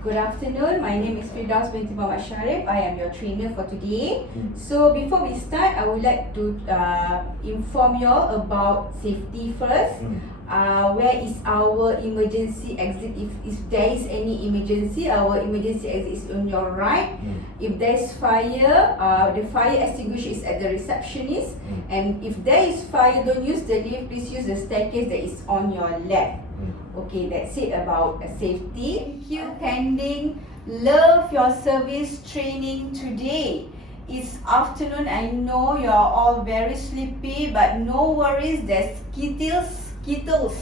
Good afternoon. My name is Firdaus binti Muhammad Sharif. I am your trainer for today. So before we start, I would like to inform you all about safety first. Where is our emergency exit? If there is any emergency, our emergency exit is on your right. If there is fire, the fire extinguisher is at the receptionist. And if there is fire, don't use the lift. Please use the staircase that is on your left. Okay, that's it about safety. Thank you attending Love Your Service training today. It's afternoon. I know you're all very sleepy, but no worries. There's Skittles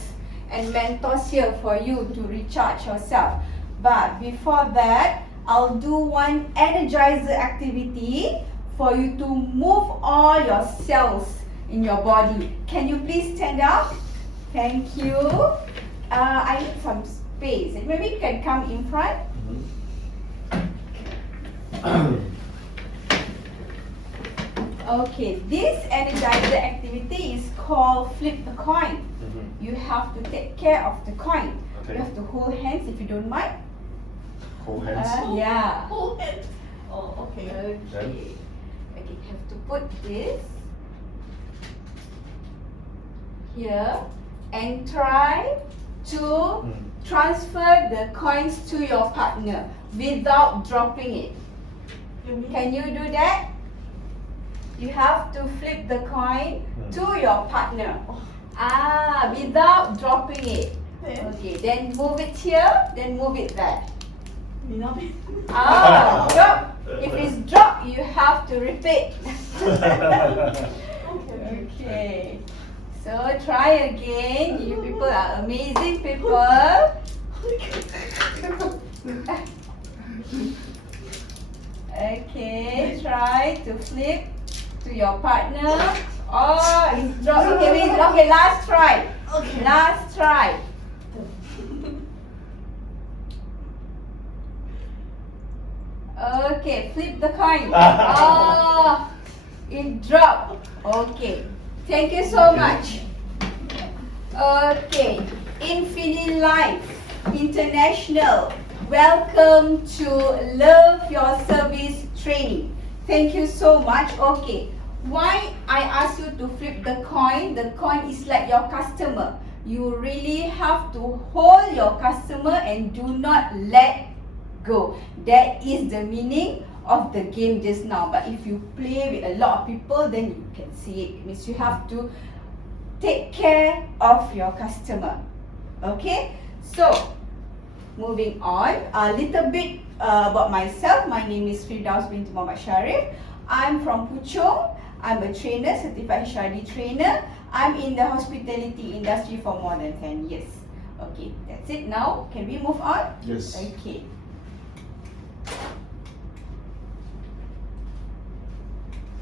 and Mentos here for you to recharge yourself. But before that, I'll do one energizer activity for you to move all your cells in your body. Can you please stand up? Thank you. I need some space. Maybe you can come in front. Okay, this energizer activity is called flip the coin. You have to take care of the coin. You have to hold hands if you don't mind. Hold hands? Yeah. Hold hands. Oh, okay. Okay. Okay, you have to put this here and try to transfer the coins to your partner without dropping it. Can you do that? You have to flip the coin to your partner. Without dropping it. Okay, then move it here, then move it there. Drop. If it's dropped, you have to repeat. Okay. So try again. You people are amazing people. Okay, try to flip to your partner. Oh, it's dropped. Okay, last try. Last try. Okay, flip the coin. Oh, it dropped. Okay. Thank you so much. Okay, Infinity Life International, welcome to Love Your Service training. Thank you so much. Okay, why I ask you to flip the coin? The coin is like your customer. You really have to hold your customer and do not let go. That is the meaning of the game just now. But if you play with a lot of people, then you can see it. It means you have to take care of your customer. Okay, so moving on, a little bit about myself. My name is Firdaus binti Muhammad Sharif. I'm from Puchong. I'm a trainer, certified HRD trainer. I'm in the hospitality industry for more than 10 years. Okay, that's it. Now can we move on? Yes. Okay.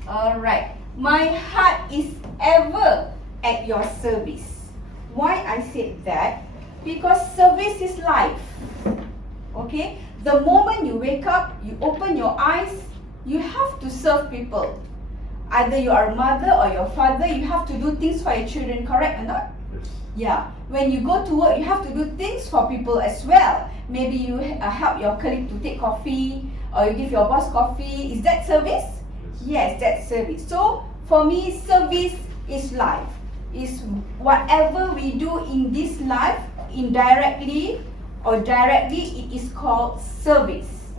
Alright, my heart is ever at your service. Why I said that? Because service is life. Okay, the moment you wake up, you open your eyes, you have to serve people. Either you are a mother or your father, you have to do things for your children, correct or not? Yes. Yeah, when you go to work, you have to do things for people as well. Maybe you help your colleague to take coffee, or you give your boss coffee. Is that service? Yes, that's service. So for me, service is life. Is whatever we do in this life, indirectly or directly, it is called service.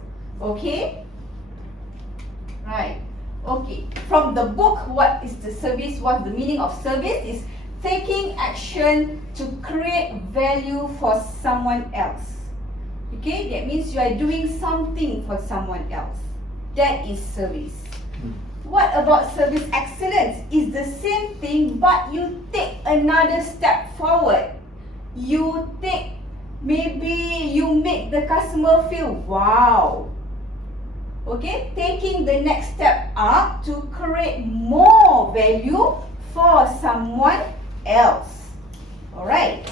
Okay? Right. Okay. From the book, what is the service? What's the meaning of service? Is taking action to create value for someone else. Okay? That means you are doing something for someone else. That is service. What about service excellence? It's the same thing, but you take another step forward. You take, maybe you make the customer feel wow. Okay, taking the next step up to create more value for someone else. Alright.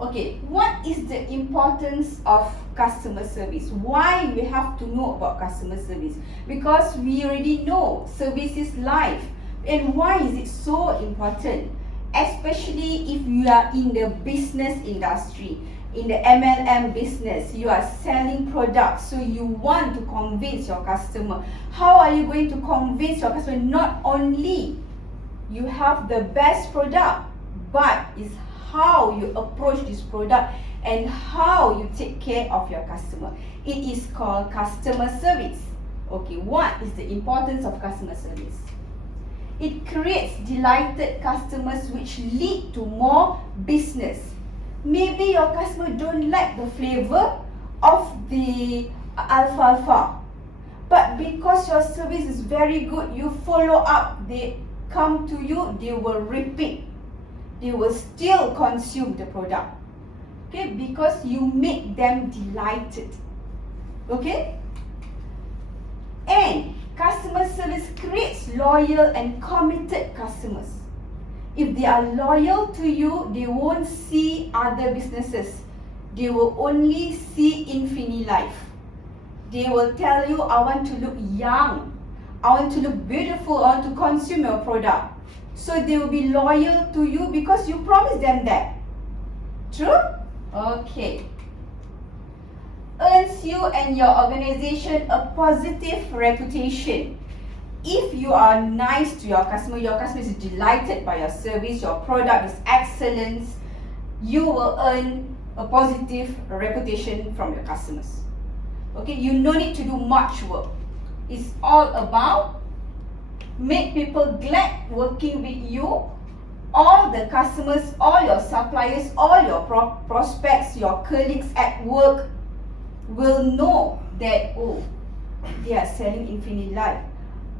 Okay, what is the importance of customer service? Why we have to know about customer service? Because we already know service is life. And why is it so important? Especially if you are in the business industry. in the MLM business, you are selling products, so you want to convince your customer. How are you going to convince your customer? Not only you have the best product, but it's how you approach this product and how you take care of your customer. It is called customer service. Okay, what is the importance of customer service? It creates delighted customers, which lead to more business. Maybe your customer don't like the flavor of the alfalfa, but because your service is very good, you follow up, they come to you, they will repeat, they will still consume the product. Okay, because you make them delighted. Okay, and customer service creates loyal and committed customers. If they are loyal to you, they won't see other businesses. They will only see Infini-Life. They will tell you, I want to look young, I want to look beautiful, I want to consume your product. So they will be loyal to you because you promised them that. True? Okay. Earns you and your organization a positive reputation. If you are nice to your customer is delighted by your service, your product is excellent, you will earn a positive reputation from your customers. Okay, you no need to do much work. It's all about make people glad working with you. All the customers, all your suppliers, all your prospects, your colleagues at work will know that, oh, they are selling Infini-Life.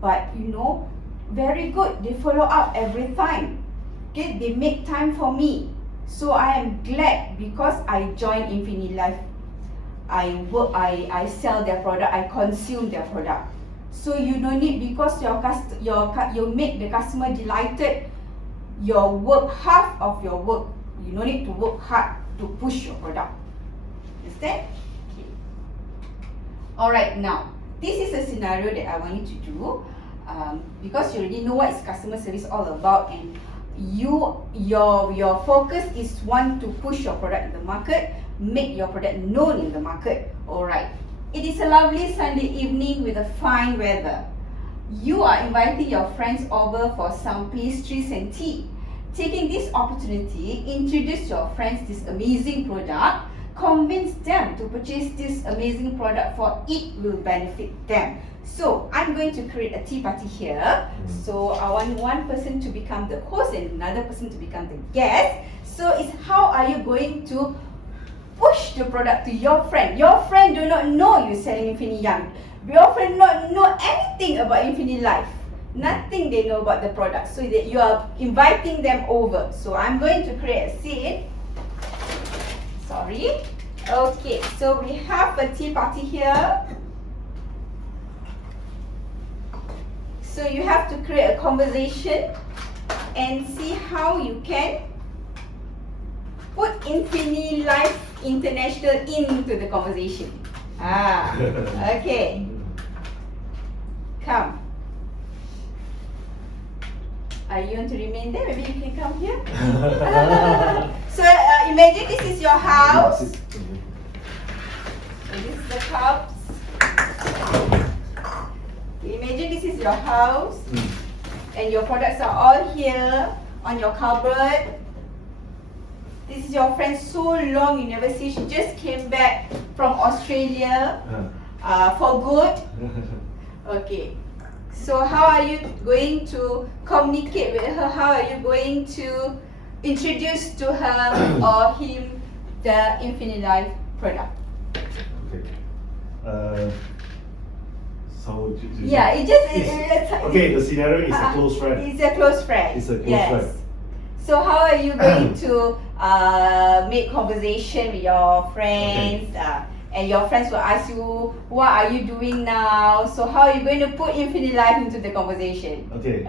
But you know, very good, they follow up every time. Okay, they make time for me. So I am glad because I joined Infini-Life. I work, I sell their product, I consume their product. So you don't need, because you make the customer delighted, your work, half of your work, you don't need to work hard to push your product. Understand? Okay. Alright, now this is a scenario that I want you to do because you already know what is customer service all about, and your focus is want to push your product in the market, make your product known in the market. Alright, it is a lovely Sunday evening with a fine weather. You are inviting your friends over for some pastries and tea. Taking this opportunity, introduce your friends this amazing product. Convince them to purchase this amazing product, for it will benefit them. So I'm going to create a tea party here. So I want one person to become the host and another person to become the guest. So it's how are you going to push the product to your friend. Your friend do not know you're selling Infini-Young. Your friend do not know anything about Infini-Life. Nothing they know about the product. So that you are inviting them over. So I'm going to create a scene. Sorry. Okay, so we have a tea party here. So you have to create a conversation and see how you can put Infini-Life International into the conversation. Okay. Come. Are you going to remain there? Maybe you can come here. So imagine this is your house. So this is the cups. Imagine this is your house, and your products are all here on your cupboard. This is your friend, so long you never see. She just came back from Australia for good. Okay. So how are you going to communicate with her? How are you going to introduce to her or him the Infini-Life product? Okay. So yeah, it just okay. The scenario is a close friend. It's a close friend. It's a close yes. friend. So how are you going to make conversation with your friends? Okay. And your friends will ask you, what are you doing now? So how are you going to put Infini-Life into the conversation? Okay.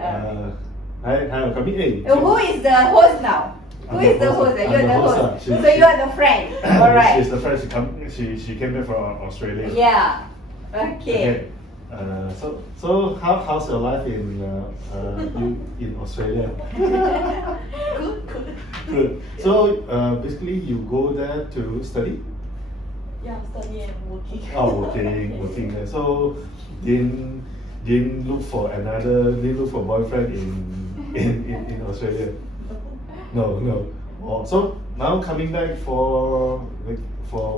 Hi, come in. Who is the host now? Who is the host? You're the host. So you are the friend. Alright. She's the friend. She came back from Australia. Yeah. Okay. So how's your life in Australia? Good. Good. So basically, you go there to study. Yeah, study and working. Oh, working there. So didn't look for boyfriend in Australia. No. Oh, so now coming back for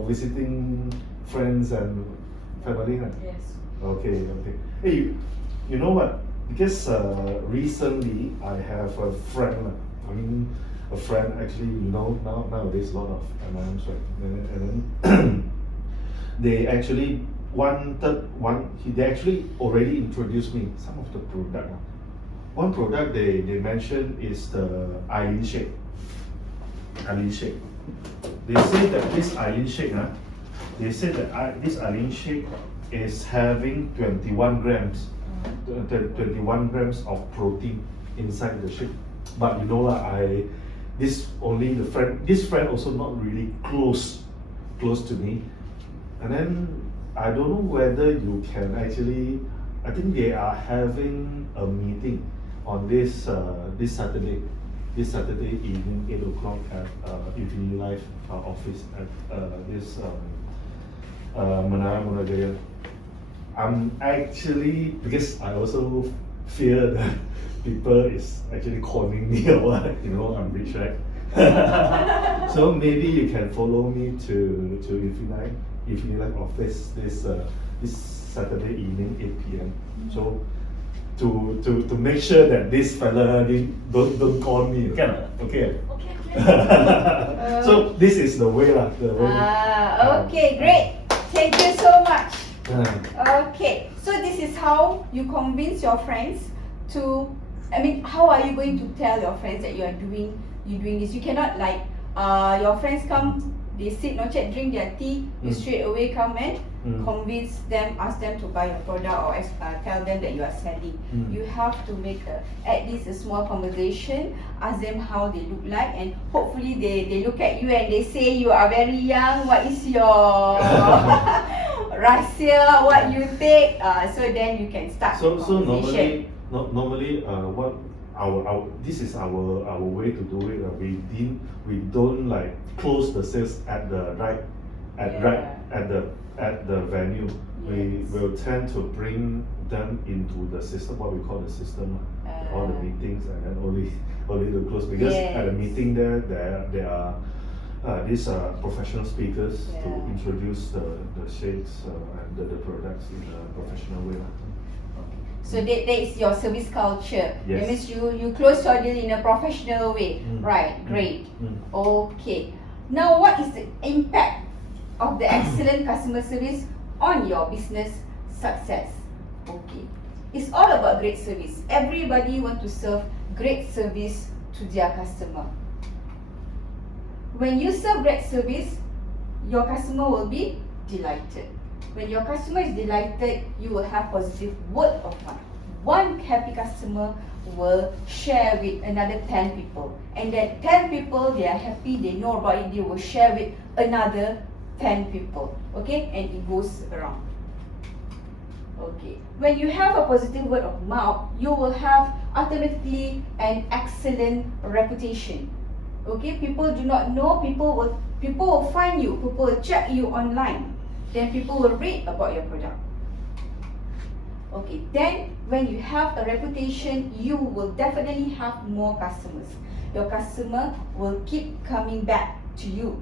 visiting friends and family. Lah. Yes. Okay. Hey, you know what? Because recently I have a friend. I mean, a friend actually. Nowadays a lot of MLMs, right? And then they actually they actually already introduced me some of the product. One product they mentioned is the Eileen shake. They say that this Eileen shake, this Eileen shake is having 21 grams, 21 grams of protein inside the shake. But you know lah, this friend also not really close to me. And then I don't know whether you can actually. I think they are having a meeting on this Saturday evening, 8 o'clock at EV Live office at this Menara Munajaya. I'm actually, because I also fear that people is actually calling me or what. I'm rich, right? So maybe you can follow me to EV Live office this Saturday evening, 8 p.m. So to make sure that this fella don't call me, can? Okay. Okay. So this is the way lah. Okay, great. Thank you so much. Uh, Okay, so this is how you convince your friends to. How are you going to tell your friends that you're doing this? You cannot your friends come, they sit, no chat, drink their tea. You straight away come and convince them, ask them to buy your product, or tell them that you are selling. You have to make at least a small conversation. Ask them how they look like, and hopefully they look at you and they say you are very young. What is your rahsia? What you take? So then you can start the So conversation. normally what this is our way to do it. We don't like close the sales at the at the venue. We Yes. will tend to bring them into the system, what we call the system, all the meetings, and then only to close, because at the Yes. meeting there are these professional speakers to Yeah. introduce the shakes and the products in a professional way. So that is your service culture. Yes. That means you close your deal in a professional way. Mm. Right, great. Mm. Okay. Now what is the impact of the excellent customer service on your business success? Okay. It's all about great service. Everybody want to serve great service to their customer. When you serve great service, your customer will be delighted. When your customer is delighted, you will have positive word of mouth. One happy customer will share with another 10 people. And that 10 people, they are happy, they know about it, they will share with another 10 people. Okay? And it goes around. Okay. When you have a positive word of mouth, you will have automatically an excellent reputation. Okay? People do not know, people will find you, people will check you online. Then people will read about your product. Okay, then when you have a reputation, you will definitely have more customers. Your customer will keep coming back to you.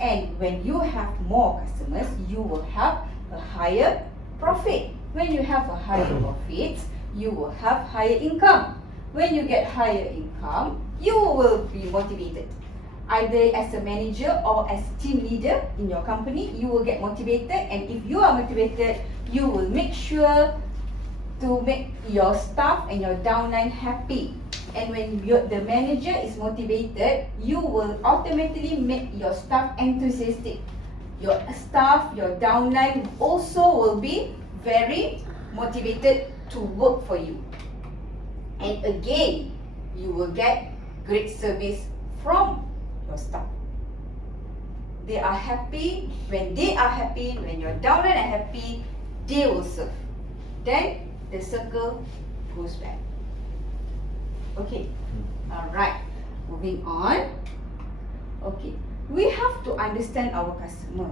And when you have more customers, you will have a higher profit. When you have a higher profit, you will have higher income. When you get higher income, you will be motivated. Either as a manager or as team leader in your company, you will get motivated, and if you are motivated, you will make sure to make your staff and your downline happy. And when the manager is motivated, you will automatically make your staff enthusiastic. Your staff, your downline also will be very motivated to work for you. And again, you will get great service from your staff. They are happy. When they are happy, when your downline are happy, they will serve. Then the circle goes back. Okay. Alright. Moving on. Okay, we have to understand our customer.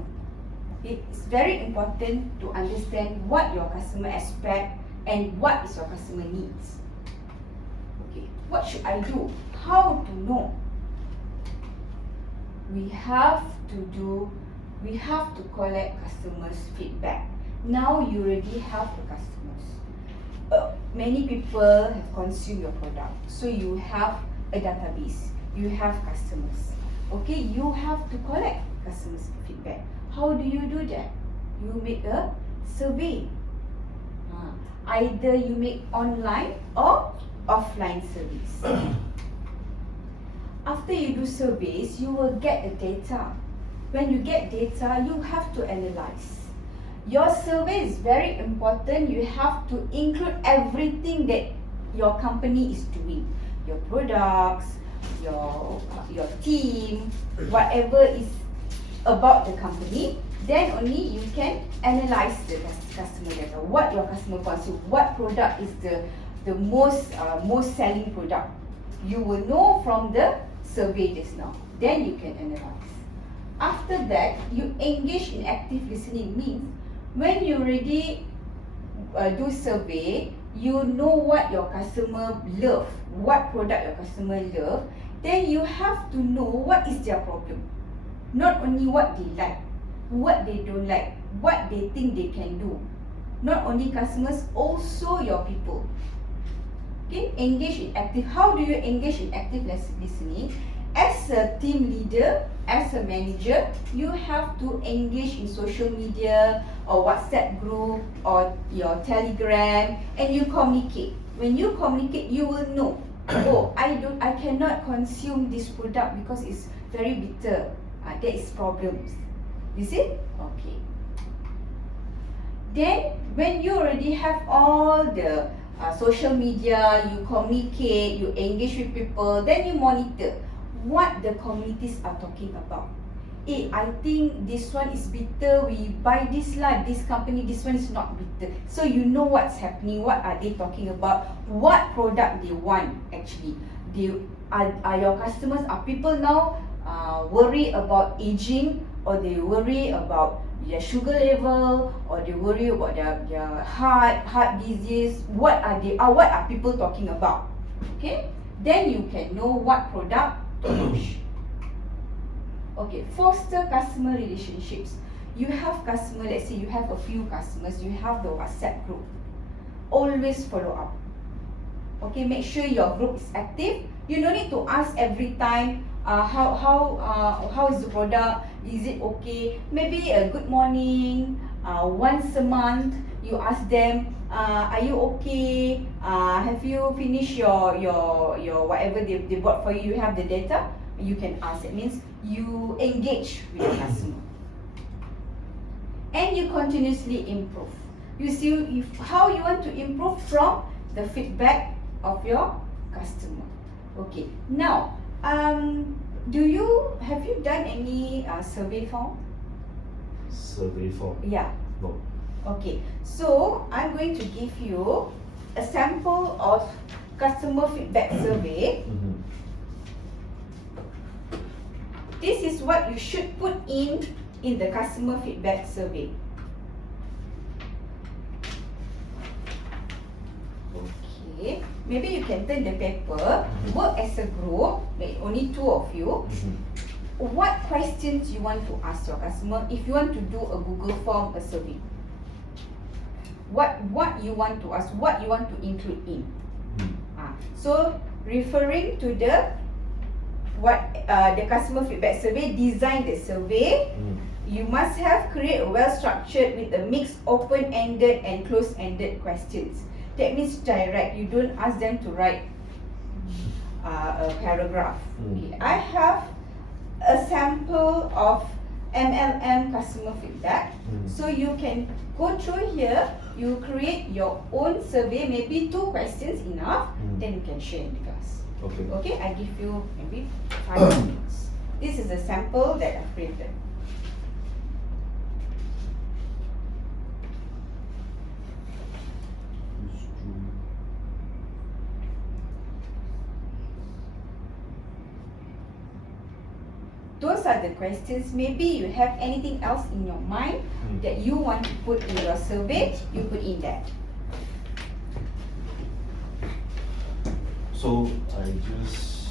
It's very important to understand what your customer expect and what is your customer needs. Okay, what should I do? How to know? We have to collect customers' feedback. Now you already have the customers. Many people have consumed your product, so you have a database. You have customers. Okay, you have to collect customers' feedback. How do you do that? You make a survey. Either you make online or offline surveys. After you do surveys, you will get the data. When you get data, you have to analyze. Your survey is very important. You have to include everything that your company is doing. Your products, your team, whatever is about the company, then only you can analyze the customer data. What your customer consume, what product is the most selling product. You will know from the survey just now. Then you can analyze. After that, you engage in active listening. Means when you already do survey, you know what your customer love, what product your customer love. Then you have to know what is their problem. Not only what they like, what they don't like, what they think they can do. Not only customers, also your people. Okay, engage in active. How do you engage in active listening? As a team leader, as a manager, you have to engage in social media or WhatsApp group or your Telegram, and you communicate. When you communicate, you will know. Oh, I cannot consume this product because it's very bitter. There is problems. You see? Okay. Then, when you already have all the social media, you communicate, you engage with people, then you monitor what the communities are talking about. I think this one is bitter, we buy this lah, this company, this one is not bitter. So you know what's happening, what are they talking about, what product they want actually. Are your customers, are people now worry about aging, or they worry about their sugar level, or they worry about their heart disease. What are people talking about? Okay, then you can know what product to push. Okay, foster customer relationships. You have customer, let's say you have a few customers, you have the WhatsApp group. Always follow up. Okay, make sure your group is active. You don't need to ask every time how is the product, is it okay? Maybe a good morning, once a month you ask them, are you okay? Have you finished your whatever they bought for you? You have the data, you can ask. It means you engage with the customer, and you continuously improve. You see how you want to improve from the feedback of your customer. Okay, now have you done any survey form? Survey form? Yeah. No. Okay, so I'm going to give you a sample of customer feedback survey. This is what you should put in the customer feedback survey. Okay, maybe you can turn the paper, work as a group, like only two of you. What questions you want to ask your customer if you want to do a Google form, a survey? What you want to ask, what you want to include in. So referring to the customer feedback survey, design the survey. You must have create a well-structured with a mixed open-ended and closed-ended questions. That means direct. You don't ask them to write a paragraph. Okay. I have a sample of MLM customer feedback. So you can go through here. You create your own survey. Maybe 2 questions enough. Then you can share in the class. Okay. Okay. I give you maybe 5 minutes. This is a sample that I've created. those are the questions. Maybe you have anything else in your mind that you want to put in your survey, you put in that. So I just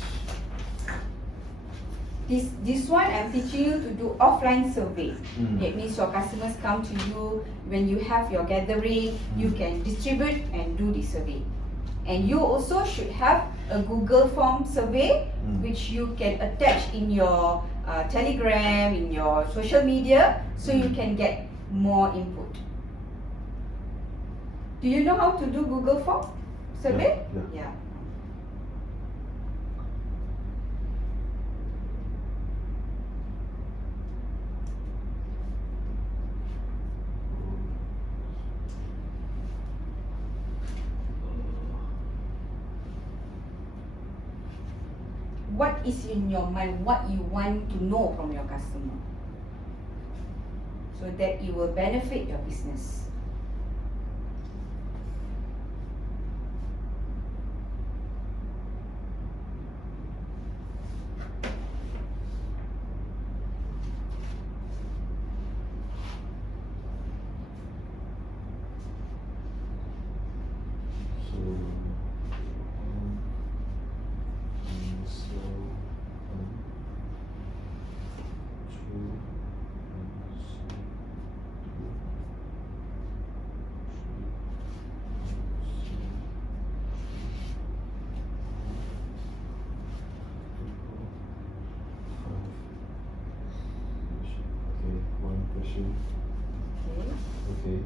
This one I'm teaching you to do offline survey. Mm. That means your customers come to you when you have your gathering, you can distribute and do the survey. And you also should have a Google form survey which you can attach in your Telegram, in your social media, so you can get more input. Do you know how to do Google form survey? Yeah. What is in your mind, what you want to know from your customer, so that it will benefit your business. One question. Okay.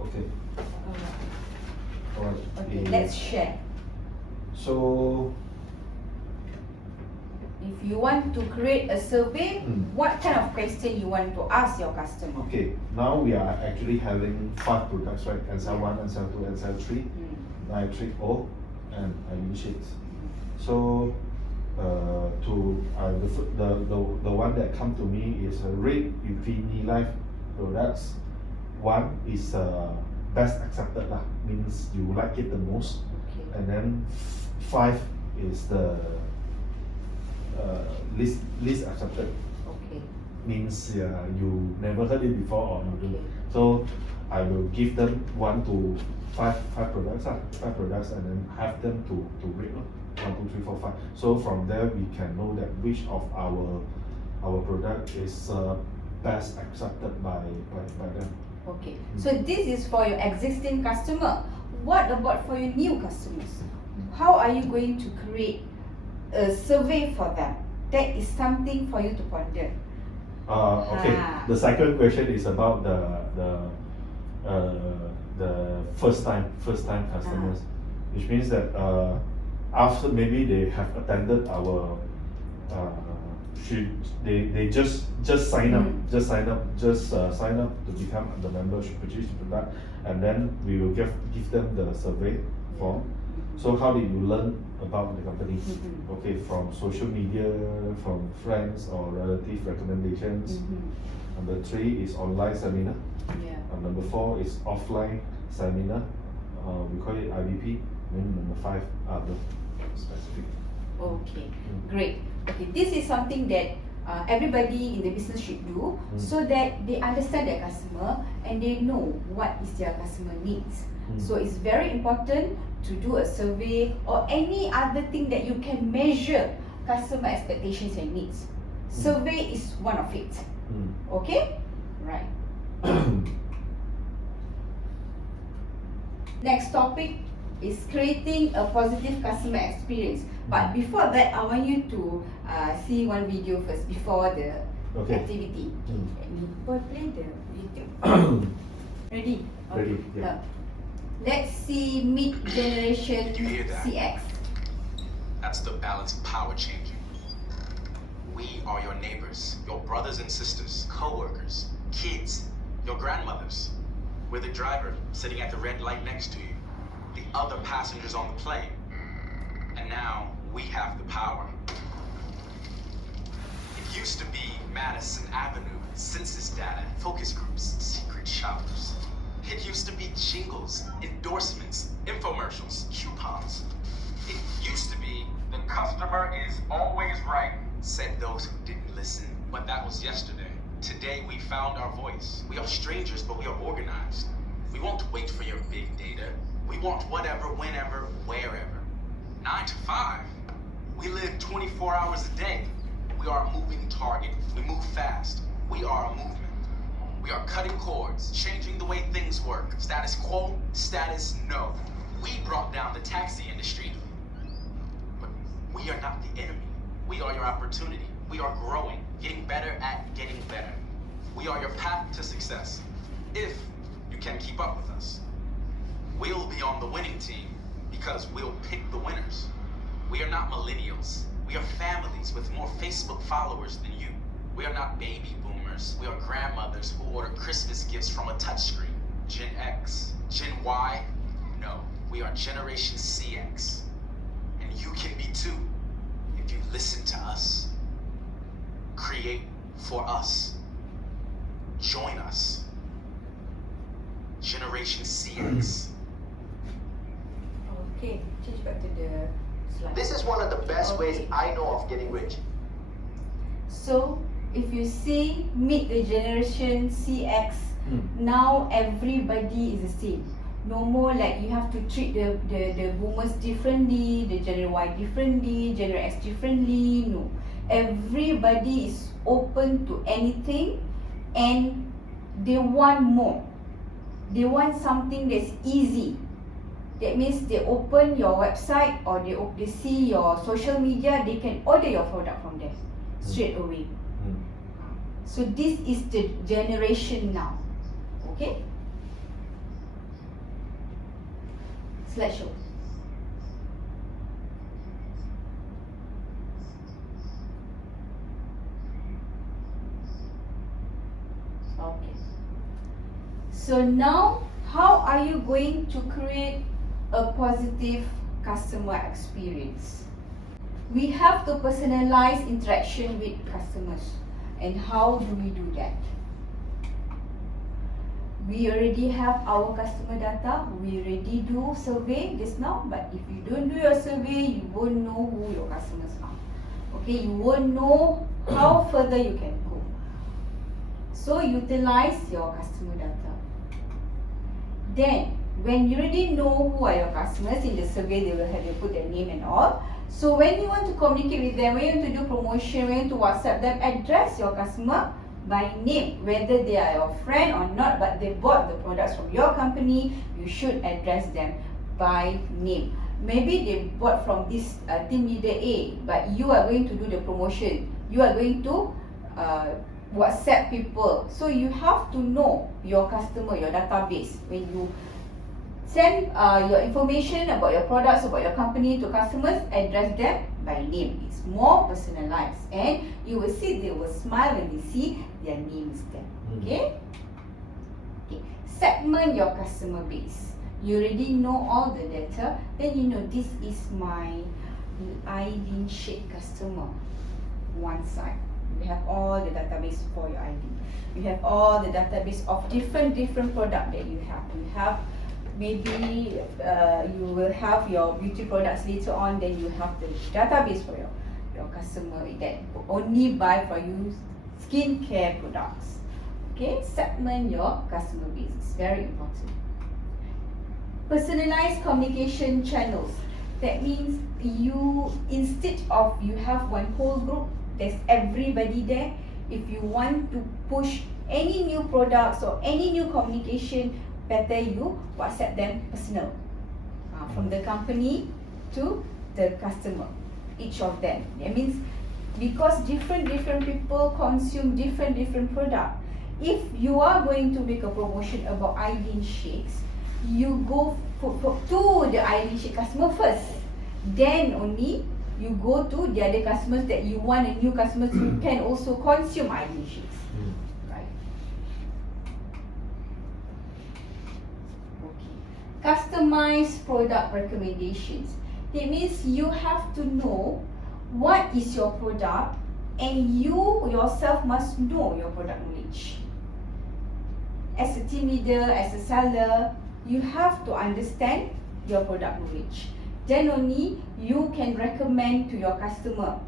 Okay. Alright. Okay, let's share. So If you want to create a survey, what kind of question you want to ask your customer? okay, now we are actually having 5 products, right? NCL1, NCL2, NCL3, nitrate O, and InShot. So the one that come to me is red Infinity Life products. One is best accepted lah, means you like it the most, Okay. and then 5 is the least accepted, Okay. means you never heard it before or you do. Okay. So I will give them 1 to 5 products, 5 products, and then have them to rate 1, 2, 3, 4, 5. So from there we can know that which of our product is best accepted by them. Okay. So this is for your existing customer. What about for your new customers? How are you going to create a survey for them? That is something for you to ponder. Okay. The second question is about the first time customers, which means that after maybe they have attended our they just sign up, sign up to become the member, should purchase the product, and then we will give them the survey form. So how did you learn about the company? Mhm. Okay, from social media, from friends or relative recommendations. Number 3 is online seminar. Yeah. Number 4 is offline seminar. We call it IBP. Then number 5 other specific. Okay, great. Okay, this is something that everybody in the business should do, so that they understand their customer and they know what is their customer needs. So it's very important to do a survey or any other thing that you can measure customer expectations and needs. Survey is one of it. Okay? Right. Next topic is creating a positive customer experience. But before that, I want you to see one video first before the activity. Let me play the YouTube. Ready? Ready, yeah. Let's see mid generation You hear that? CX. That's the balance of power changing. We are your neighbors, your brothers and sisters, co-workers, kids, your grandmothers. We're the driver sitting at the red light next to you, the other passengers on the plane. And now we have the power. It used to be Madison Avenue, census data, focus groups, secret shoppers. It used to be jingles, endorsements, infomercials, coupons. It used to be the customer is always right, said those who didn't listen. But that was yesterday. Today we found our voice. We are strangers, but we are organized. We won't wait for your big data. We want whatever, whenever, wherever. 9 to 5. We live 24 hours a day. We are a moving target. We move fast. We are a movement. We are cutting cords, changing the way things work. Status quo, status no. We brought down the taxi industry. But we are not the enemy. We are your opportunity. We are growing, getting better at getting better. We are your path to success, if you can keep up with us. We'll be on the winning team because we'll pick the winners. We are not millennials. We are families with more Facebook followers than you. We are not baby boomers. We are grandmothers who order Christmas gifts from a touchscreen. Gen X, Gen Y, no. We are Generation CX. And you can be too, if you listen to us. Create for us. Join us. Generation CX. Okay, change back to the slide. This is one of the best ways I know of getting rich. So, if you see meet the generation CX, now everybody is the same. No more like you have to treat the boomers differently, the Gen Y differently, Gen X differently. No. Everybody is open to anything and they want more. They want something that's easy. That means they open your website or they see your social media, they can order your product from there straight away. So this is the generation now. Okay? Slideshow. Okay. So now, how are you going to create a positive customer experience? We have to personalize interaction with customers. And how do we do that? We already have our customer data. We already do survey just now. But if you don't do your survey, you won't know who your customers are. Okay, you won't know how further you can go. So utilize your customer data. Then, when you already know who are your customers, in the survey they will have to put their name and all. So when you want to communicate with them, when you want to do promotion, when you want to WhatsApp them, address your customer by name. Whether they are your friend or not, but they bought the products from your company, you should address them by name. Maybe they bought from this team leader A, but you are going to do the promotion. You are going to WhatsApp people. So you have to know your customer, your database. When you send your information about your products, about your company to customers, address them by name. It's more personalized, and you will see they will smile when they see their name is there. Okay? Okay. Segment your customer base. You already know all the data. Then you know this is my InShot customer. One side. You have all the database for your ID. You have all the database of different product that you have. You have maybe you will have your beauty products later on. Then you have the database for your customer that only buy for you skincare products. Okay, segment your customer base. It's very important. Personalized communication channels. That means you, instead of you have one whole group, there's everybody there. If you want to push any new products or any new communication, better you WhatsApp them personal. From the company to the customer, each of them. That means because different people consume different product. If you are going to make a promotion about iodine shakes, you go to the iodine shake customer first. Then only you go to the other customers that you want, a new customers who can also consume iodine shakes. Right. Okay. Customized product recommendations. That means you have to know what is your product, and you yourself must know your product knowledge. As a team leader, as a seller, you have to understand your product knowledge. Then only you can recommend to your customer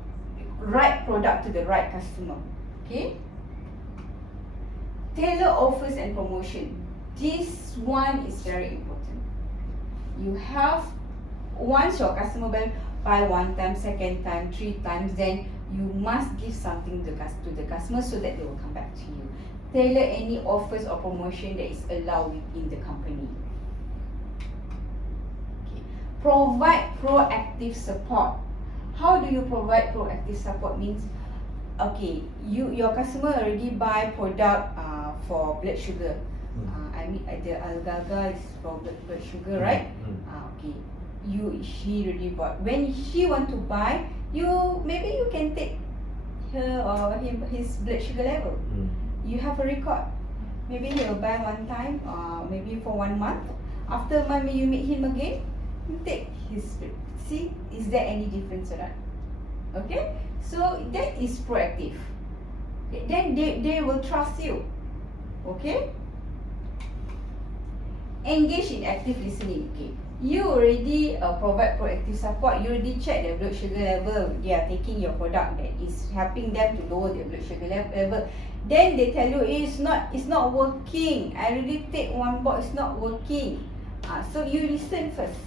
right product to the right customer. Okay? Tailor offers and promotion. This one is very important. You have, once your customer buy one time, second time, 3 times, then you must give something to the customer so that they will come back to you. Tailor any offers or promotion that is allowed within the company. Okay. Provide proactive support. How do you provide proactive support? Means, okay, your customer already buy product for blood sugar. I mean the Algaga is for blood sugar, right? Okay. She already bought. When she want to buy, maybe you can take her or his blood sugar level. You have a record. Maybe he'll buy one time, maybe for 1 month. After a month, you meet him again, you take his. See, is there any difference or not? Okay, so that is proactive. Then they will trust you. Okay. Engage in active listening. Okay. You already provide proactive support. You already check their blood sugar level. They are taking your product that is helping them to lower their blood sugar level. Then they tell you it's not working. I already take 1 box, it's not working. So you listen first.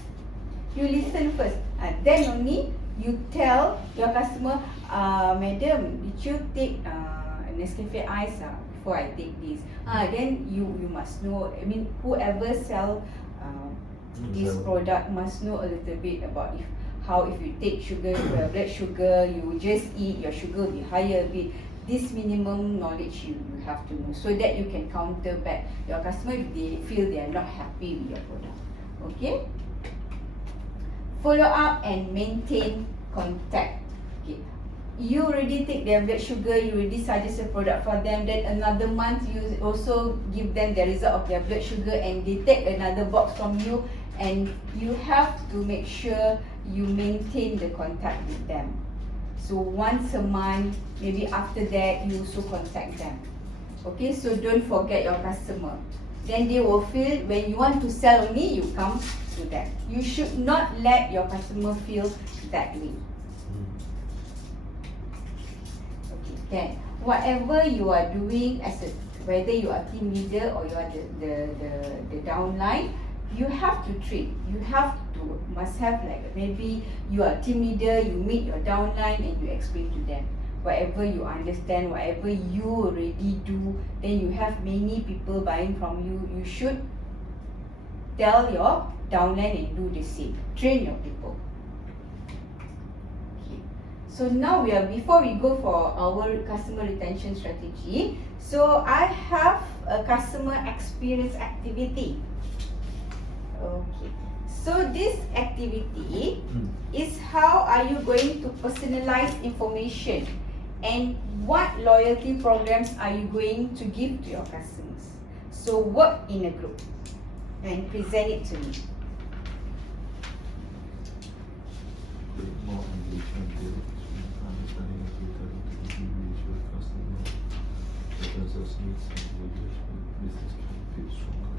Then only you tell your customer, Madam, did you take Nescafe ice before I take this? Then you must know. I mean, whoever sell this product must know a little bit about if you take sugar, blood sugar, you just eat, your sugar will be higher a bit. This minimum knowledge you have to know so that you can counter back your customer if they feel they are not happy with your product. Okay. Follow up and maintain contact. Okay. You already take their blood sugar, you already suggest a product for them, then another month you also give them the result of their blood sugar and they take another box from you, and you have to make sure you maintain the contact with them. So once a month, maybe after that, you also contact them. Okay, so don't forget your customer. Then they will feel when you want to sell only, you come to them. You should not let your customer feel that way. Okay, then whatever you are doing whether you are team leader or you are the downline, you have to treat. Must have, like, maybe you are team leader, you meet your downline and you explain to them whatever you understand, whatever you already do. Then you have many people buying from you. You should tell your downline and do the same. Train your people. Okay. So now before we go for our customer retention strategy, so I have a customer experience activity. Okay. So this activity is how are you going to personalize information and what loyalty programs are you going to give to your customers. So work in a group. and present it to me. Create more engagement, build understanding of data to individual customer preferences, needs, and values. Business can feel stronger.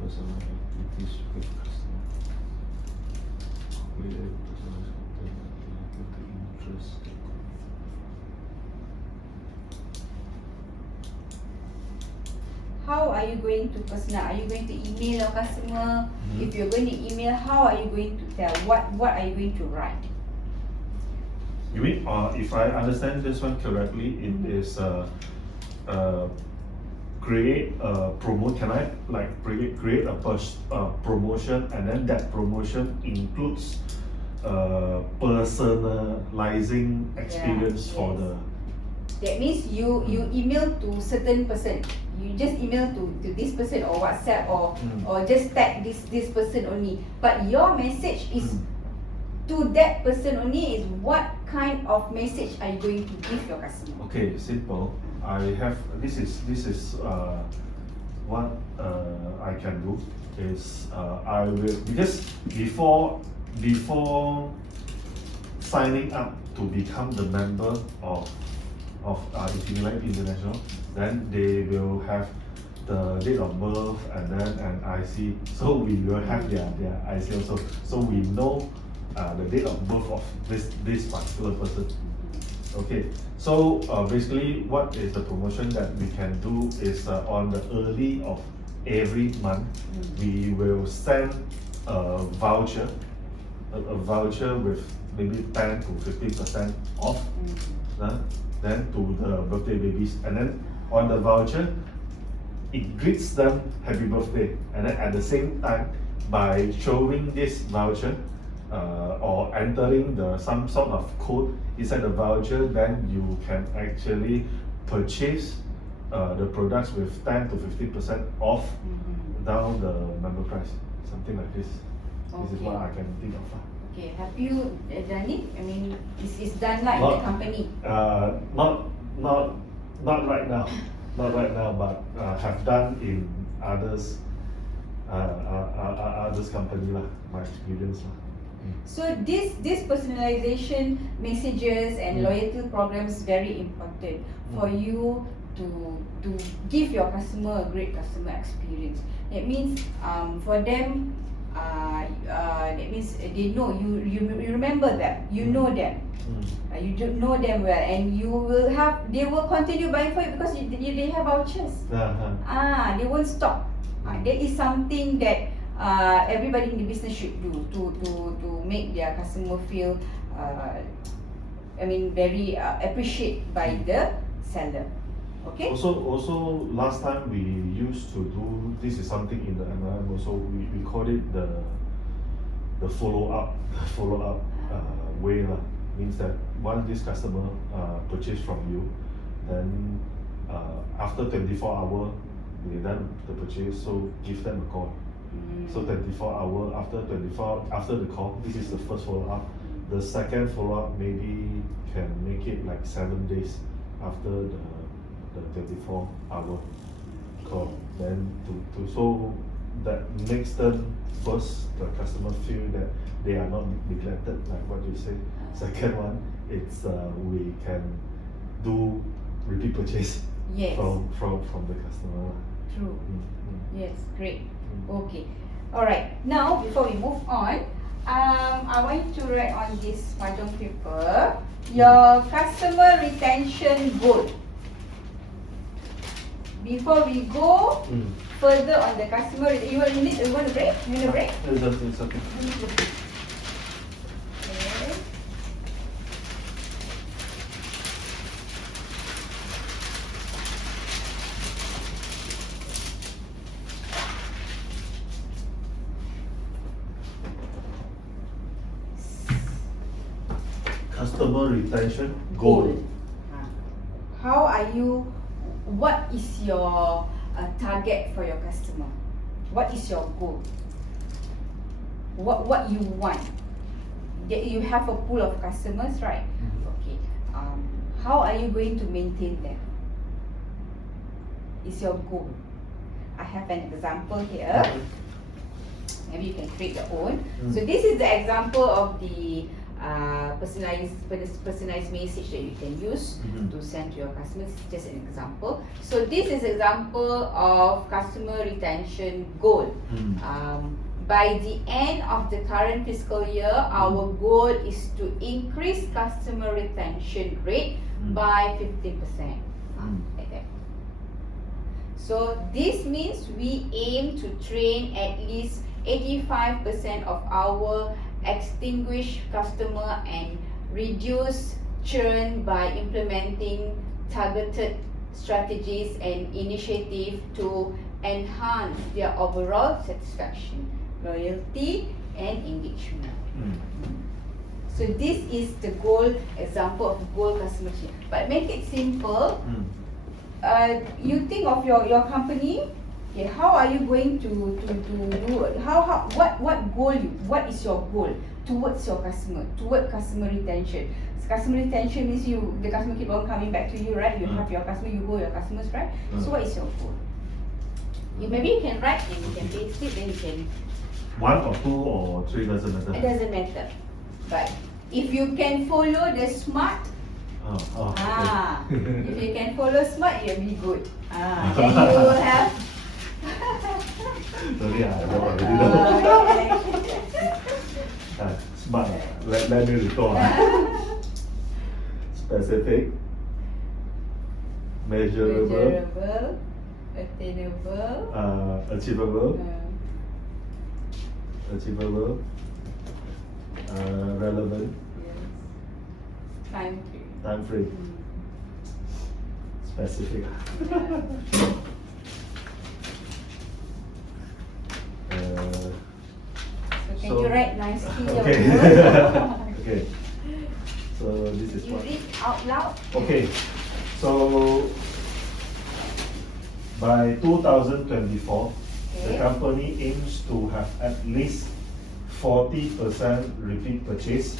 Personal activities with customer. Create personalized content with the interest. How are you going to personal? Are you going to email your customer? Mhm. If you're going to email, how are you going to tell? What are you going to write? You mean, if I understand this one correctly, it is create a promote. Can I like create a promotion, and then that promotion includes personalizing experience for yes. the. That means you email to certain person. You just email to this person or WhatsApp or just tag this person only. But your message is to that person only. Is what kind of message are you going to give your customer? Okay, simple. I have this is what I can do is I will, because before signing up to become the member of Life International, then they will have the date of birth and then an IC. So we will have their IC also. So we know the date of birth of this particular person. Okay, so basically what is the promotion that we can do is on the early of every month, we will send a voucher, a voucher with maybe 10 to 15% off, then to the birthday babies, and then on the voucher, it greets them happy birthday, and then at the same time, by showing this voucher or entering some sort of code inside the voucher, then you can actually purchase the products with 10 to 15% off down the member price, something like this. This is what I can think of. Okay, have you done it? I mean, it's done like in the company. Not right now, not right now, but have done in others company lah, my experience lah. So this personalization messages and loyalty programs is very important for you to give your customer a great customer experience. That means for them, that means they know you remember them, you know them, you do know them well, and they will continue buying for you because they have vouchers. They won't stop. That is something that everybody in the business should do to make their customer feel very appreciated by the seller. Okay. Also last time we used to do, this is something in the MLM also, we call it the follow up way lah. Means that once this customer purchase from you, then after 24 hours they done the purchase, so give them a call. So 24 hours after the call, this is the first follow up. The second follow up maybe can make it like 7 days after the 24-hour call. Then so that makes them, first, the customer feel that they are not neglected, like what you say. Second one, it's we can do repeat purchase. Yes. From the customer. True. Yes, great. Okay. Alright, now before we move on, I want you to write on this mahjong paper your customer retention goal. Before we go further on the customer, you want to break? You want to break? It's okay. Okay. Customer retention goal. How are you? What is your target for your customer? What is your goal? What you want? You have a pool of customers, right? Okay. How are you going to maintain them? Is your goal. I have an example here. Maybe you can create your own. Mm. So this is the example of the personalized message that you can use Mhm. to send to your customers. Just an example. So this is example of customer retention goal. By the end of the current fiscal year, our goal is to increase customer retention rate by 15%. Like that. So this means we aim to train at least 85% of our extinguished customer and reduce churn by implementing targeted strategies and initiatives to enhance their overall satisfaction, loyalty, and engagement. So this is the goal example of goal customer change. But make it simple. You think of your company. Okay, how are you going to do what is your goal towards your customer, toward customer retention? Customer retention means the customer keep on coming back to you, right? You have your customer, you go your customers, right? So what is your goal? Maybe you can write and you can paste it, then you can. 1 or 2 or 3 doesn't matter. It doesn't matter. But if you can follow the SMART, if you can follow SMART, you'll be good. Then you will have. Sorry, I know already. Smart. Let me recall. Specific, measurable, attainable, achievable, relevant, time time frame, specific. Can you write nicely your Okay. word? Okay. So this is You what. read out loud. Okay. So by 2024, the Okay. company aims to have at least 40% repeat purchase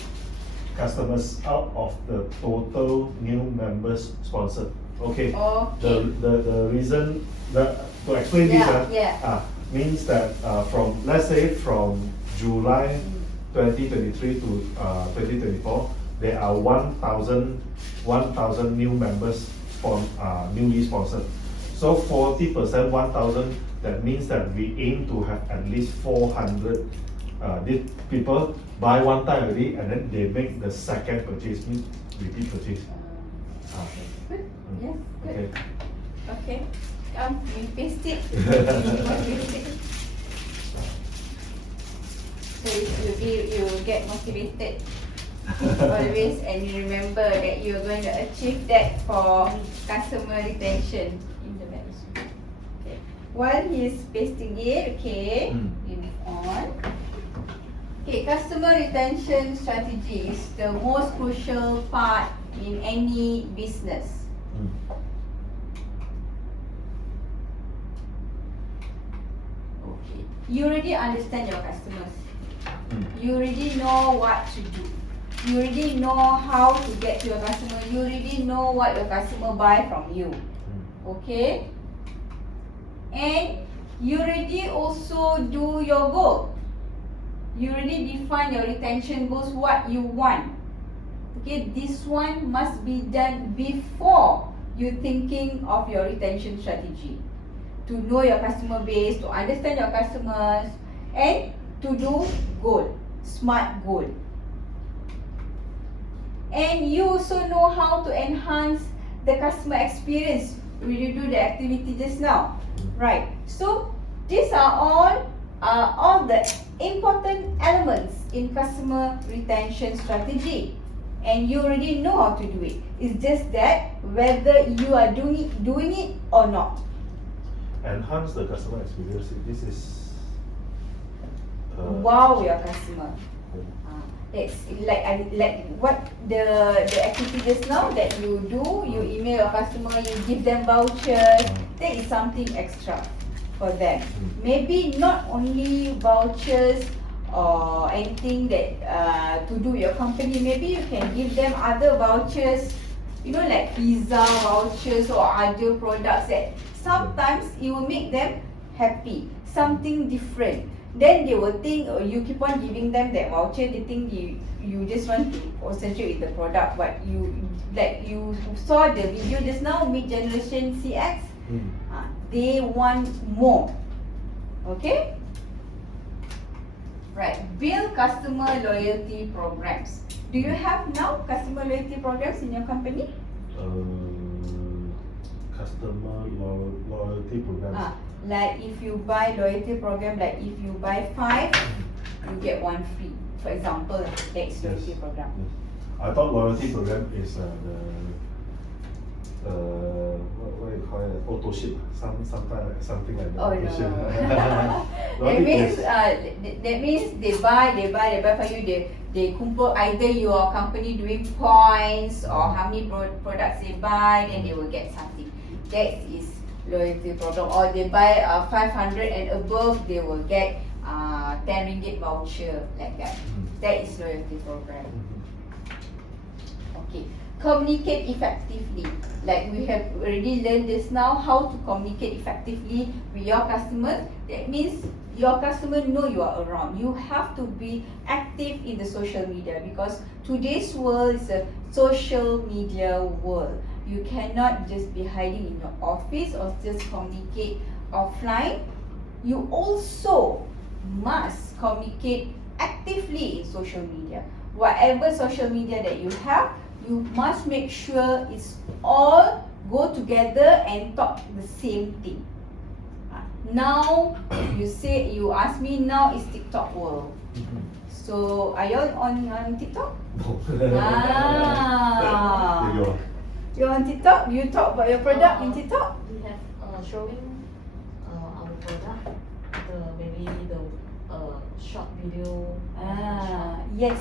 customers out of the total new members sponsored. Okay. Okay. The reason that to explain Yeah, this means that from, let's say, from July 2023 to 2024, there are 1,000 new members newly sponsored. So 40%, 1,000, that means that we aim to have at least 400 these people buy one time already, and then they make the second purchase, means repeat purchase. Good. Yes, good. Okay. Okay. Come, you paste it. So you get motivated always, and you remember that you're going to achieve that for customer retention in the management. Okay. While he's pasting it, okay, we move on. Okay, customer retention strategy is the most crucial part in any business. Okay, you already understand your customers. You already know what to do. You already know how to get to your customer. You already know what your customer buy from you. Okay? And you already also do your goal. You already define your retention goals, what you want. Okay, this one must be done before you thinking of your retention strategy. To know your customer base, to understand your customers, and to do goal, SMART goal. And you also know how to enhance the customer experience when you do the activity just now, right? So these are all the important elements in customer retention strategy, and you already know how to do it. It's just that whether you are doing it or not. Enhance the customer experience. This is Wow your customer. It's like what the activity just now that you do. You email your customer, you give them vouchers. That is something extra for them. Maybe not only vouchers or anything that to do with your company. Maybe you can give them other vouchers, like pizza vouchers or other products that sometimes it will make them happy, something different. Then they will think you keep on giving them that voucher. They think you just want to concentrate with the product. But you saw the video just now, mid generation CX. They want more. Okay. Right. Build customer loyalty programs. Do you have now customer loyalty programs in your company? Customer loyalty programs. Like if you buy loyalty program, like if you buy 5, you get 1 free. For example, that's loyalty program. Yes. I thought loyalty program is what you call it, auto ship, something like that. Oh auto ship. no. Loyalty that means they buy for you. They kumpul either your company doing points or how many products they buy, then they will get something. That is loyalty program. Or they buy 500 and above, they will get 10 ringgit voucher, like that. That is loyalty program. Okay. Communicate effectively. Like we have already learned this now, how to communicate effectively with your customers. That means your customer know you are around. You have to be active in the social media, because today's world is a social media world. You cannot just be hiding in your office or just communicate offline. You also must communicate actively in social media. Whatever social media that you have, you must make sure it's all go together and talk the same thing. Now, you ask me, now is TikTok world. So, are you on TikTok? No. You're on TikTok? You talk about your product in TikTok? We have showing our product, maybe the short video. Yes.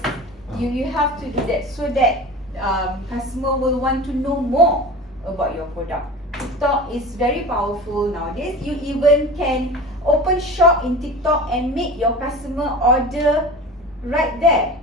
You have to do that so that customer will want to know more about your product. TikTok is very powerful nowadays. You even can open shop in TikTok and make your customer order right there.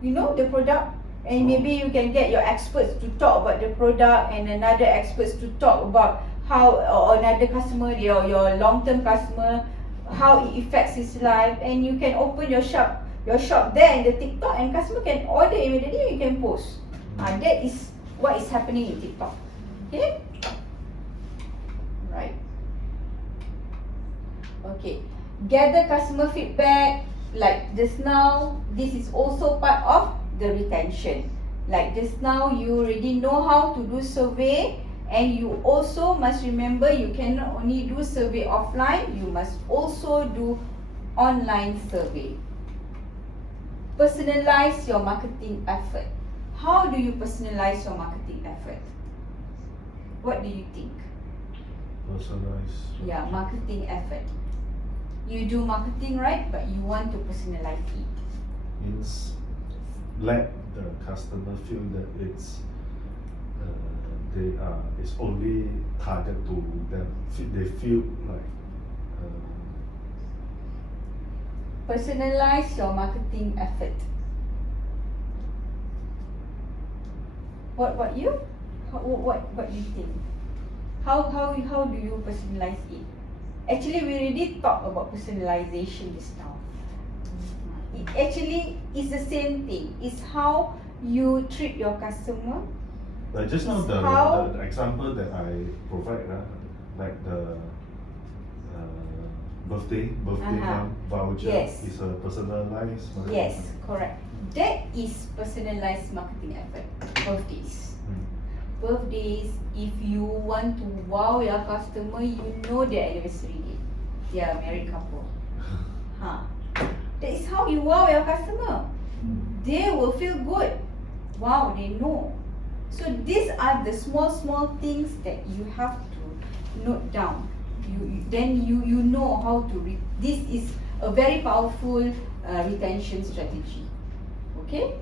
You know the product, and maybe you can get your experts to talk about the product and another experts to talk about how, or another customer, your long-term customer, how it affects his life, and you can open your shop there in the TikTok, and customer can order immediately. You can post. That is what is happening in TikTok. Okay. Right. Okay. Gather customer feedback. Like just now, this is also part of the retention. Like just now, you already know how to do survey, and you also must remember you cannot only do survey offline, you must also do online survey. Personalize your marketing effort. How do you personalize your marketing effort? What do you think? Personalize. Yeah, marketing effort. You do marketing, right? But you want to personalize it. Means let the customer feel that it's only target to them. They feel like Personalize your marketing effort. What about you? What do you think? How do you personalize it? Actually, we already talked about personalization just now. It actually is the same thing. It's how you treat your customer. like just now the example that I provide, like the birthday voucher. Yes. Is a personalized marketing. Yes, correct. That is personalized marketing effort. Birthdays. Birthdays, if you want to wow your customer, you know their anniversary date. They are a married couple. That is how you wow your customer. They will feel good. Wow, they know. So these are the small things that you have to note down. Then you know how to this is a very powerful retention strategy. Okay?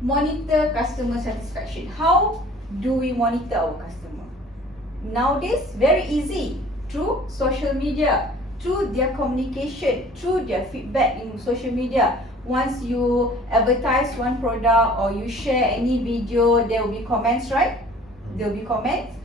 Monitor customer satisfaction. How do we monitor our customer? Nowadays, very easy. Through social media, through their communication, through their feedback in social media. Once you advertise one product or you share any video, there will be comments, right? There will be comments.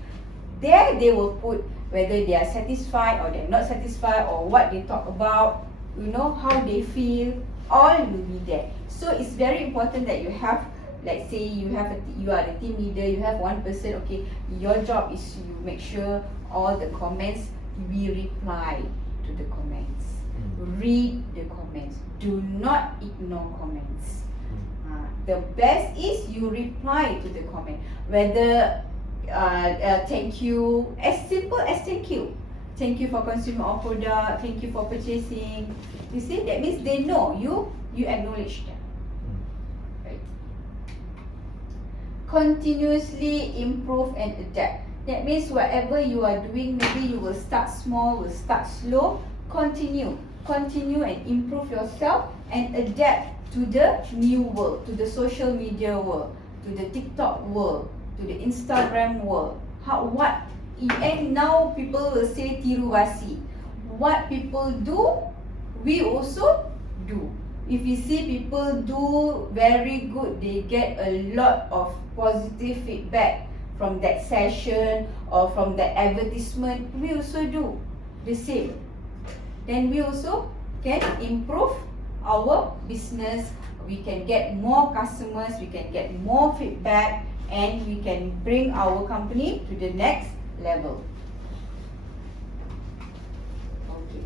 There they will put whether they are satisfied or they're not satisfied, or what they talk about, how they feel, all will be there. So it's very important that you have, let's say you are the team leader, you have one person, okay, your job is you make sure all the comments, we reply to the comments. Read the comments. Do not ignore comments. The best is you reply to the comment. Whether thank you, as simple as thank you. Thank you for consuming our product. Thank you for purchasing. You see, that means they know you acknowledge them. Right. Continuously improve and adapt. That means whatever you are doing, maybe you will start small, will start slow. Continue and improve yourself and adapt to the new world, to the social media world, to the TikTok world, to the Instagram world. And now people will say tiruwasi. What people do, we also do. If you see people do very good, they get a lot of positive feedback from that session or from that advertisement, we also do the same. Then we also can improve our business. We can get more customers, we can get more feedback, and we can bring our company to the next level. Okay.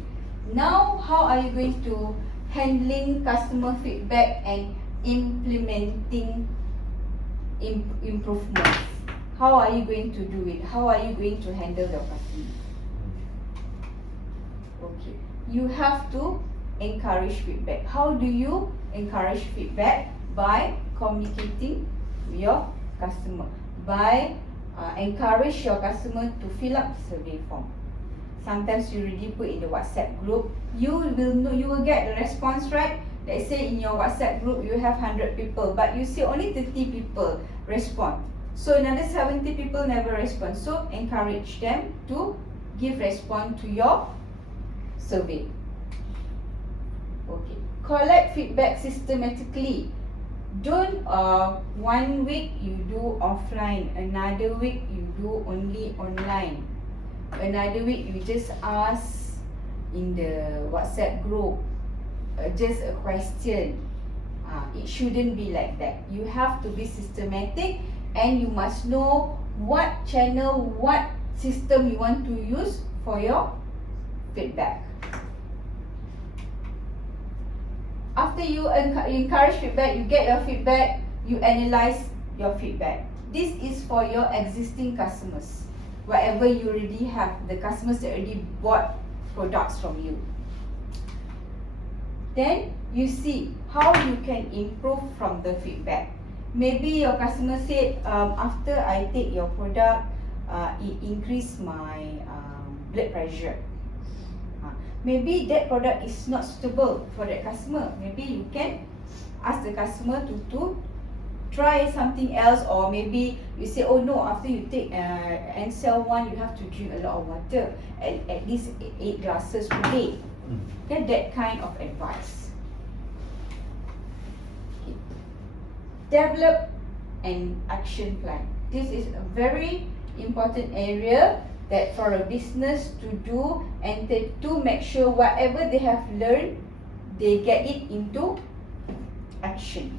Now, how are you going to handling customer feedback and implementing improvements? How are you going to do it? How are you going to handle your customer? Okay. You have to encourage feedback. How do you encourage feedback? By communicating with your customer. By encourage your customer to fill up survey form. Sometimes you already put in the WhatsApp group. You will get the response, right? Let's say in your WhatsApp group you have 100 people, but you see only 30 people respond. So another 70 people never respond. So encourage them to give response to your survey. Okay. Collect feedback systematically. Don't 1 week you do offline, another week you do only online, another week you just ask in the WhatsApp group just a question. It shouldn't be like that. You have to be systematic, and you must know what channel, what system you want to use for your feedback. After you encourage feedback, you get your feedback, you analyze your feedback. This is for your existing customers. Whatever you already have, the customers that already bought products from you. Then you see how you can improve from the feedback. Maybe your customer said, after I take your product, it increased my blood pressure. Maybe that product is not suitable for that customer. Maybe you can ask the customer to try something else, or maybe you say, oh no, after you take Ansel 1, you have to drink a lot of water, at least 8 glasses per day. Get that kind of advice. Okay. Develop an action plan. This is a very important area that for a business to do, and to make sure whatever they have learned, they get it into action.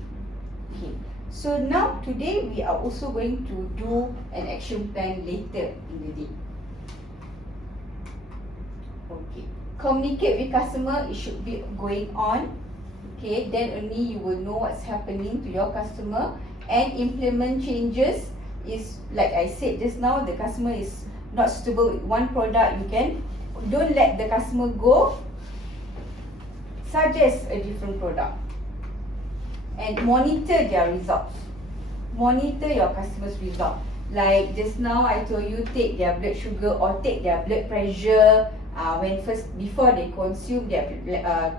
Okay. So now today we are also going to do an action plan later in the day. Okay. Communicate with customer, it should be going on. Okay, then only you will know what's happening to your customer, and implement changes is like I said just now, the customer is not suitable with one product, don't let the customer go, suggest a different product, and monitor their results. Monitor your customer's result. Like just now I told you, take their blood sugar or take their blood pressure. Before they consume, their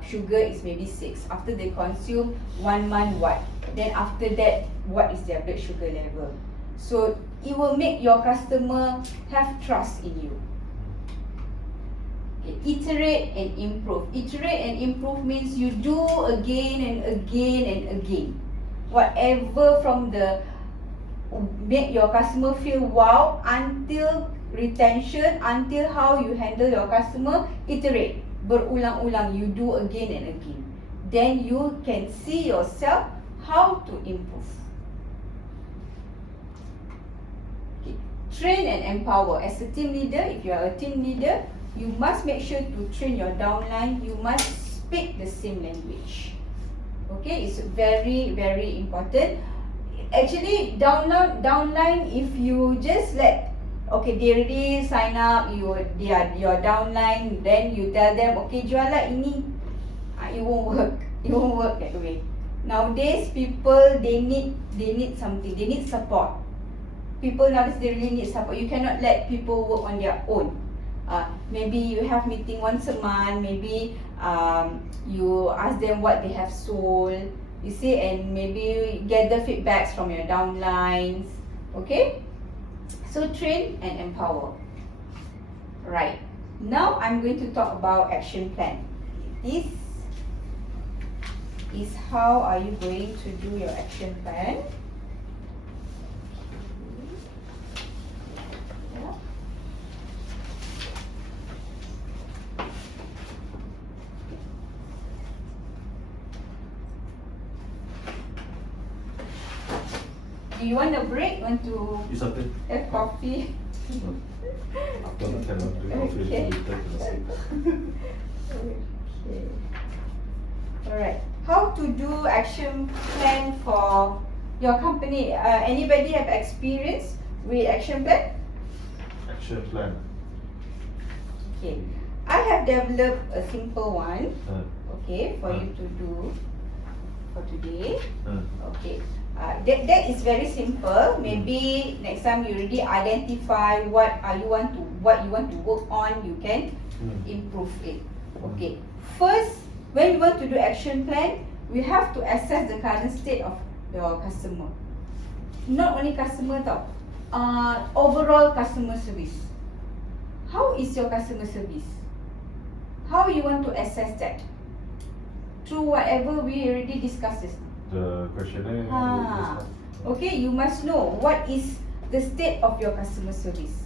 sugar is maybe 6. After they consume, 1 month what? Then after that, what is their blood sugar level? So it will make your customer have trust in you. Okay. Iterate and improve. Iterate and improve means you do again and again and again. Whatever from the make your customer feel wow, until retention, until how you handle your customer. Iterate, berulang-ulang, you do again and again. Then you can see yourself how to improve. Okay. Train and empower. As a team leader, if you are a team leader, you must make sure to train your downline. You must speak the same language. Okay, it's very, very important. Actually, downline, if you just let, okay, they already sign up, they are your downline, then you tell them, okay, jual lah ini, it won't work. It won't work that way. Nowadays, people, they need something, they need support. People nowadays, they really need support. You cannot let people work on their own. Maybe you have meeting once a month, maybe you ask them what they have sold, you see, and maybe gather feedbacks from your downlines. Okay, so train and empower. Right, now I'm going to talk about action plan. This is how are you going to do your action plan. Do you want a break? Want to It's okay. have coffee? After that cannot drink coffee, Okay. later cannot sleep. Okay. Alright. How to do action plan for your company? Anybody have experience with action plan? Action plan. Okay. I have developed a simple one. Okay, for Ah. you to do for today. Uh, Okay. That is very simple. Maybe next time you already identify what you want to work on, you can improve it. Okay. First, when you want to do action plan, we have to assess the current state of your customer. Not only customer tau, overall customer service. How is your customer service? How you want to assess that? Through whatever we already discussed this. the questionnaire. Okay, you must know what is the state of your customer service.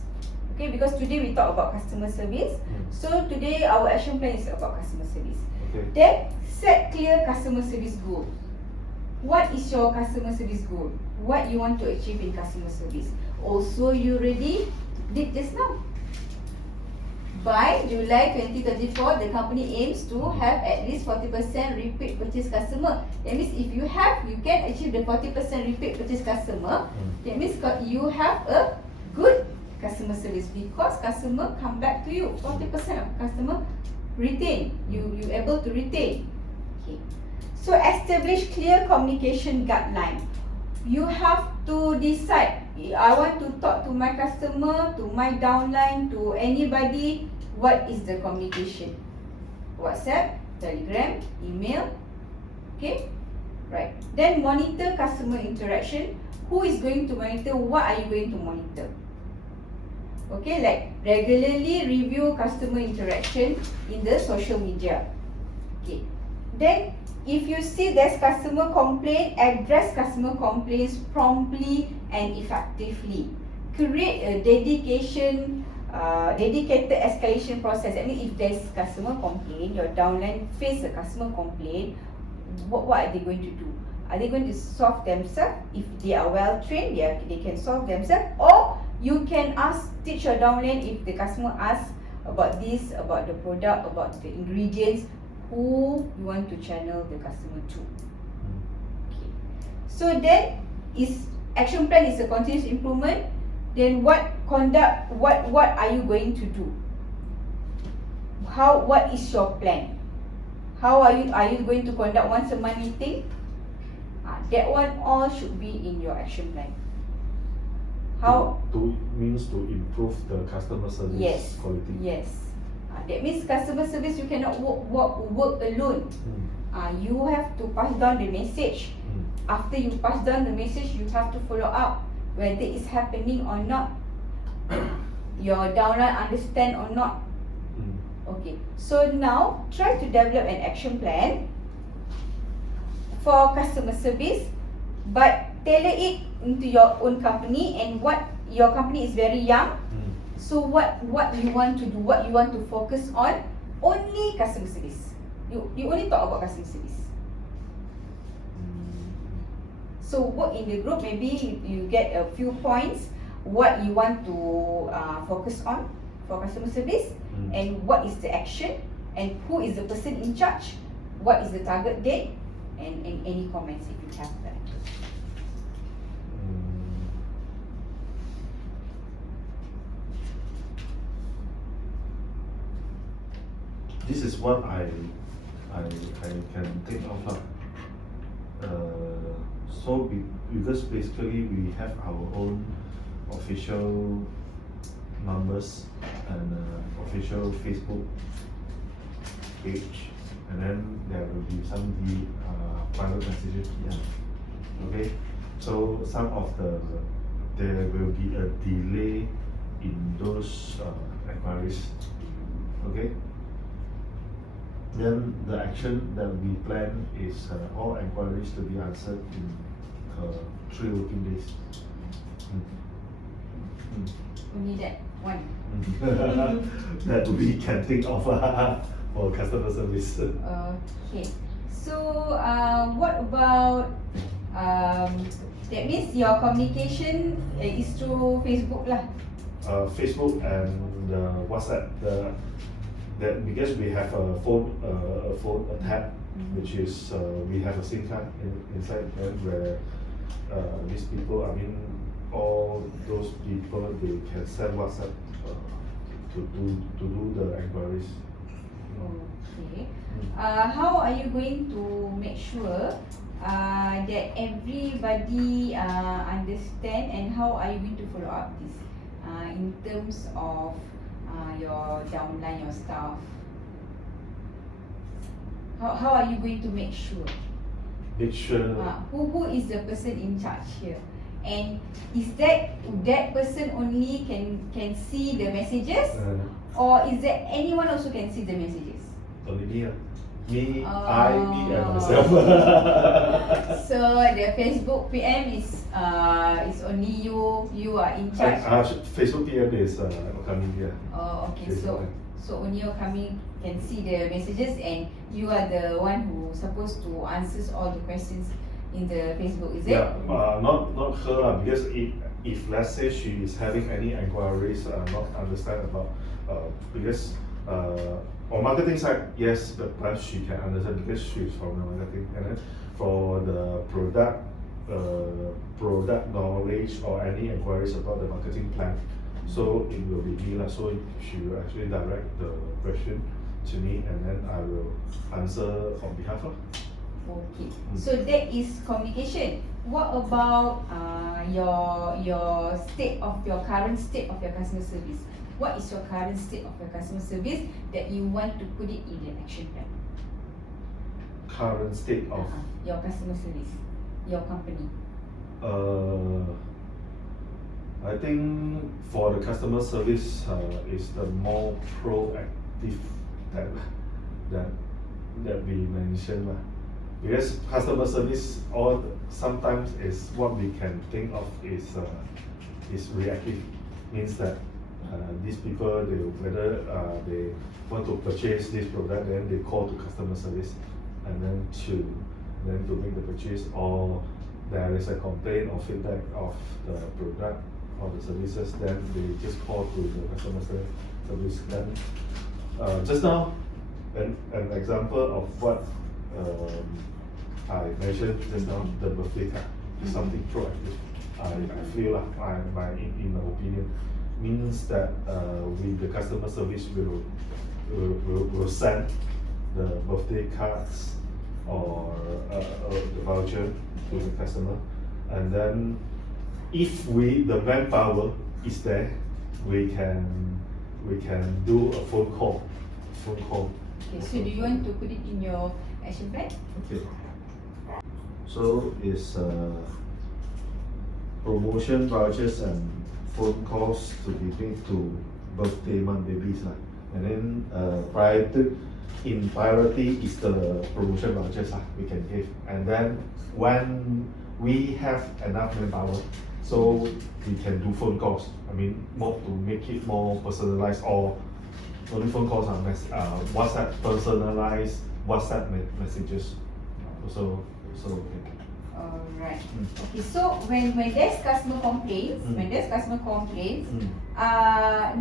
Okay, because today we talk about customer service. So today our action plan is about customer service. Okay. Then set clear customer service goal. What is your customer service goal? What you want to achieve in customer service? Also, you already did just now. By July 2024, the company aims to have at least 40% repeat purchase customer. That means if you can achieve the 40% repeat purchase customer. That means you have a good customer service because customer come back to you. 40% of customer retain. You able to retain. Okay. So establish clear communication guideline. You have to decide. I want to talk to my customer, to my downline, to anybody. What is the communication? WhatsApp, Telegram, email. Okay, right. Then monitor customer interaction. Who is going to monitor? What are you going to monitor? Okay, like regularly review customer interaction in the social media. Okay. Then if you see there's customer complaint, address customer complaints promptly and effectively. Create a dedicated escalation process. I mean, if there's customer complaint, your downline face a customer complaint, what are they going to do? Are they going to solve themselves? If they are well trained, they can solve themselves. Or you can teach your downline if the customer asks about this, about the product, about the ingredients, who you want to channel the customer to. Okay. So then action plan is a continuous improvement. Then what are you going to do? What is your plan? How are you going to conduct once a month meeting? That one all should be in your action plan. How means to improve the customer service quality. Yes. That means customer service you cannot work alone. You have to pass down the message. After you pass down the message, you have to follow up whether it's happening or not. Your downline understand or not. Okay. So now try to develop an action plan for customer service, but tailor it into your own company, and what your company is very young. So what you want to do, what you want to focus on, only customer service. You only talk about customer service. So work in the group, maybe you get a few points, what you want to focus on for customer service, and what is the action, and who is the person in charge, what is the target date, and any comments if you have that. This is what I can think of. Because basically we have our own official numbers and official Facebook page, and then there will be some private messages. Okay, so there will be a delay in those inquiries. Okay. Then the action that we plan is all inquiries to be answered in 3 working days. Only that one. That we can think of for customer service. Okay. So what about that means your communication is through Facebook lah. Facebook and WhatsApp. That because we have a phone tab, which is we have a SIM card inside there where these people, I mean, all those people, they can send WhatsApp to do the inquiries. Okay. How are you going to make sure that everybody understand, and how are you going to follow up this in terms of your downline, your staff? How are you going to make sure? Make sure. Who is the person in charge here? And is that person only can see the messages, or is there anyone also can see the messages? Only me. Me, me and Oh. myself. So the Facebook PM is only you are in charge. Facebook PM is coming here. Oh, okay. Facebook. So only your coming can see the messages, and you are the one who supposed to answers all the questions in the Facebook, is it? Yeah, not her because if let's say she is having any inquiries, not understand about because on marketing side, yes, the perhaps she can understand because she is from the marketing, and then for the product knowledge or any inquiries about the marketing plan, so it will be me lah. So she will actually direct the question to me, and then I will answer on behalf of. Okay. So that is communication. What about your current state of your customer service? What is your current state of your customer service that you want to put it in the action plan? Current state of Your customer service, your company. I think for the customer service is the more proactive that we mentioned lah. Because customer service sometimes is what we can think of is reactive, means that these people whether they want to purchase this product, then they call to customer service, and then to make the purchase, or there is a complaint or feedback of the product or the services, then they just call to the customer service. Then just now, an example of what I mentioned just now, the birthday card, something proactive. I feel like in my opinion, means that the customer service will send the birthday cards or the voucher to the customer, and then if the manpower is there, we can do a phone call. Okay. So do you want to put it in your action plan? Okay. So it's promotion vouchers and phone calls to be made to birthday month babies lah. And then priority is the promotion vouchers lah we can give. And then when we have enough manpower, So we can do phone calls. I mean, more to make it more personalized, or only phone calls are WhatsApp personalized WhatsApp messages. Also okay. Alright. Mm. Okay, so when there's customer complaints, Mm.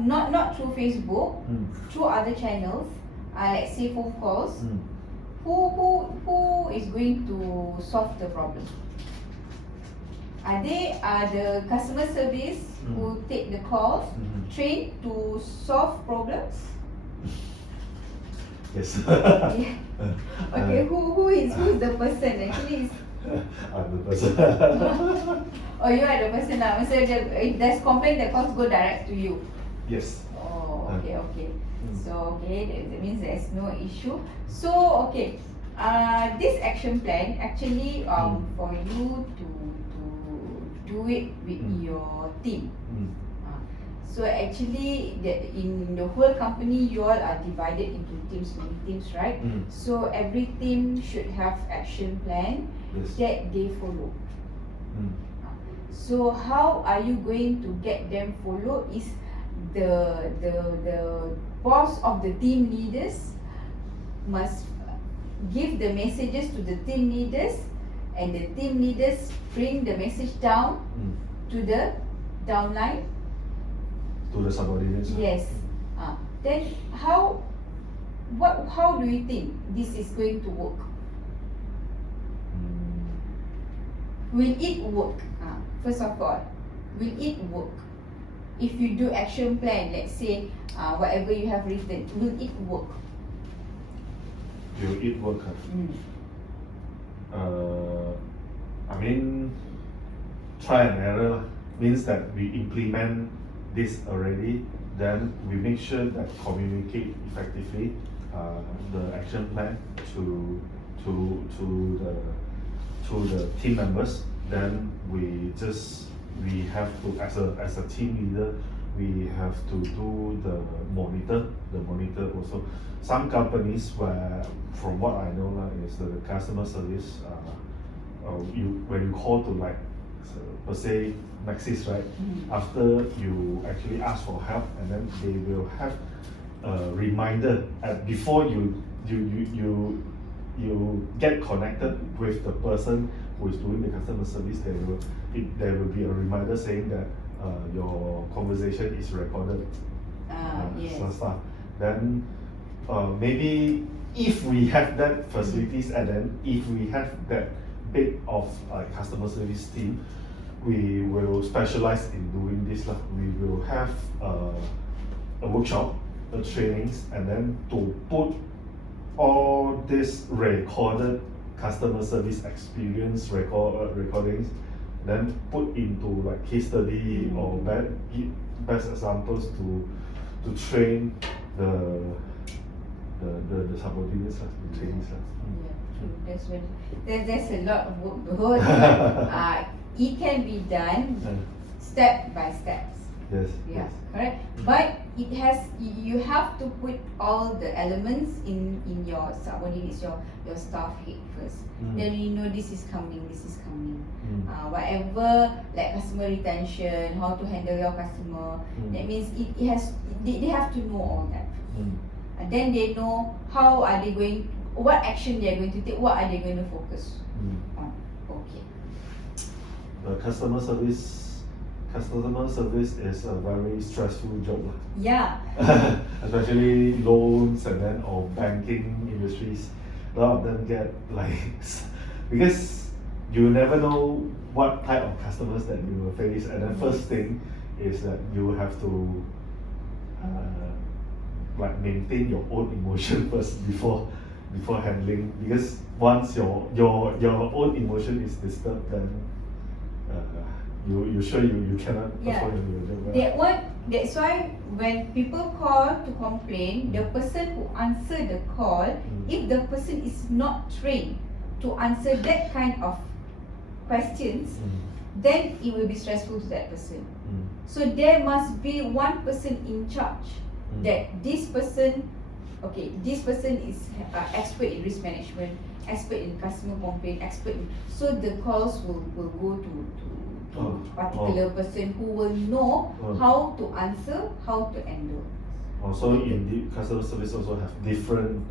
not through Facebook, Mm. through other channels, let's say phone calls, Mm. who is going to solve the problem? Are the customer service who take the calls Mhm. trained to solve problems? Yes. Yeah. Okay, who's the person actually? I'm the person. Oh, you are the person now. So if there's complaint, the calls go direct to you. Yes. Oh, okay. Mm. So that means there's no issue. So okay, this action plan actually for you to do it with your team. So actually, in the whole company, you all are divided into many teams, right? So every team should have action plan Yes. that they follow. Mm. So how are you going to get them follow is the boss of the team leaders must give the messages to the team leaders, and the team leaders bring the message down to the downline. To the subordinates. Yes. Then how do you think this is going to work? Mm. Will it work? First of all, will it work? If you do action plan, let's say whatever you have written, will it work? Will it work? I mean, try and error lah. Means that we implement this already, then we make sure that communicate effectively the action plan to the team members. Then we have to, as a team leader, we have to do the monitor also. Some companies where, from what I know is the customer service, when you call to like, per se, Maxis, right? After you actually ask for help, and then they will have a reminder before you get connected with the person who is doing the customer service. There will be a reminder saying that your conversation is recorded. Yes. Some stuff. Then maybe if we have that facilities, and then if we have that big of customer service team, we will specialize in doing this lah. We will have a workshop, trainings, and then to put all this recorded customer service experience recordings, then put into like case study or best examples to train the subordinates, the trainees. That's when there's a lot of work to hold. It can be done step by steps. Yes. Yeah, correct. But you have to put all the elements in your subordinates, your staff head first. Then you know this is coming. Whatever like customer retention, how to handle your customer. That means they have to know all that. And then they know what action they are going to take, what are they going to focus on. Okay. The customer service is a very stressful job. Yeah. Especially loans and then or banking industries. A lot of them get like because you never know what type of customers that you will face, and the first thing is that you have to like maintain your own emotion first before handling, because once your own emotion is disturbed, then you cannot perform your job. That's why when people call to complain, the person who answer the call, if the person is not trained to answer that kind of questions, then it will be stressful to that person. So there must be one person in charge that this person is expert in risk management, expert in customer complaint, so the calls will go to particular person who will know how to answer, how to handle. Also, in the customer service also have different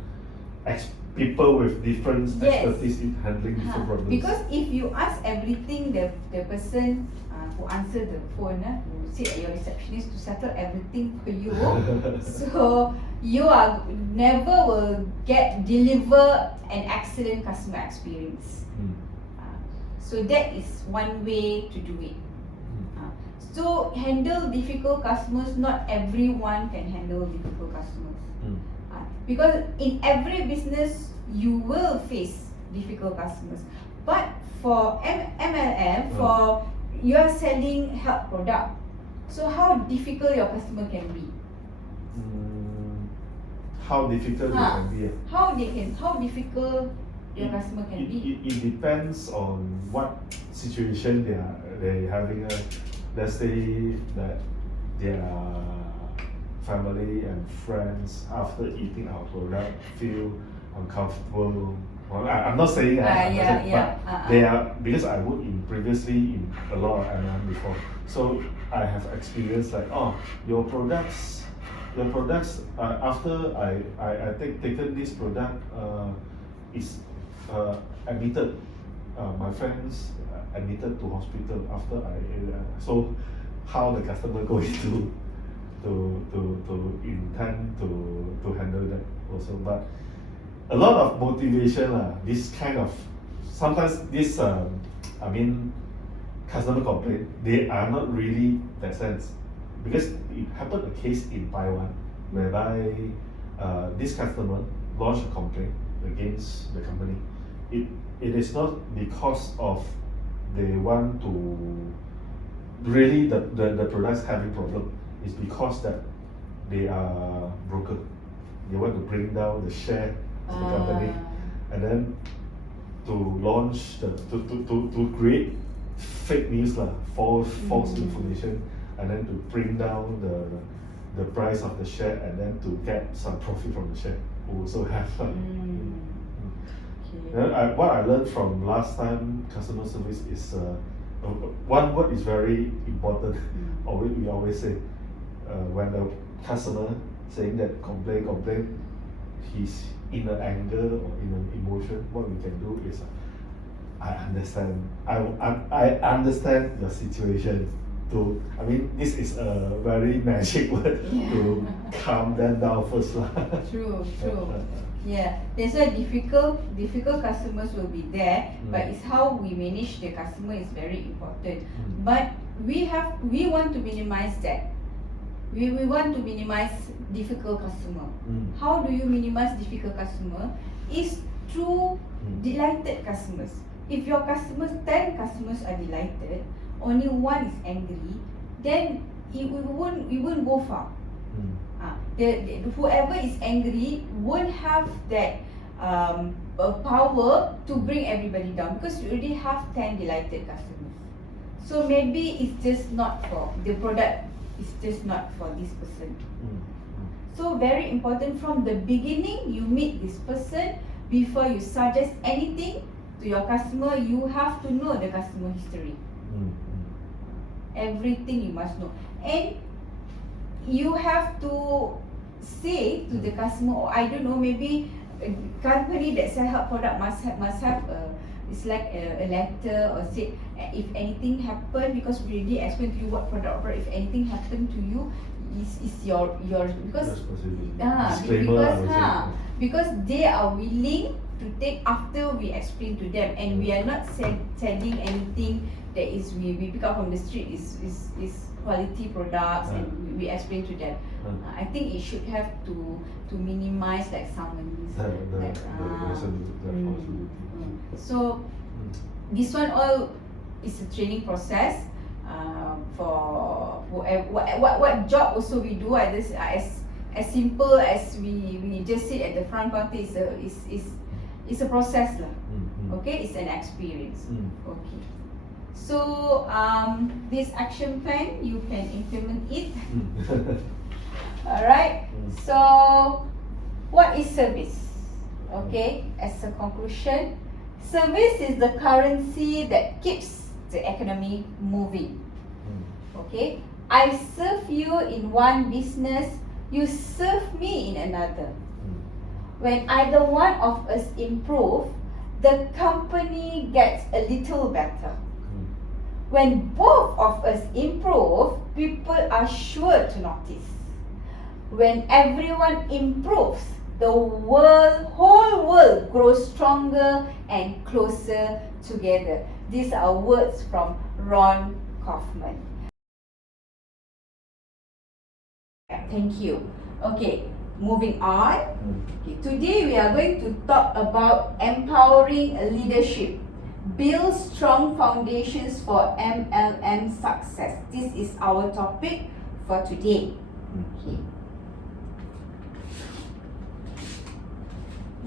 people with different Yes. expertise in handling different problems. Because if you ask everything, the person who answer the phone, who sit at your receptionist to settle everything for you, so you are never will deliver an excellent customer experience. So that is one way to do it. So handle difficult customers, not everyone can handle difficult customers. Because in every business, you will face difficult customers. But for MLM, for you are selling health product, so how difficult your customer can be? How difficult it can be? How difficult your customer can be? It depends on what situation they having. Let's say that their family and friends after eating our product feel uncomfortable. Well, I'm not saying but they are, because I worked previously in a lot of MLM before, so I have experienced like, your products after I taken this product is admitted. My friends admitted to hospital after so how the customer going to intend to handle that also. But a lot of motivation this kind of, sometimes this customer complaint, they are not really that sense, because it happened a case in Taiwan whereby this customer launched a complaint against the company. It is not because of they want to really the products having problem. It's because that they are broken. They want to bring down the share of the company, and then to launch to create fake news false information, and then to bring down the price of the share, and then to get some profit from the share. Also have what I learned from last time customer service is one word is very important. We always say when the customer saying that complain, he's in an anger or in an emotion, what we can do is I understand your situation. This is a very magic word to calm them down first. True. Yeah, that's why difficult customers will be there, but it's how we manage the customer is very important. But we want to minimize that. We want to minimize difficult customer. How do you minimize difficult customer? Is through delighted customers. If your 10 customers are delighted, only one is angry, then we won't go far. Whoever is angry won't have that power to bring everybody down, because you already have 10 delighted customers. So maybe it's just not for the product. It's just not for this person. So very important from the beginning, you meet this person. Before you suggest anything to your customer, you have to know the customer history. Everything you must know, and you have to say to the customer, or I don't know, maybe a company that sell health product must have it's like a letter, or say if anything happen, because we already explained to you what product, if anything happen to you, is your because because they are willing to take after we explain to them, and we are not selling anything that is we pick up from the street is quality products, and we explain to them. I think it should have to minimize like summonings. So this one all is a training process for what job also we do. As simple as we just sit at the front counter is a process lah. Okay, it's an experience. Okay. So this action plan, you can implement it. Alright. So what is service? Okay, as a conclusion, service is the currency that keeps the economy moving. Mm. Okay, I serve you in one business, you serve me in another. Mm. When either one of us improve, the company gets a little better. Mm. When both of us improve, people are sure to notice. When everyone improves, the whole world grows stronger and closer together. These are words from Ron Kaufman. Thank you. Okay, moving on. Mm. Okay, today we are going to talk about empowering leadership. Build strong foundations for MLM success. This is our topic for today. Okay.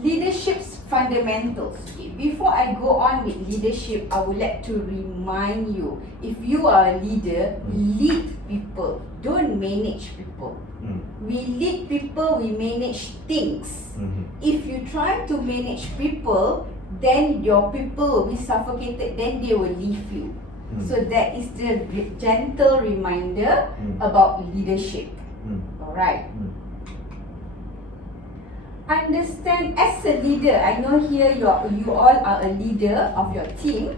Leadership's fundamentals. Okay. Before I go on with leadership, I would like to remind you, if you are a leader, lead people. Don't manage people. Mm. We lead people, we manage things. Mhm. If you try to manage people, then your people will be suffocated, then they will leave you. Mm. So that is the gentle reminder Mm. about leadership. Mm. Alright. Mm. Understand as a leader, I know here you all are a leader of your team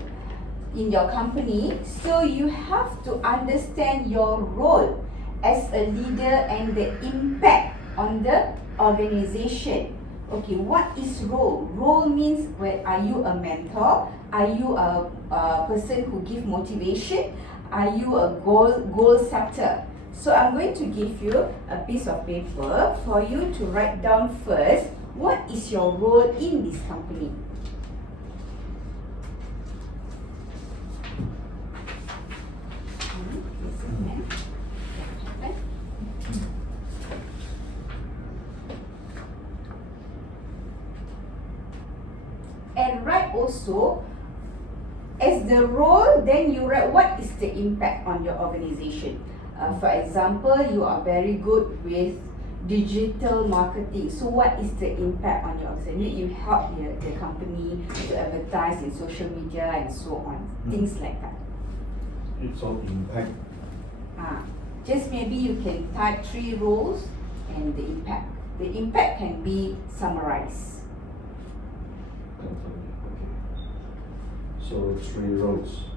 in your company, so you have to understand your role as a leader and the impact on the organization. Okay, what is role? Role means, are you a mentor? Are you a person who give motivation? Are you a goal setter? So I'm going to give you a piece of paper for you to write down first. What is your role in this company? And write also, as the role, then you write what is the impact on your organization. For example, you are very good with digital marketing. So what is the impact on your organization? You help the company to advertise in social media and so on. Things like that. It's all impact. Just maybe you can type 3 roles and the impact. The impact can be summarized. Company. Okay. So 3 roles.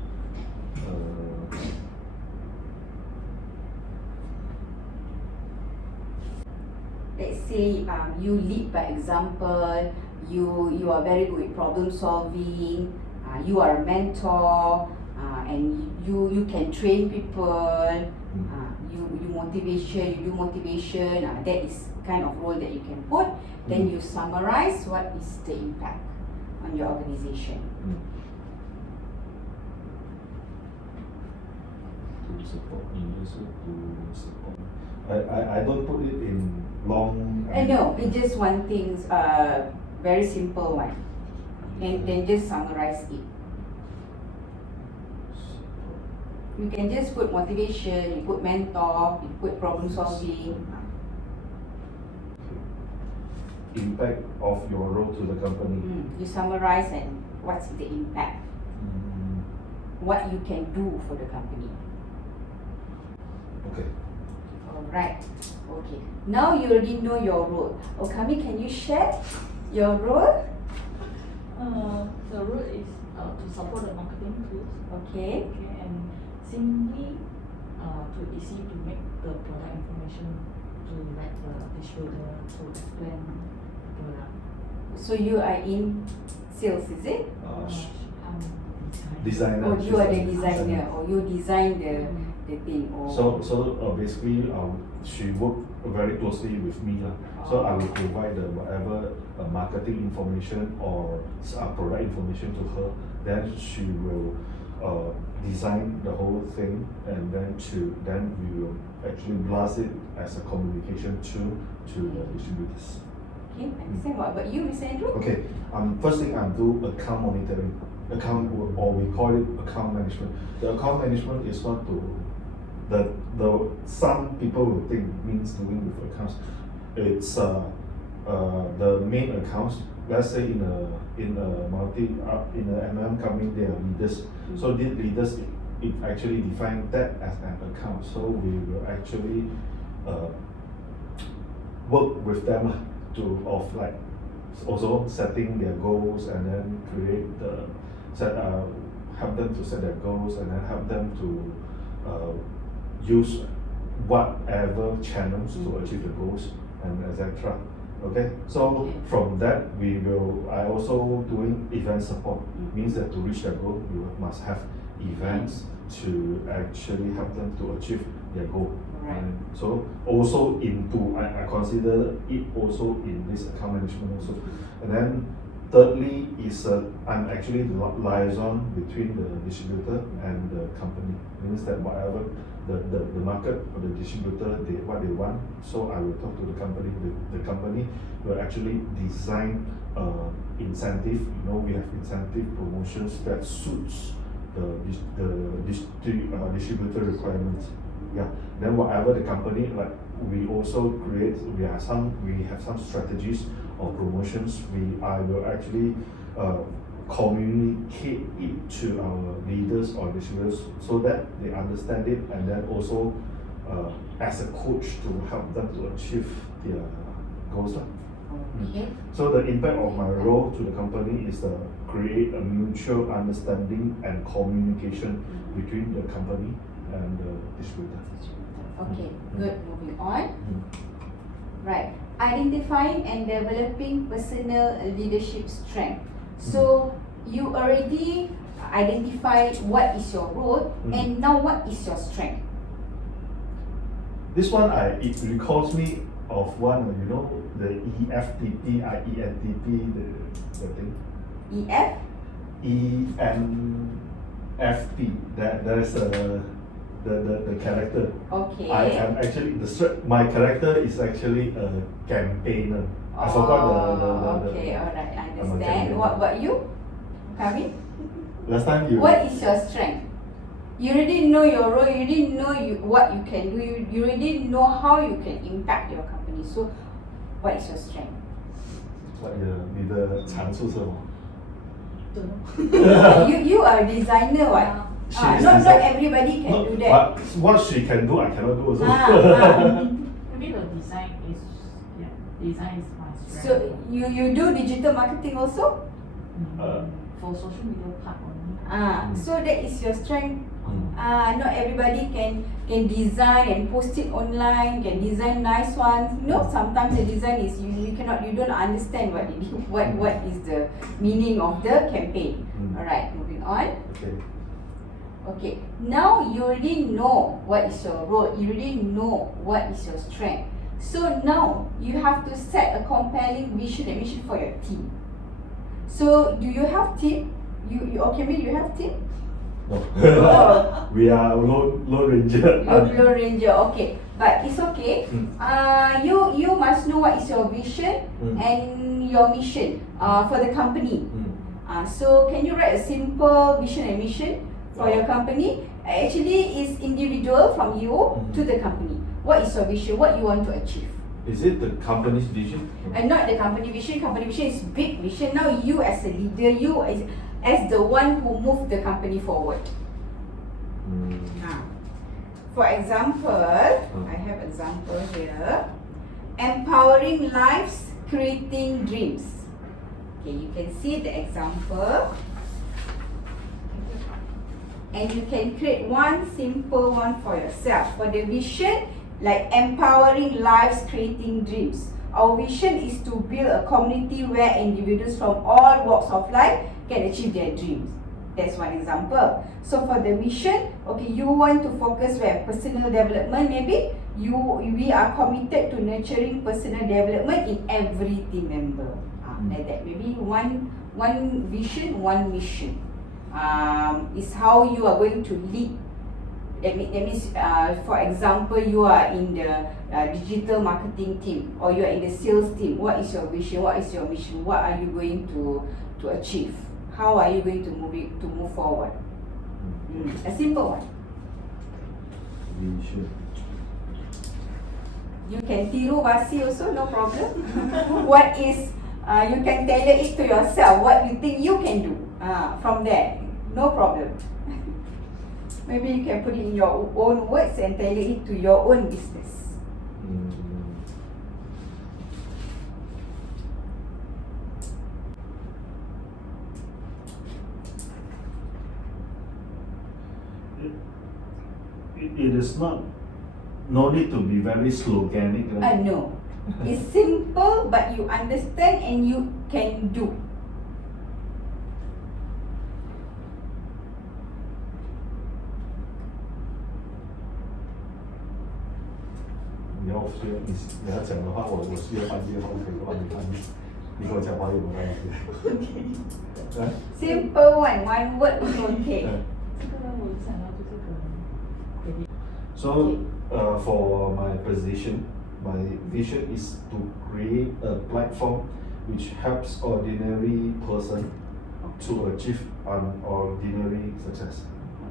Let's say you lead by example, you are very good with problem solving, you are a mentor, and you can train people, you do motivation, that is kind of role that you can put. Then you summarize what is the impact on your organization. To support users, to support. I don't put it in long. No, it's just one thing, very simple one. Then just summarize it. You can just put motivation, you put mentor, you put problem solving. Impact of your role to the company. You summarize and what's the impact? What you can do for the company. Okay. Alright. Okay. Now you already know your role. Okami, can you share your role? The role is to support the marketing tools. Okay. Okay, and simply to easy to make the product information to let the distributor to explain the product. So you are in sales, is it? I'm Designer. Or you are the designer, or you design the thing. Or So basically, she worked very closely with me lah. So I will provide the whatever marketing information or product information to her. Then she will design the whole thing, and then we will actually blast it as a communication tool to the distributors. Okay, understand. What about you, Mr. Andrew? Okay. First thing I do account monitoring. Or we call it account management. The account management is not some people will think means doing with accounts. It's the main accounts. Let's say in a MM company, there are leaders. So these leaders, it actually define that as an account. So we will actually work with them also setting their goals, and then help them to set their goals, and then help them to use whatever channels to achieve the goals, and etc. Okay, so from that I also doing event support. Means that to reach their goal, you must have events to actually help them to achieve their goal. Right. So also I consider it also in this account management also. And then thirdly is I'm actually the liaison between the distributor and the company. Means that whatever the market or the distributor what they want, so I will talk to the company. The company will actually design incentive. We have incentive promotions that suits the distributor requirements. Yeah. Then whatever the company we also we have some strategies or promotions. I will actually communicate it to our leaders or distributors so that they understand it, and then also as a coach to help them to achieve their goals. Okay. So the impact of my role to the company is to create a mutual understanding and communication between the company and the distributor. Okay, good. Moving on. Right. Identifying and developing personal leadership strength. So you already identified what is your role, and now what is your strength? This one it recalls me of one, the EFTP, IENTP, the thing. EF? ENFP. There's the character. Okay. I am actually my character is actually a campaigner. I forgot the Okay, alright, I I'm a understand. campaigner. What about you, Kami? Last time you. What is your strength? You already know your role. You already know what you can do. You already know how you can impact your company. So, what is your strength? 你的长处是什么？ Don't know. you are a designer, what? She is Not design- everybody can do that. But what she can do, I cannot do also. Maybe the design is my strength. So you do digital marketing also? For social media part only. So that is your strength. Not everybody can design and post it online. Can design nice ones. Sometimes the design is you don't understand what is the meaning of the campaign. Alright, moving on. Okay, now you already know what is your role. You already know what is your strength. So now you have to set a compelling vision and mission for your team. So do you have team? You have team? No. We are low ranger. Low ranger, okay. But it's okay. You must know what is your vision and your mission for the company. So can you write a simple vision and mission for your company? Actually, it's individual from you to the company. What is your vision? What you want to achieve? Is it the company's vision? And not the company vision. Company vision is big vision. Now you as a leader, you as the one who move the company forward. For example, I have example here. Empowering lives, creating dreams. Okay, you can see the example. And you can create one simple one for yourself. For the vision, like empowering lives, creating dreams. Our vision is to build a community where individuals from all walks of life can achieve their dreams. That's one example. So for the vision, okay, you want to focus where personal development. Maybe we are committed to nurturing personal development in every team member. Like that. Maybe one vision, one mission. Is how you are going to lead. That means, for example, you are in the digital marketing team, or you are in the sales team. What is your vision? What is your mission? What are you going to achieve? How are you going to move forward? A simple one. Vision. You can tiru basi also, no problem. What is, you can tailor it to yourself, what you think you can do. From there, no problem. Maybe you can put it in your own words and tailor it to your own business. It is not, no need to be very sloganic. Right? No. It's simple, but you understand and you can do.你要讲的话，我需要翻译的话，我可以帮你翻译。你跟我讲华语没关系。来， Simple one word is okay. 这个我想到就是可能 credit So, for my position, my vision is to create a platform which helps ordinary person to achieve unordinary success.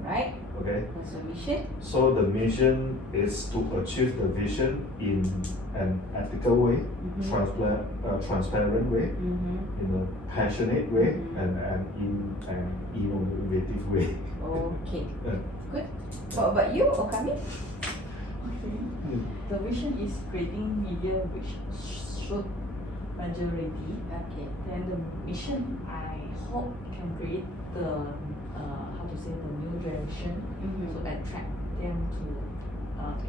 Alright, Okay. what's your mission? So the mission is to achieve the vision in an ethical way, transparent way, in a passionate way, and in an innovative way. Okay, good. What about you, Okami? Okay. The vision is creating media which should majority. Okay. Then the mission, I hope can create the how to say the new generation to attract them to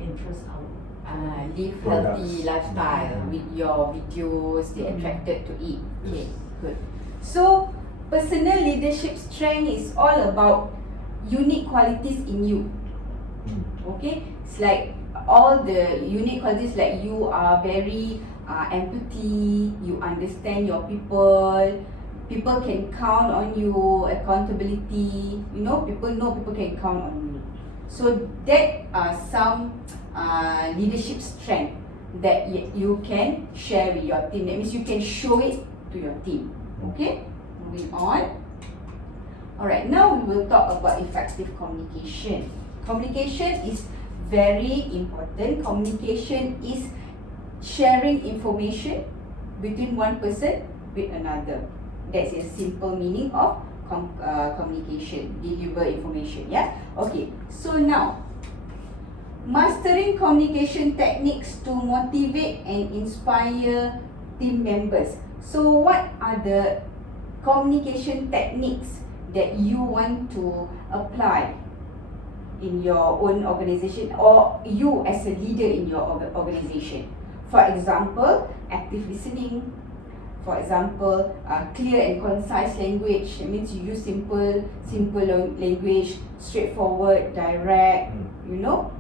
interest our Live Products. healthy lifestyle with your videos, they attracted to it. Okay, Yes. good. So, personal leadership strength is all about unique qualities in you. Okay, it's like all the unique qualities, like you are very empathy, you understand your people, people can count on you, accountability, you know people can count on you. So that are some leadership strength that you can share with your team. That means you can show it to your team. Okay, moving on. Alright, now we will talk about effective communication. Communication is very important. Communication is sharing information between one person with another. That's a simple meaning of communication. Deliver information, yeah? Okay, so now, mastering communication techniques to motivate and inspire team members. So what are the communication techniques that you want to apply in your own organization, or you as a leader in your organization? For example, active listening. For example, clear and concise language. That means you use simple language, straightforward, direct. You know,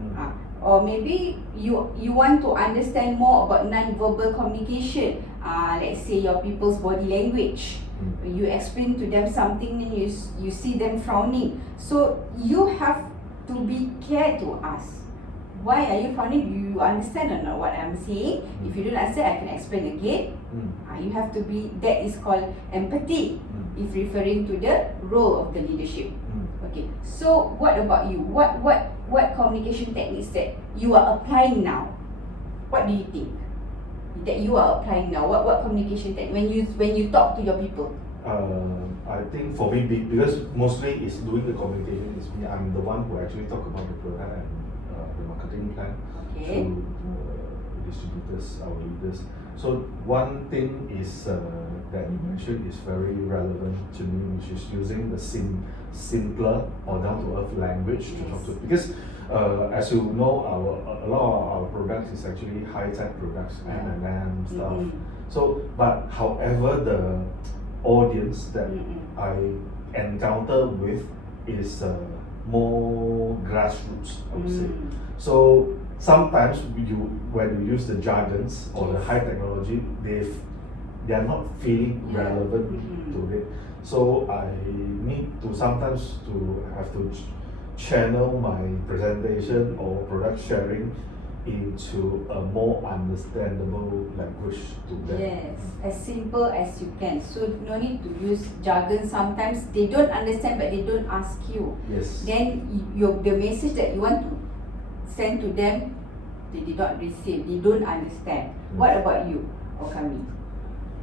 or maybe you want to understand more about non-verbal communication. Let's say your people's body language. You explain to them something and you see them frowning. So you have to be care to ask, why are you frowning? Do you understand or not what I'm saying? If you don't understand, I can explain again. You have to be, that is called empathy, if referring to the role of the leadership. Okay, so what about you? What communication techniques that you are applying now? What do you think that you are applying now? What communication technique when you talk to your people? I think for me, because mostly it's doing the communication is me. I'm the one who actually talk about the product and the marketing plan Okay. to distributors, our leaders. So one thing is that you mentioned is very relevant to me, which is using the simpler or down to earth language to talk to. Because as you know, a lot of our products is actually high tech products, M&M stuff. So, but however, the audience that I encounter with is more grassroots, I would say. So sometimes when you use the jargons or the high technology, they are not feeling relevant to it. So I need to sometimes to have to channel my presentation or product sharing into a more understandable language to them. Yes, as simple as you can. So no need to use jargon. Sometimes they don't understand, but they don't ask you. Yes. Then the message that you want to send to them, they did not receive, they don't understand. What about you, Okami?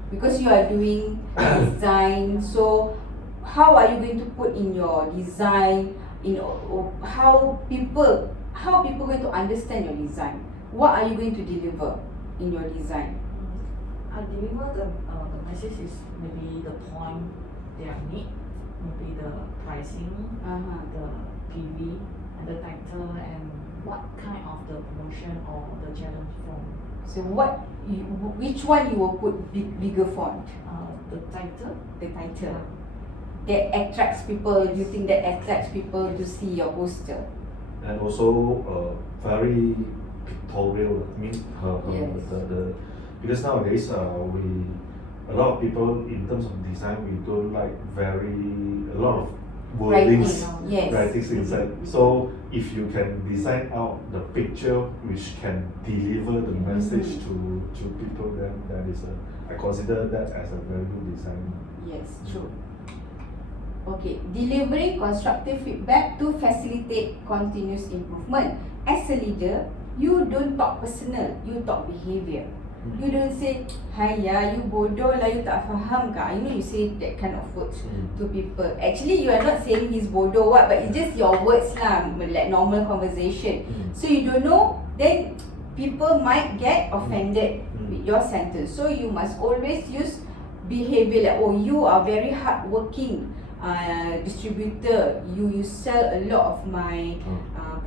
Because you are doing design, so how are you going to put in your design, how people going to understand your design? What are you going to deliver in your design? I deliver the message is maybe the point they are need, maybe the pricing, the PV, and the title, and what kind of the promotion or the challenge form. So which one you will put bigger font? The title. The title. That attracts people. You think that attracts people to see your poster? And also very pictorial. I mean, Yes. because nowadays a lot of people in terms of design, we don't like a lot of wordings, writings inside. So if you can design out the picture which can deliver the message to people, then that is I consider that as a very good design. Yes, true. Okay, delivering constructive feedback to facilitate continuous improvement. As a leader, you don't talk personal, you talk behavior. You don't say, "Haiya, you bodoh lah, you tak faham kah?" You say that kind of words to people. Actually, you are not saying he's bodoh what, but it's just your words lah, like normal conversation. So you don't know, then people might get offended with your sentence. So you must always use behavior like, "Oh, you are very hardworking distributor. You sell a lot of my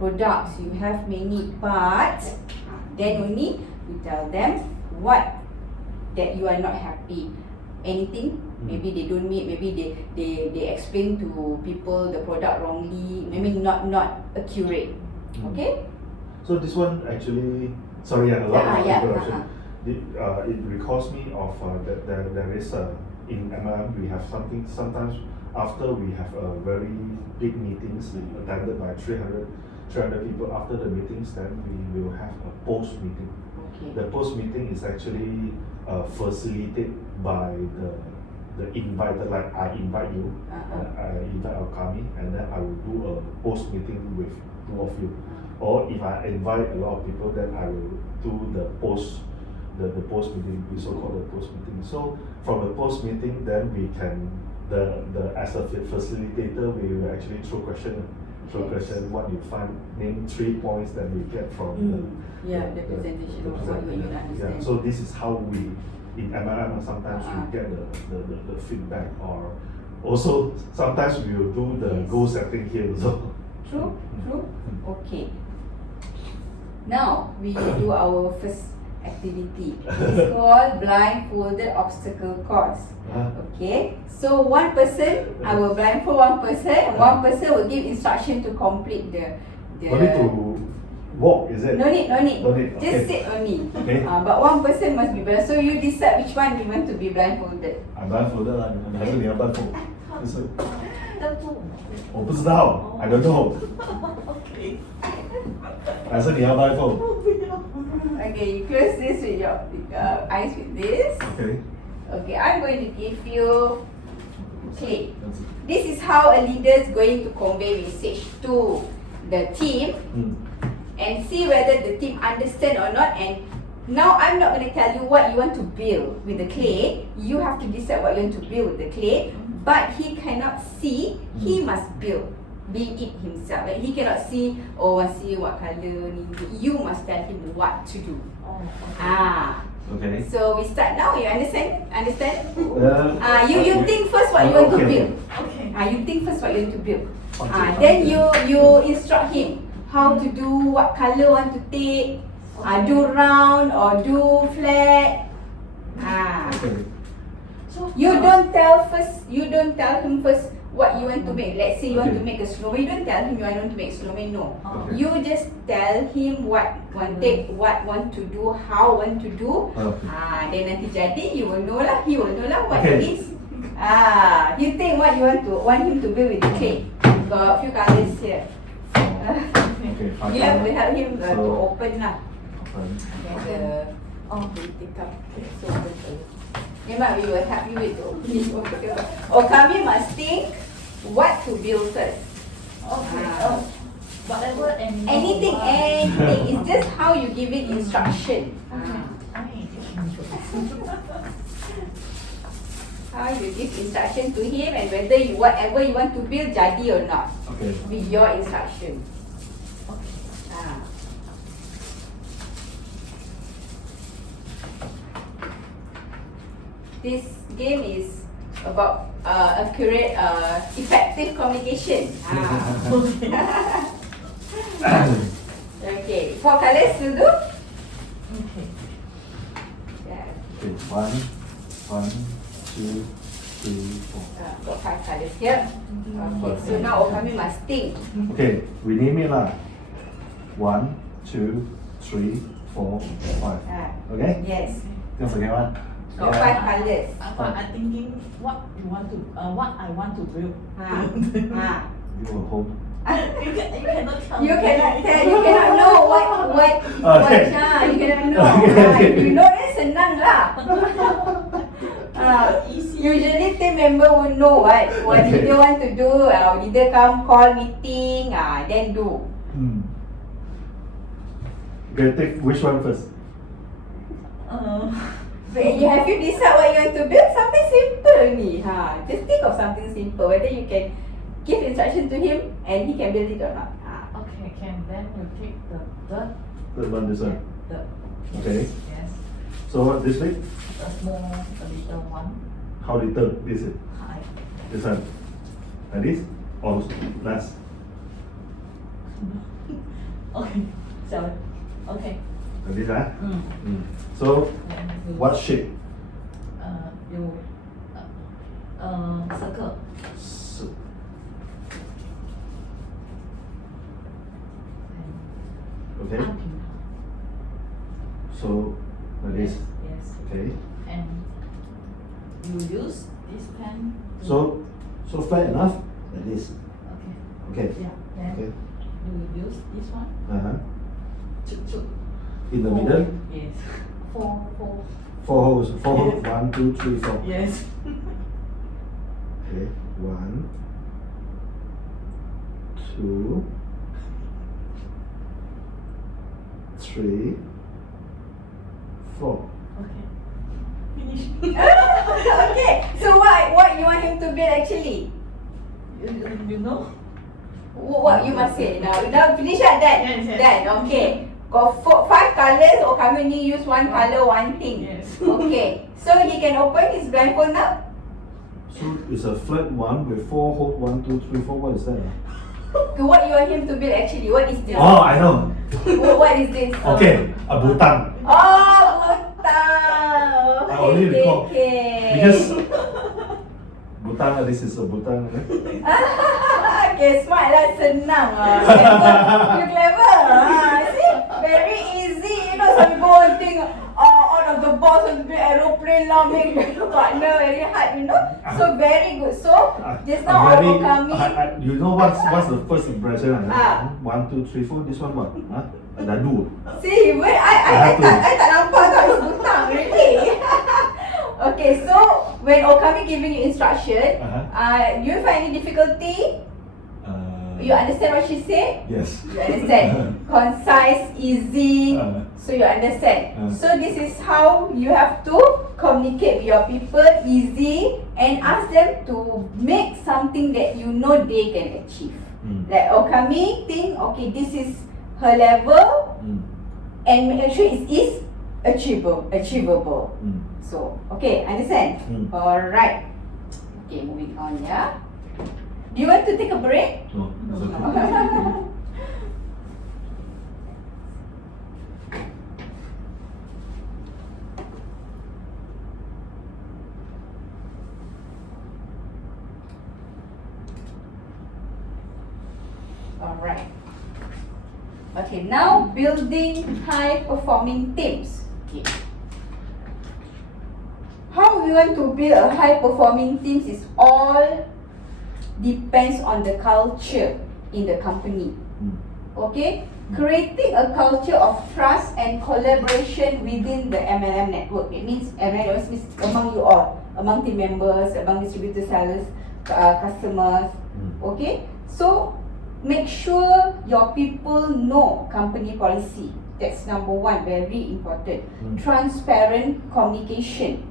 products. You have many parts." Then only you tell them what that you are not happy. Anything, maybe they don't meet, maybe they explain to people the product wrongly, maybe not accurate. Okay? So this one actually, sorry, a lot of interruption. uh-huh. It recalls me of that there is in MLM we have something sometimes after we have a very big meetings attended by 300 people. After the meetings, then we will have a post meeting. Okay. The post meeting is actually facilitated by the invited, like I invite you, I invite Okami, and then I will do a post meeting with two of you. Or if I invite a lot of people, then I will do the post meeting, we so called the post meeting. So from the post meeting, then we can as a facilitator, we will actually throw question, what you find, name 3 points that we get from the presentation of what you understand. Yeah, so this is how we in MLM sometimes we get the feedback, or also sometimes we will do the goal setting here also. True. Okay. Now we do our first activity. It's called blindfolded obstacle course. Okay. So one person, I will blindfold one person. One person will give instruction to complete the. No need to walk, is it? No need. Okay. Just sit only. Okay. But one person must be blindfolded. So you decide which one you want to be blindfolded. I'm blindfolded 啦，你还是你要 blindfold？ 就是我不知道 I don't know。 Okay. 还是你要 blindfold？ Okay, you close this with your eyes with this. Okay. Okay, I'm going to give you clay. This is how a leader is going to convey message to the team and see whether the team understand or not. And now I'm not going to tell you what you want to build with the clay. You have to decide what you want to build with the clay. But he cannot see, he must build. Be it himself. Like he cannot see, oh, I see what color. You must tell him what to do. Oh, okay. Okay. So we start now. You understand? You okay. think first what you want to Okay. build. Okay. You think first what you want to build. Okay. Then you instruct him how to do, what color want to take. Do round or do flat. Okay. So You don't tell him first what you want to make. Let's say you want to Okay. make a snowman. You don't tell him you want to make snowman. No. Okay. You just tell him what want take, what want to do, how want to do. Okay. Then nanti jadi you will know lah. He will know lah what Okay. it is. You think what you want him to build with the clay. Got a few colors here. Okay. You have to help him to open lah. Open. Take up. Okay, so open first. Memang we will help you with the opening. Kami must think what to build first. Okay. Whatever animal. Anything, anything. It's just how you give it instruction. How you give instruction to him and whether you whatever you want to build jadi or not Okay. with your instruction. Ah. This game is about accurate, effective communication. Okay, 4 colors will do. Okay. Yeah. Okay, one, two, three, four. Got 5 colors here. Okay, so now Okami must think. Okay, we name it lah. 1, 2, 3, 4, 5. Ah, Okay? yes, That's okay one. got 5 colors. I'm thinking what I want to build. Ah, ah. You will hold. You cannot tell You me. cannot tell, you cannot know what Okay. you cannot know. Okay. If you know then senang lah. Usually team member will know what Okay. they want to do. Either come call meeting, then do. Okay, take which one first? But you have you decide what you want to build? Something simple ni. Just think of something simple. Whether you can give instruction to him and he can build it or not. Okay, can then you take the third. Third one, this one. The Okay. yes. So what, this big? The small, the little one. How little? This is High. this one. And this? Or last? Okay. So okay. And this ah? Mm. So Then you what shape? you circle. S- Okay. 按平衡 So like this. Yes. Okay. And you use this pen. to- So flat enough? Like this. Okay. Okay. Yeah. Then Okay. you use this one. Uh-huh. To In the four. middle? Yes. Four. 4 holes. 4 holes. Yes. 1, 2, 3, 4. Yes. Okay. 1, 2, 3, 4. Okay. Finish. Okay, so what you want him to build actually? You know? What you must say now? Now finish at that. Yes, yes. Done. Okay. Got 5 colors or kami only use 1 color, 1 thing. Yes. Okay. So he can open his blindfold now. So it's a flat one with 4 holes. 1, 2, 3, 4. What is that? Okay, what you want him to build actually? What is this? Oh, I know. What is this? Okay, a butang. Oh, butang. I only Okay, recall. okay. Because butang, this is a butang. Okay, smart lah, senang lah. Clever. You clever. See? Very easy. You know, some people will think, out of the box want to build aeroplane lah, make partner very hard, you know. So very good. So, just now I'm very- coming. you know what's the first impression? Ah. 1, 2, 3, 4. This one what? Huh? Dadu. See, wait, I have to. tak nampak tau, it's butang, really. Okay, so when Okami giving you instruction, do you find any difficulty? You understand what she said? Yes. You understand? Concise, easy, Uh. so you understand. Uh. So this is how you have to communicate with your people, easy, and ask them to make something that you know they can achieve. Like Okami think, okay, this is her level, and make sure it is achievable. So, okay, understand? Alright. Okay, moving on, yeah. Do you want to take a break? No. It's okay. Alright. Okay, now building high performing teams. Okay. How we want to build a high performing teams is all depends on the culture in the company. Okay? Creating a culture of trust and collaboration within the MLM network. It means MLM means among you all, among team members, among distributors, sellers, customers. Okay? So make sure your people know company policy. That's number one, very important. Transparent communication.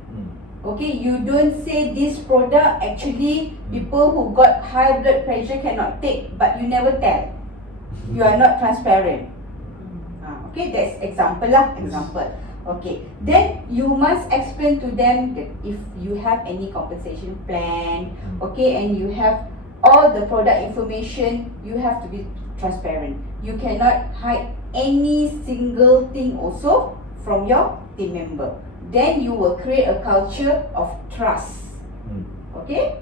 Okay, you don't say this product actually people who got high blood pressure cannot take, but you never tell. You are not transparent. Okay, that's example lah, example. Okay, then you must explain to them that if you have any compensation plan, okay, and you have all the product information, you have to be transparent. You cannot hide any single thing also from your team member. Then you will create a culture of trust. Okay?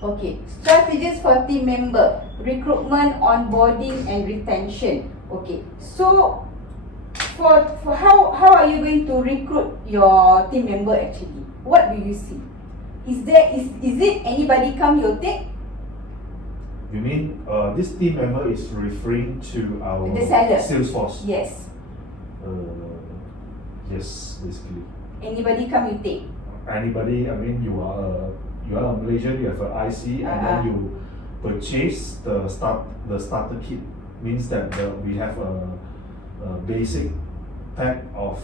Okay, strategies for team member, recruitment, onboarding and retention. Okay, so for how are you going to recruit your team member actually? What do you see? Is it anybody come you'll take? You mean this team member is referring to our The seller. sales force? Yes. Yes, basically. Anybody come you take? Anybody, I mean, you are a Malaysian, you have an IC, and then you purchase the starter kit. Means that we have a basic pack of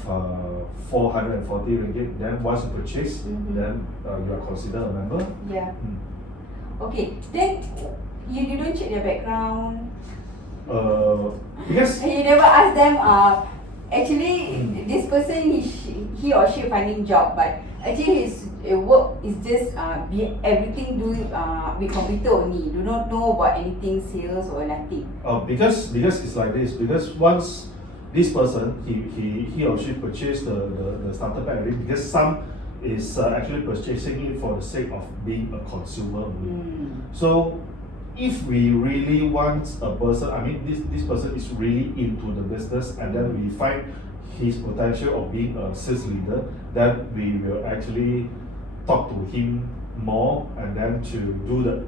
440 ringgit. Then once you purchase, then you are considered a member. Yeah. Okay, then you don't check their background. Because You never ask them. Actually, this person he or she finding job, but actually his work is just everything do with computer only. Do not know about anything sales or nothing. because it's like this. Because once this person he or she purchased the starter pack already, because some is actually purchasing it for the sake of being a consumer only. So if we really want a person, I mean this person is really into the business, and then we find his potential of being a sales leader, then we will actually talk to him more, and then to do the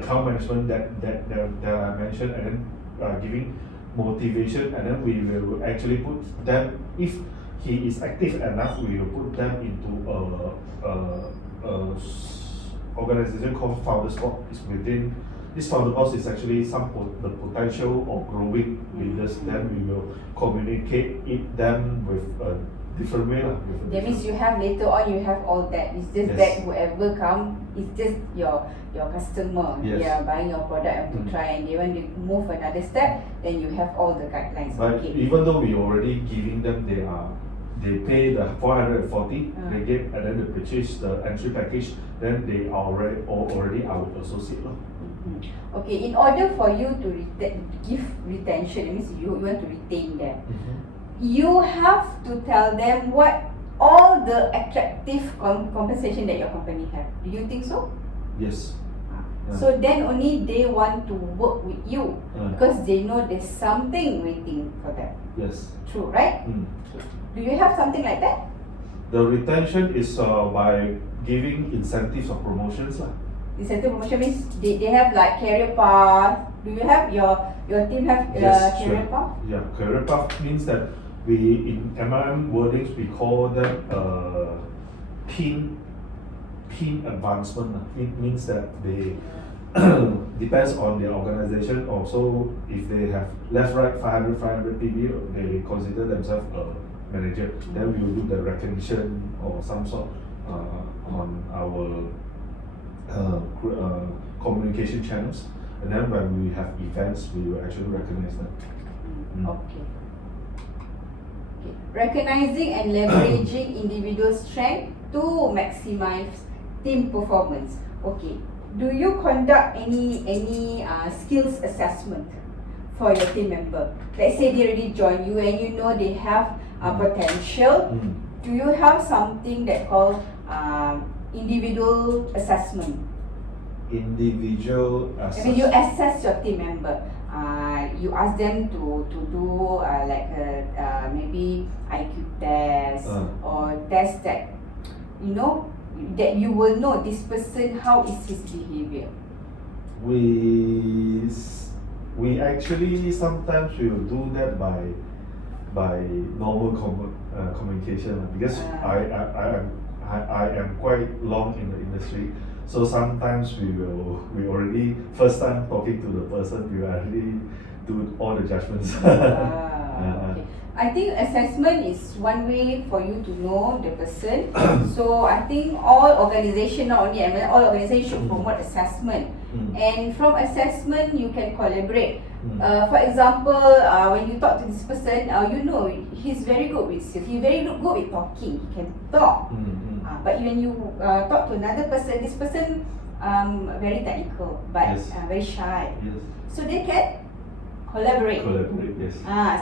account management that I mentioned, and then giving motivation, and then we will actually put them, if he is active enough, we will put them into a organization called Founders Board. It's within this Founder Board is actually the potential of growing leaders. Then we will communicate them with a different way lah. That means you have later on you have all that. It's just Yes. that whoever come, it's just your customer. Yes. They are buying your product and to try, and they want to move another step. Then you have all the guidelines. But Okay. even though we already giving them, they pay the 440 ringgit, and then they purchase the entry package, then they are already our associate lah. Okay, in order for you to give retention, it means you want to retain them. You have to tell them what all the attractive compensation that your company have. Do you think so? Yes. So then only they want to work with you because they know there's something waiting for them. Yes. True, right? Do you have something like that? The retention is by giving incentives or promotions lah. Incentive promotion means they have like career path. Do you have your team have Yes, career sure. path? Yeah, career path means that we in MLM wordings we call them team advancement. It means that they depends on the organization. Also, if they have left right 500 PB, they consider themselves a manager. Then we will do the recognition or some sort on our communication channels, and then when we have events, we will actually recognize them. Okay. Recognizing and leveraging individual strength to maximize team performance. Okay. Do you conduct any skills assessment for your team member? Let's say they already join you and you know they have potential. Do you have something that called individual assessment? Individual I mean, you assess your team member. You ask them to do like maybe IQ test or test that that you will know this person how is his behavior. We actually sometimes we will do that by normal communication because I am quite long in the industry. So sometimes we already first time talking to the person, we already do all the judgments. Okay. I think assessment is one way for you to know the person. So I think all organization, not only ML, all organizations should promote assessment. And from assessment, you can collaborate. For example, when you talk to this person, you know he's very good with sales. He's very good with talking. He can talk. But when you talk to another person, this person very technical, but Yes. very shy. Yes. So they can collaborate. Collaborate, yes.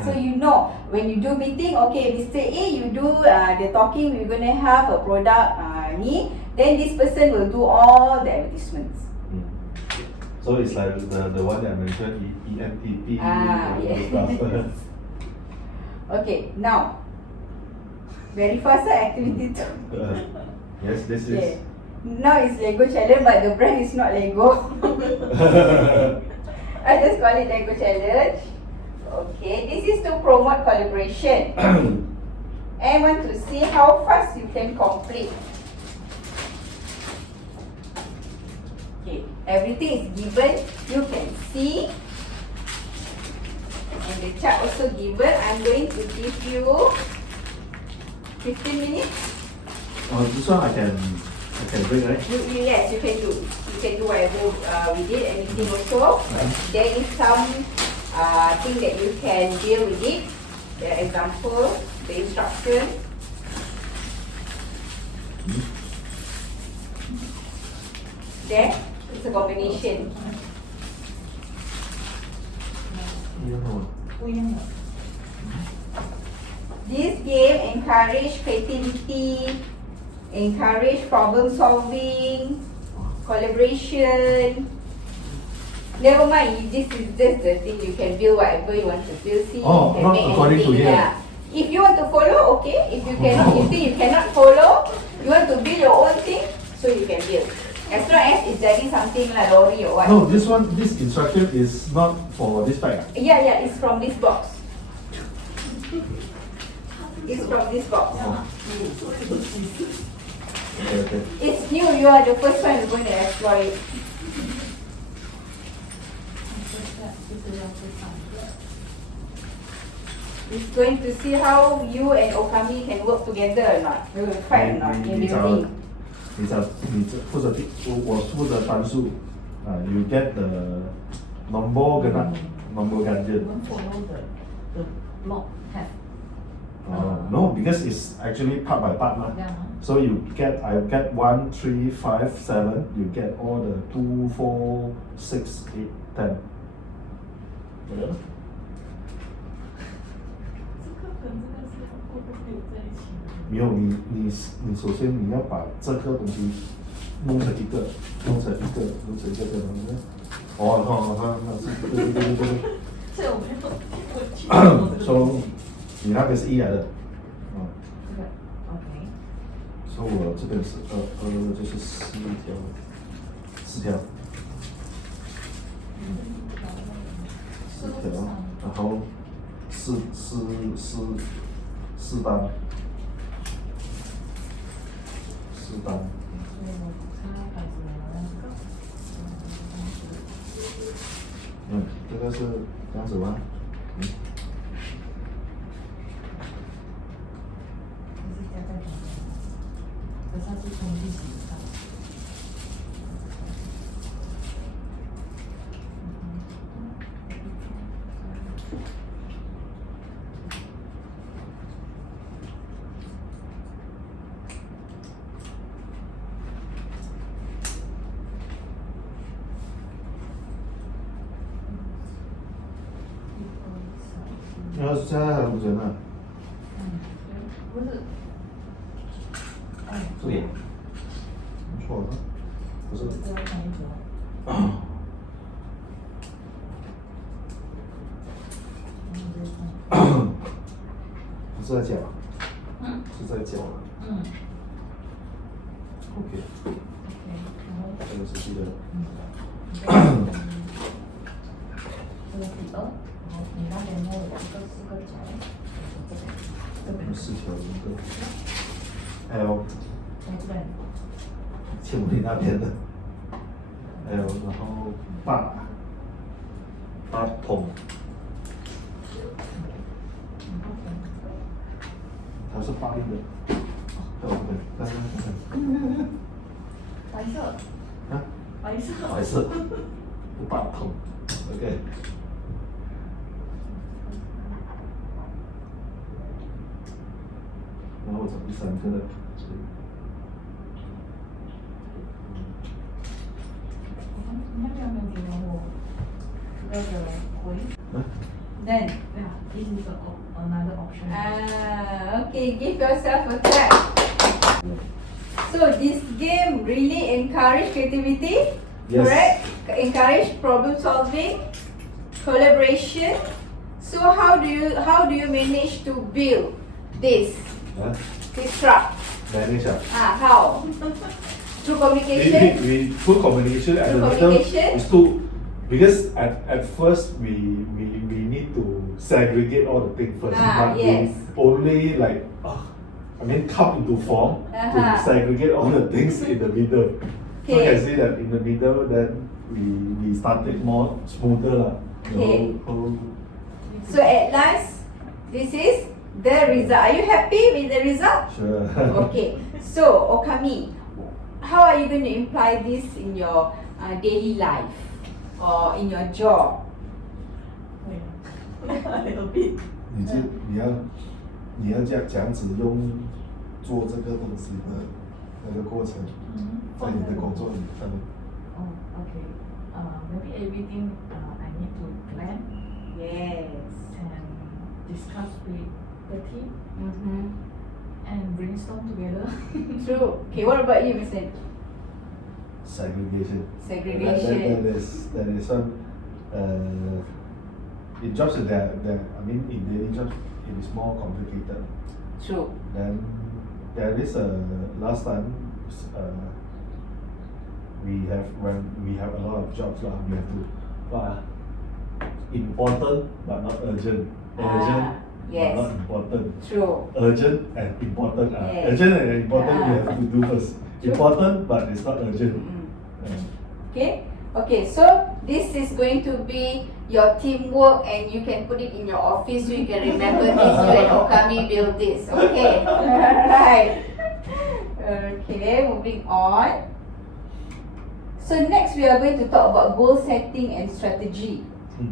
So you know when you do meeting, okay, Mr. A, you do the talking. We're gonna have a product ni. Then this person will do all the advertisements. So it's like the one that I mentioned, ENTP. Yes. Okay, now very fast activity 2. Yes, this Okay. is. Now it's Lego challenge, but the brand is not Lego. I just call it Lego challenge. Okay, this is to promote collaboration. I want to see how fast you can complete. Okay, everything is given. You can see. And the chart also given. I'm going to give you 15 minutes. This one I can break, right? Yes, you can do. You can do whatever we did, anything also. There is some thing that you can deal with it. The example, the instruction. There, it's a combination. 一样的吗？不一样的。 This game encourage creativity, encourage problem solving, collaboration. Never mind, this is just the thing you can build whatever you want to build. See, Oh, you can not make according to anything. here. Yeah. If you want to follow, okay. If you cannot, you think you cannot follow, you want to build your own thing, so you can build. As long as it's getting something like lorry or what. No, this instruction is not for this bag. Yeah, it's from this box. It's from this box. Okay. It's new. You are the first one who's going to explore it. 就是要去上课。 It's going to see how you and Okami can work together or not. We will fight or not in building. 你负责我负责单数you get the nombor genap, nombor ganjil. 我们 follow the block have. No, because it's actually part by part 嘛。 Yeah. So I get 1, 3, 5, 7. You get all the 2, 4, 6, 8, 10. Whatever. 这个跟这个是会不会有在一起的？没有你首先你要把这个东西弄成一个这样子。那是对。这我没有问题。说你那边是1来的，这个 OK。所以我这边是2就是4条，然后四单。所以我插牌子了这个。这个是这样子吗？你是加在旁边，可是它是从第几上？现在还不准呢。不是。这里，错了，不是。这要看一组。不是在讲，是在讲。OK。然后这个是记得。这个第2，然后你那边摸了2个4个角，这边4条一个。还有在这边。前面那边的。L，然后八筒，它是八音的。OK，看看看看。白色，啊，白色，白色，八筒，OK。然后我找第三个的，你要不要给我那个回？ Then. Yeah, this is another option. Okay, give yourself a clap. So this game really encourage creativity, Yes. correct? Encourage problem solving, collaboration. So how do you manage to build this craft? Manage How? Through communication. we through communication and Through the middle communication? is to because at first we need to segregate all the things first, but yes. we only like come into form to segregate all the things in the middle. So you can see that in the middle then we started more smoother lah. Okay. Whole So at last, this is the result. Are you happy with the result? sure. Okay. So Okami, how are you going to imply this in your daily life or in your job? A little bit. 你要这样子做这个东西的那个过程，在你的工作里上面。 Oh, okay. Maybe everything I need to plan Yes. and discuss with the team Mm-hmm. and brainstorm together. True. Okay, what about you, Mr. Segregation. Segregation. That is some in jobs that in daily jobs it is more complicated. True. Then there is last time when we have a lot of jobs lah, we have to important but not urgent. Urgent yes. but not important. True. Urgent and important. Yes. Urgent and important we have to do first. True. Important but it's not urgent. Okay. Okay. So this is going to be your teamwork, and you can put it in your office so you can remember this. You and Okami build this. Okay. Alright. Okay. Moving on. So next we are going to talk about goal setting and strategy.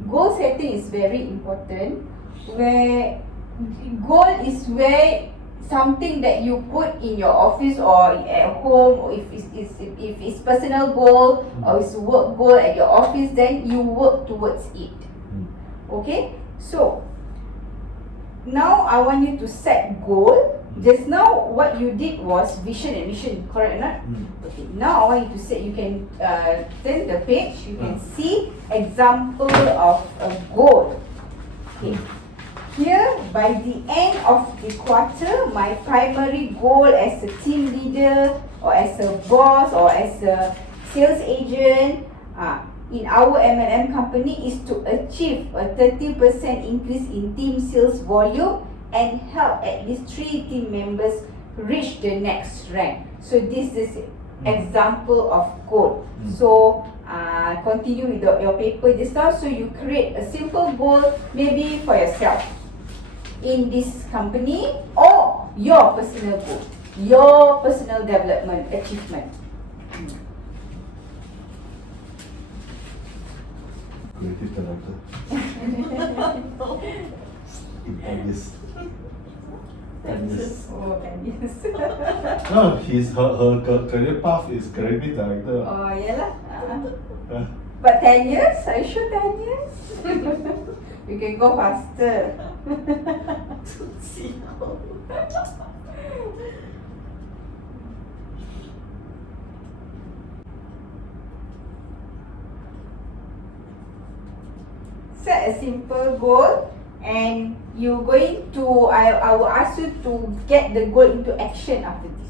Goal setting is very important, where goal is where something that you put in your office or at home, or if it's personal goal or it's work goal at your office, then you work towards it. Okay, so now I want you to set goal. Just now what you did was vision and mission, correct or not? Okay, now I want you to set, you can turn the page, you can see example of a goal. Okay. Here, by the end of the quarter, my primary goal as a team leader or as a boss or as a sales agent in our M&M company is to achieve a 30% increase in team sales volume and help at least 3 team members reach the next rank. So this is example of goal. So continue with your paper just now. So you create a simple goal maybe for yourself in this company or your personal goal, your personal development achievement. Creative director. In 10 years. 10 years. Oh, 10 years. No, her career path is creative director. Oh, yeah lah. But 10 years? Are you sure 10 years? You can go faster. Set a simple goal, and you're going to, I will ask you to get the goal into action after this.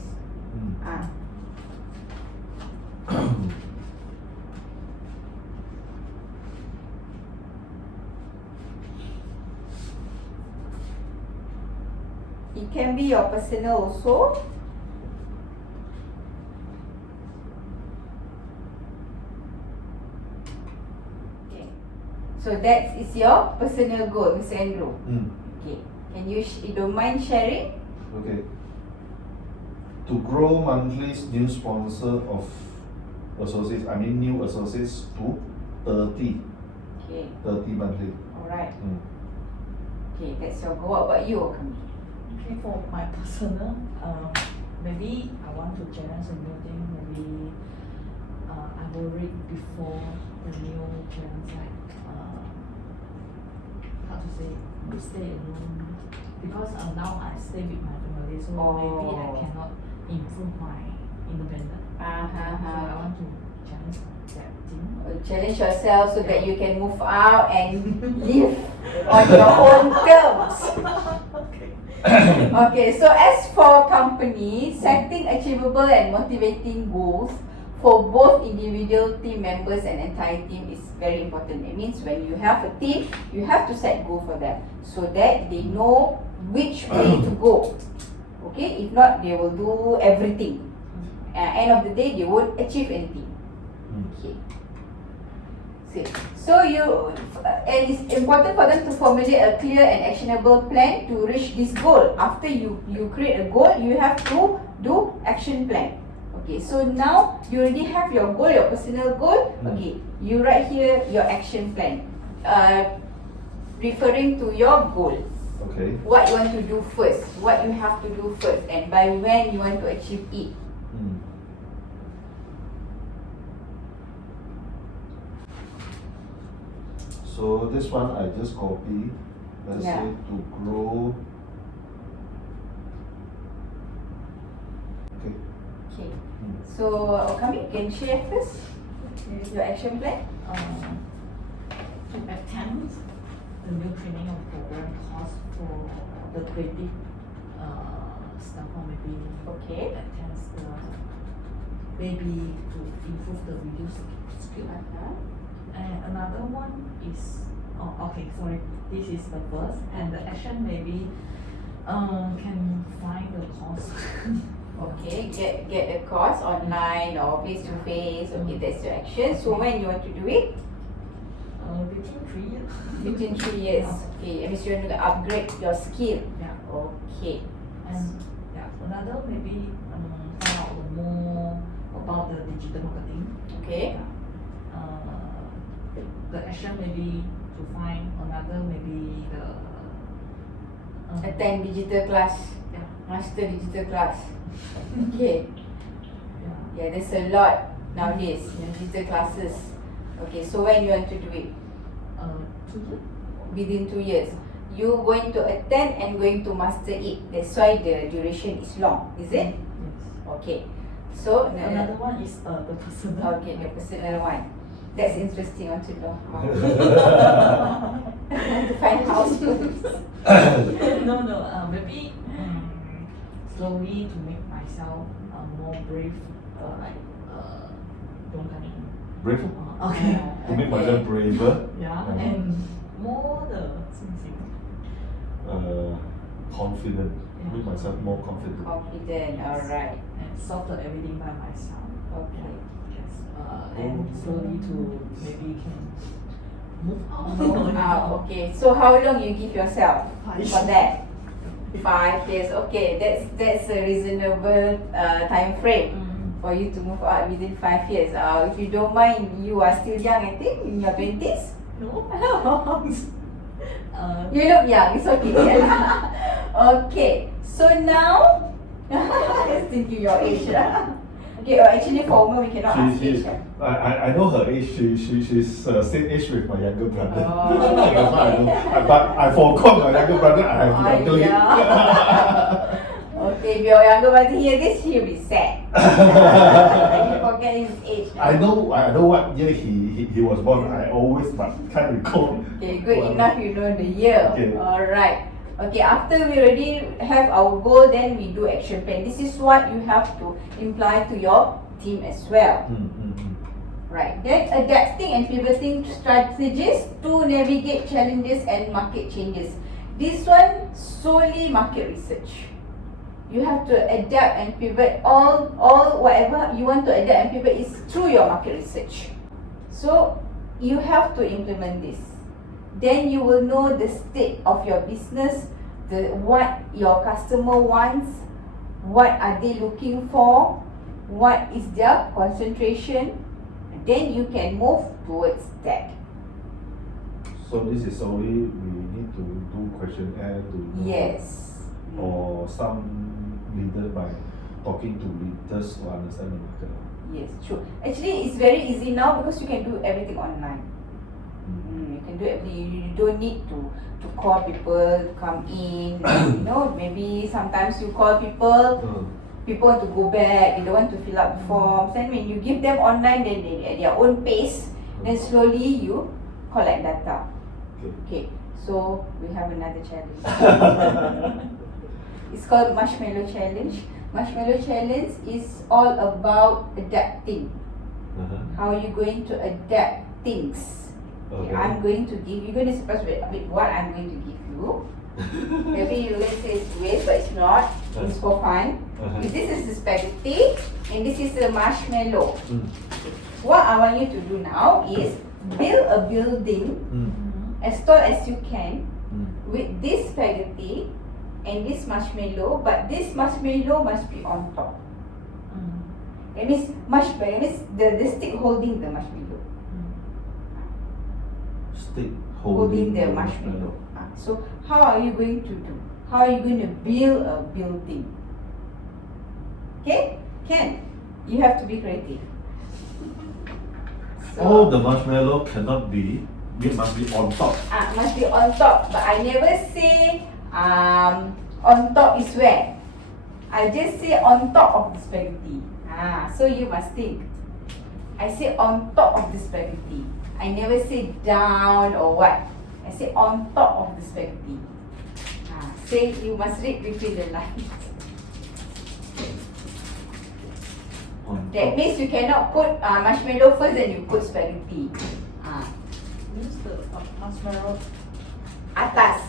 It can be your personal also. So that is your personal goal, Mr. Andrew. Okay. Can you don't mind sharing? Okay. To grow monthly new sponsor of associates, I mean new associates to 30. Okay. 30 monthly. Alright. Okay, that's your goal. What about you, Okami? Okay, for my personal, maybe I want to challenge a new thing. Maybe I will read before the new challenge, like how to say, stay alone. Because now I stay with my family, so maybe I cannot improve my independence. So I want to challenge that thing. Challenge yourself so that you can move out and live on your own terms. Okay, so as for company, setting achievable and motivating goals for both individual team members and entire team is very important. It means when you have a team, you have to set goal for them so that they know which way to go. Okay, if not, they will do everything. End of the day, they won't achieve anything. Okay. So and it's important for them to formulate a clear and actionable plan to reach this goal. After you create a goal, you have to do action plan. Okay, so now you already have your goal, your personal goal. Okay, you write here your action plan, referring to your goal. Okay. What you want to do first, what you have to do first, and by when you want to achieve it. So this one I just copy. Let's say to grow. Okay. Okay. So Okami, can share first your action plan. To attend the new training of program course for the creative stuff, or maybe attends the maybe to improve the video skill. And another one is this is the first, and the action maybe can find the course. Okay, get a course online or face to face. Okay, that's your action. So when you want to do it? Within 3 years. Within 3 years. Okay, and you want to upgrade your skill. Yeah. Okay. And another maybe find out more about the digital marketing. Okay. The action maybe to find another maybe the Attend digital class. Master digital class. Okay. Yeah, there's a lot nowadays. Digital classes. Okay, so when you want to do it? 2 years. Within 2 years. You going to attend and going to master it. That's why the duration is long. Is it? Yes. Okay. So Another one is the personal. Okay, the personal one. That's interesting. I want to know how. To find house first. No. Maybe slowly to make myself more brave. Don't panic. Brave? Okay. To make myself braver. Yeah, and more Confident. Yeah. Make myself more confident. Confident. Alright. and solve everything by myself. Okay. Yes. And slowly to maybe can move out. Okay. So how long you give yourself 5 for that? 5 years. Okay, that's a reasonable time frame for you to move out within 5 years. If you don't mind, you are still young. I think in your 20s. No. You look young. It's okay. Okay. So now, let's think your age. Okay. Actually, for women, we cannot ask age. I know her age. She's same age with my younger brother. Oh. That's why I know. But I forgot my younger brother. I have to uncle him. Okay, if your younger brother hear this, he'll be sad. He forget his age. I know what year he was born. I always but can't recall. Okay, good enough. You know the year. Okay. All right. Okay, after we already have our goal, then we do action plan. This is what you have to imply to your team as well. Right. Then adapting and pivoting strategies to navigate challenges and market changes. This one solely market research. You have to adapt and pivot all whatever you want to adapt and pivot is through your market research. So you have to implement this. then you will know the state of your business, what your customer wants, what are they looking for, what is their concentration. Then you can move towards that. So this is only we need to do questionnaire to know. Yes. Or some leader by talking to leaders to understand the market. Yes, true. Actually, it's very easy now because you can do everything online. You can do everything. You don't need to call people to come in. You know, maybe sometimes you call people. People want to go back. They don't want to fill up the forms. And when you give them online, then they at their own pace. Then slowly you collect data. Okay. So we have another challenge. It's called Marshmallow Challenge. Marshmallow Challenge is all about adapting. How are you going to adapt things? Okay, I'm going to give you. You're going to surprise with what I'm going to give you. Maybe you're going to say it's waste, but it's not. It's for fun. This is the spaghetti, and this is the marshmallow. What I want you to do now is build a building as tall as you can with this spaghetti and this marshmallow, but this marshmallow must be on top. That means the stick holding the marshmallow. Stick Holding the marshmallow. So how are you going to do? How are you going to build a building? Okay? Can. You have to be creative. So, the marshmallow cannot be, it must be on top. Must be on top. But I never say on top is where. I just say on top of the spaghetti. So you must think. I say on top of the spaghetti. I never say down or what. I say on top of the spaghetti. Say you must read between the lines. That means you cannot put marshmallow first and you put spaghetti. Means the marshmallow Atas.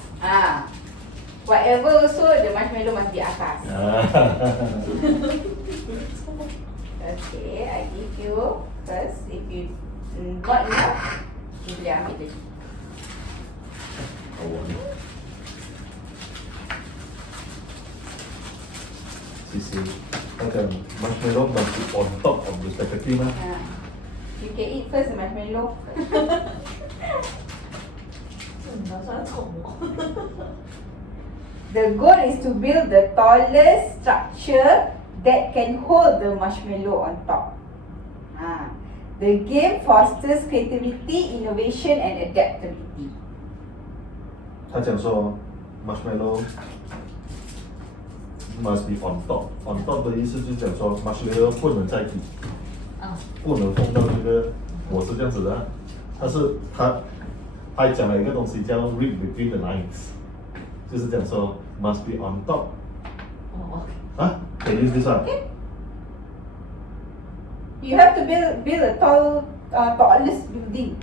Whatever also the marshmallow must be atas. Okay, I give you first. If you not enough, you boleh ambil je. Sisi, macam marshmallow must be on top of the spaghetti mah. You can eat first the marshmallow. 这你拿出来宠我。 The goal is to build the tallest structure that can hold the marshmallow on top. The game fosters creativity, innovation and adaptability. 他讲说 marshmallow must be on top. On top 的意思就是讲说 marshmallow 不能在底，不能碰到这个，我是这样子的啊。但是他还讲了一个东西叫 read between the lines， 就是讲说 must be on top。Can you use this one? Okay. You have to build a tallest building.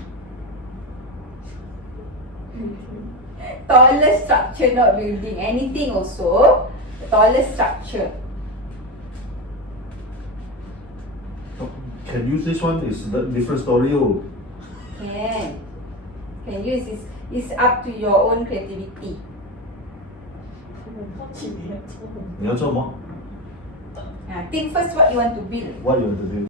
Tallest structure, not building. Anything also. The tallest structure. Can use this one is the different story. Can use this. It's up to your own creativity. 我好奇你要做什么。你要做什么？ Think first what you want to build. What you want to do?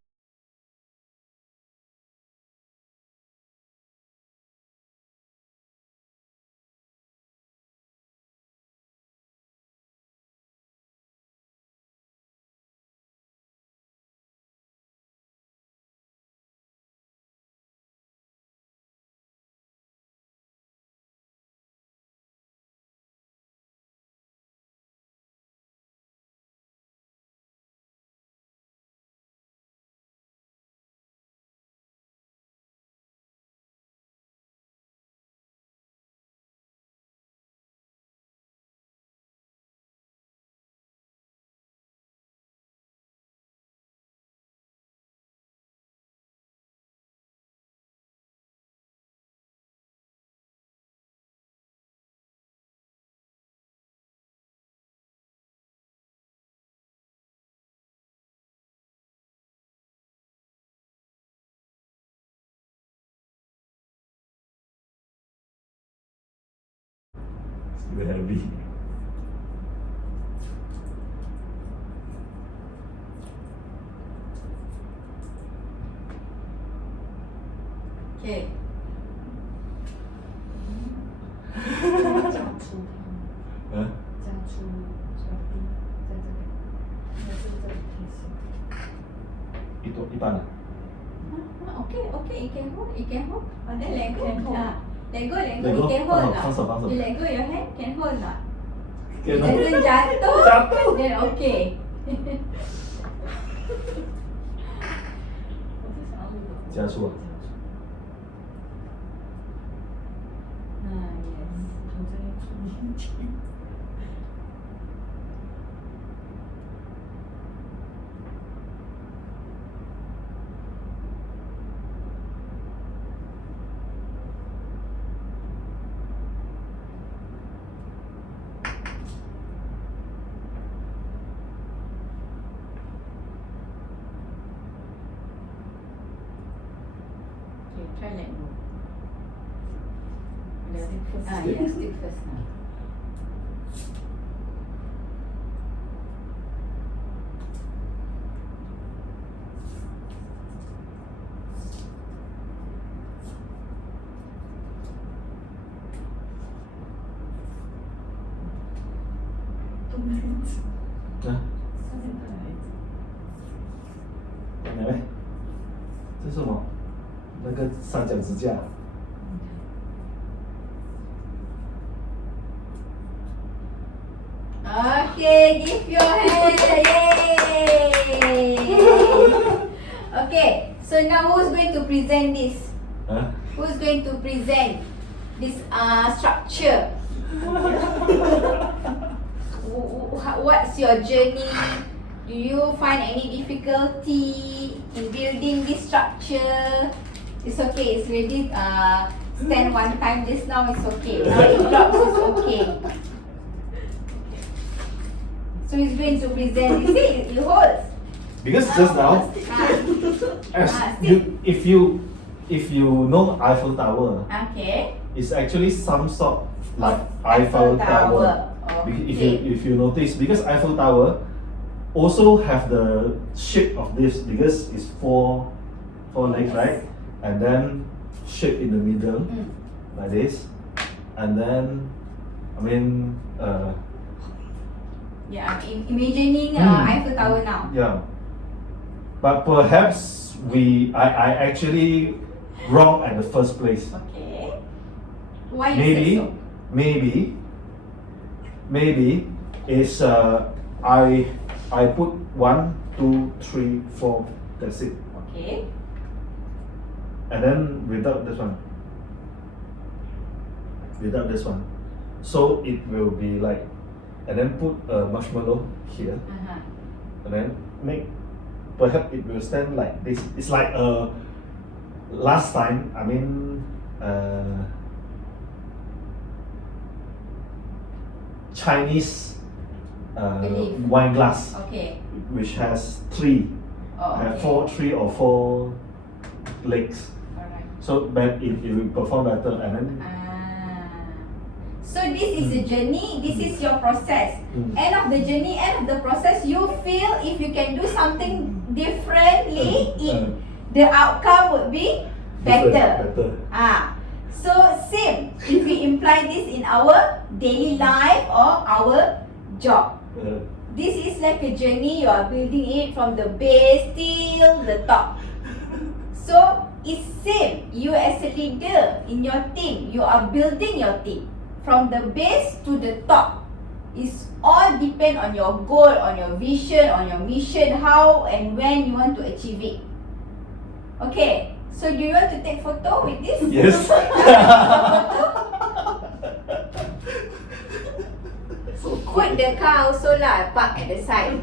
Too heavy. Okay. 加粗汤，啊？加粗低，在这里，应该是这里太小。一半啊？ Okay, okay, you can hold, you can hold. Oh, then let go. Can hold. Let go, let go. Let You go. can hold Fang not?手fang手. You let go your hand, can hold not? Can It doesn't jatuh, Jatuh. then okay. 我是想要录的。加粗啊？ Yes. 我这里注进去。Okay, try let go. Stick first. Yeah, stick first.都没人吃，啊？上面带来一来呗。这是什么？那个三角支架。 Okay, give your hand. Yay! Okay, so now who's going to present this? 啊？ Who's going to present this structure? What's your journey? Do you find any difficulty in building this structure? It's okay. It's already stand one time just now. It's okay. Now it drops. It's okay. So he's going to present. You see, it holds. Because just now, as if you know Eiffel Tower, Okay. it's actually some sort like Eiffel Tower. Okay. If you notice, because Eiffel Tower also have the shape of this because it's four legs, right? And then shape in the middle like this, and then Yeah, I'm imagining Eiffel Tower now. yeah. But perhaps I actually wrong at the first place. Okay. Why you say so? Maybe is I put 1, 2, 3, 4. That's it. Okay. And then without this one, so it will be like, and then put a marshmallow here, and then make, perhaps it will stand like this. It's like last time, Chinese Belief. wine glass, Okay. which has three, Oh, okay. 3 or 4 legs. Alright. So but it will perform better, and then So this is a journey, this is your process. End of the journey, end of the process, you feel if you can do something differently, the outcome would be better. So same, if we imply this in our daily life or our job. This is like a journey, you are building it from the base till the top. So it's same, you as a leader in your team, you are building your team. From the base to the top. It's all depend on your goal, on your vision, on your mission, how and when you want to achieve it. Okay, so do you want to take photo with this? Yes. Put the car also lah, park at the side.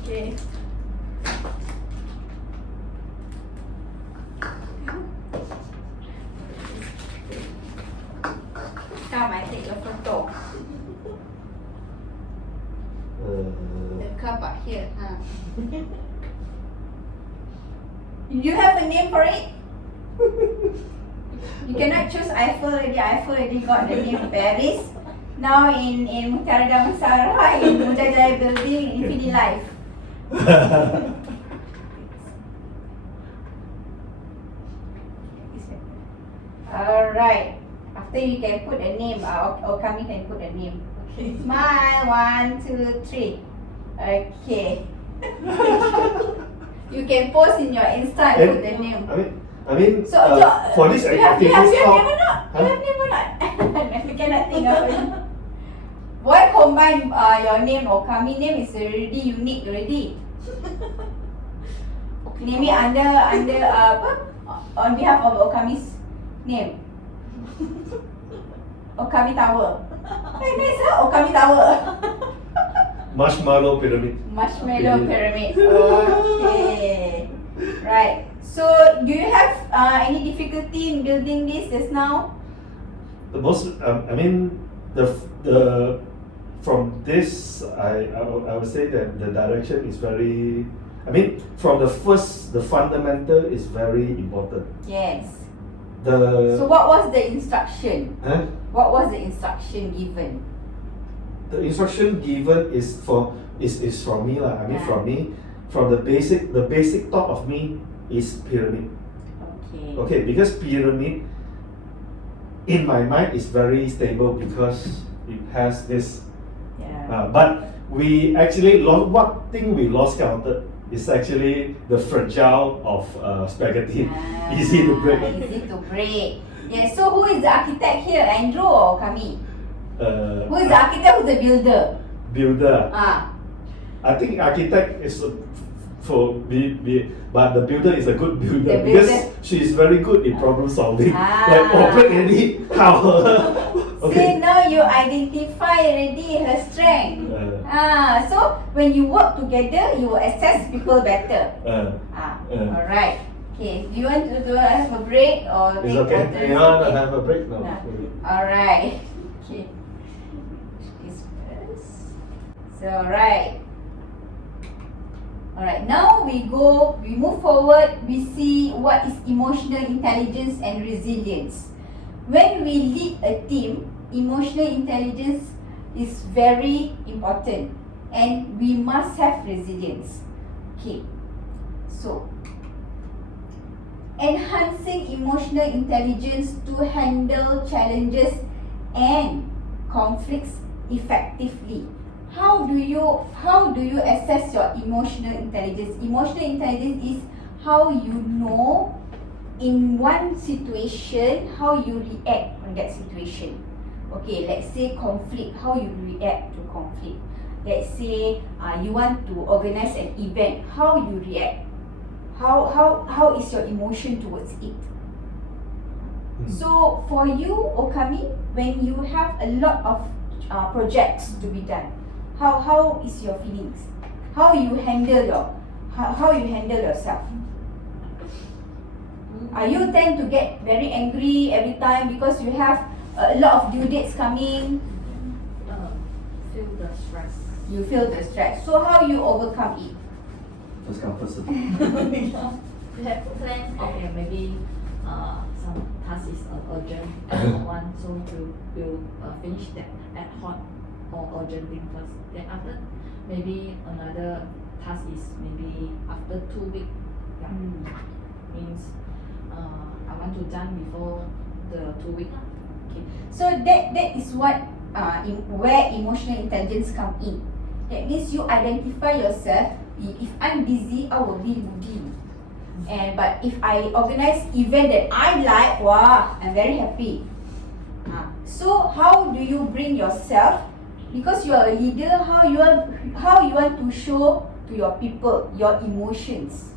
Okay. Come, I take a photo. The car park here. You have a name for it? You cannot choose Eiffel already. Eiffel already got the name Paris. Now in Mutiara Damansara, in Mujajaya building, Infinity Life. Alright. After you can put a name, Okami can put a name. Okay. Smile, 1, 2, 3. Okay. You can post in your Insta and put the name. I mean, So, for this you have activity, name or not? Huh? You have name or not? You cannot think of it. Why combine your name Okami name is already unique already. Name it under on behalf of Okami's name. Okami Tower. Hey, nice huh? Okami Tower. Marshmallow pyramid. Marshmallow pyramid. Okay. Right. So, do you have any difficulty in building this just now? The most, the from this, I would say that the direction is very. From the first, the fundamental is very important. Yes. The So, what was the instruction? huh? What was the instruction given? The instruction given is from me lah. Yeah. From me, from the basic thought of me is pyramid. Okay. Okay, because pyramid in my mind is very stable because it has this. Yeah. But we actually lost. What thing we lost counted is actually the fragile of spaghetti. Easy to break. Easy to break. Yeah. So, who is the architect here? Andrew or Kami? Who is the architect? Who's the builder? Builder. Ah. I think architect is but the builder is a good builder The because builder. she is very good in problem solving. Ah. Break any how. See, now you identify already her strength. So when you work together, you will assess people better. Alright. Okay. Do you want to have a break or It's take okay. water? You want to have a break now? No. Alright. Okay. This first. So right. Alright, now we move forward, we see what is emotional intelligence and resilience. When we lead a team, emotional intelligence is very important and we must have resilience. Okay, so enhancing emotional intelligence to handle challenges and conflicts effectively. How do you assess your emotional intelligence? Emotional intelligence is how you know in one situation how you react on that situation. Okay, let's say conflict, how you react to conflict. Let's say you want to organize an event, how you react. How is your emotion towards it? So for you, Okami, when you have a lot of projects to be done, how is your feelings? How you handle yourself? Are you tend to get very angry every time because you have a lot of due dates coming? Feel the stress. You feel the stress. So how you overcome it? First come first serve. We have planned. Okay, maybe some task is urgent one, so we'll finish that ad hoc or urgent thing first. Then after, maybe another task is maybe after 2 weeks. Yeah. Means I want to done before the 2 weeks. Okay. So that is what where emotional intelligence come in. That means you identify yourself. If I'm busy, I will be moody. But if I organize event that I like, wow, I'm very happy. So how do you bring yourself? Because you are a leader, how you want to show to your people your emotions,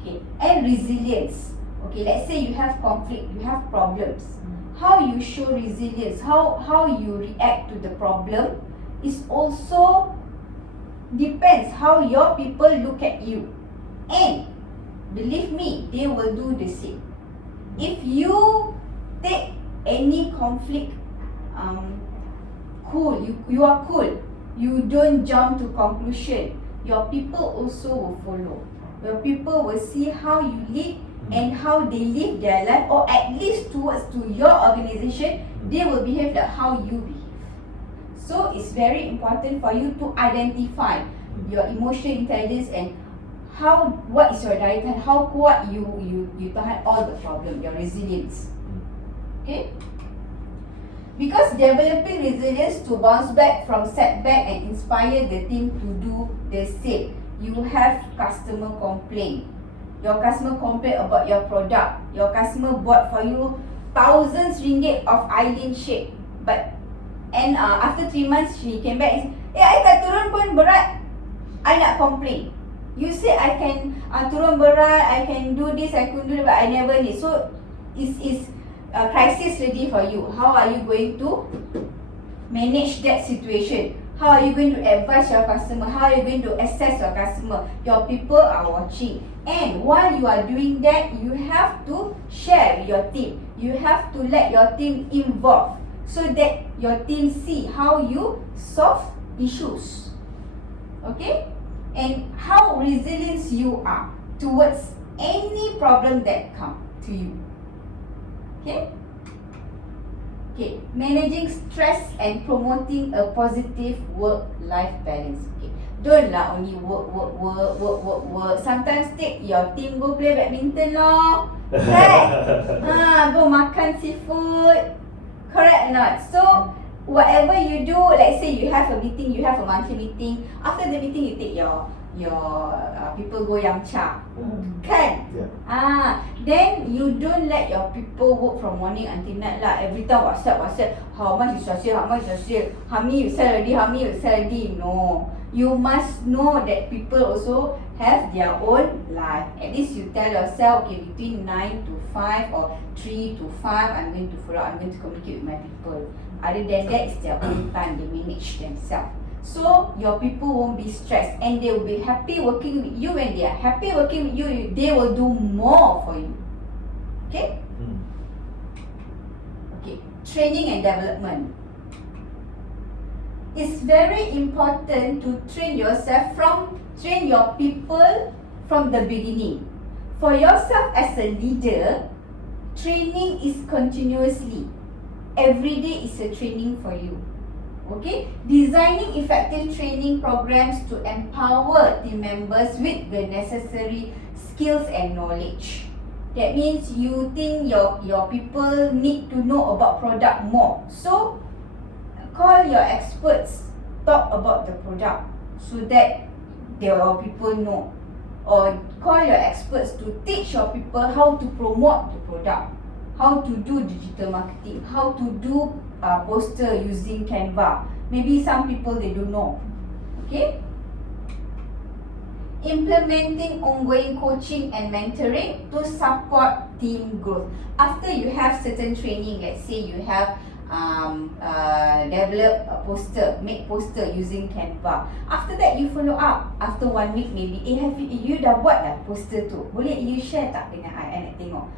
okay, and resilience. Okay, let's say you have conflict, you have problems. How you show resilience, how you react to the problem is also depends how your people look at you. And believe me, they will do the same. If you take any conflict cool, you are cool, you don't jump to conclusion, your people also will follow. Your people will see how you lead and how they live their life, or at least towards to your organization, they will behave like how you behave. So it's very important for you to identify your emotional intelligence and what is your daya tahan, how kuat you tahan all the problem, your resilience. Okay? Because developing resilience to bounce back from setback and inspire the team to do the same. You have customer complaint. Your customer complain about your product. Your customer bought for you thousands ringgit of island shake, but after 3 months she came back and say, I tak turun pun berat, I nak complain. You say I can turun berat, I can do this, I can do that, but I never need. So is a crisis ready for you. How are you going to manage that situation? How are you going to advise your customer? How are you going to assess your customer? Your people are watching. And while you are doing that, you have to share with your team. You have to let your team involve so that your team see how you solve issues. Okay? And how resilient you are towards any problem that come to you. Okay? Okay, managing stress and promoting a positive work-life balance. Okay, don't lah only work. Sometimes take your team go play badminton lor. Right? Go makan seafood. Correct or not? So whatever you do, let's say you have a meeting, you have a monthly meeting. After the meeting, you take your people go Yamcha. Kan? Yeah. Then you don't let your people work from morning until night lah. Every time WhatsApp. How much is your sale? How much is your sale? How many you sell already? How many you sell already? No. You must know that people also have their own life. At least you tell yourself, okay, between 9 to 5 or 3 to 5, I'm going to follow, I'm going to communicate with my people. Other than that, it's their own time. They manage themselves. So your people won't be stressed and they will be happy working with you. When they are happy working with you, they will do more for you. Okay? Okay. Training and development. It's very important to train your people from the beginning. For yourself as a leader, training is continuously. Every day is a training for you. Okay, designing effective training programs to empower team members with the necessary skills and knowledge. That means you think your people need to know about product more. So call your experts, talk about the product so that your people know. Or call your experts to teach your people how to promote the product, how to do digital marketing, how to do poster using Canva. Maybe some people they don't know. Okay? Implementing ongoing coaching and mentoring to support team growth. After you have certain training, let's say you have develop a poster, make poster using Canva. After that you follow up. After 1 week maybe, have you dah buat dah poster tu? Boleh you share tak dengan I nak tengok.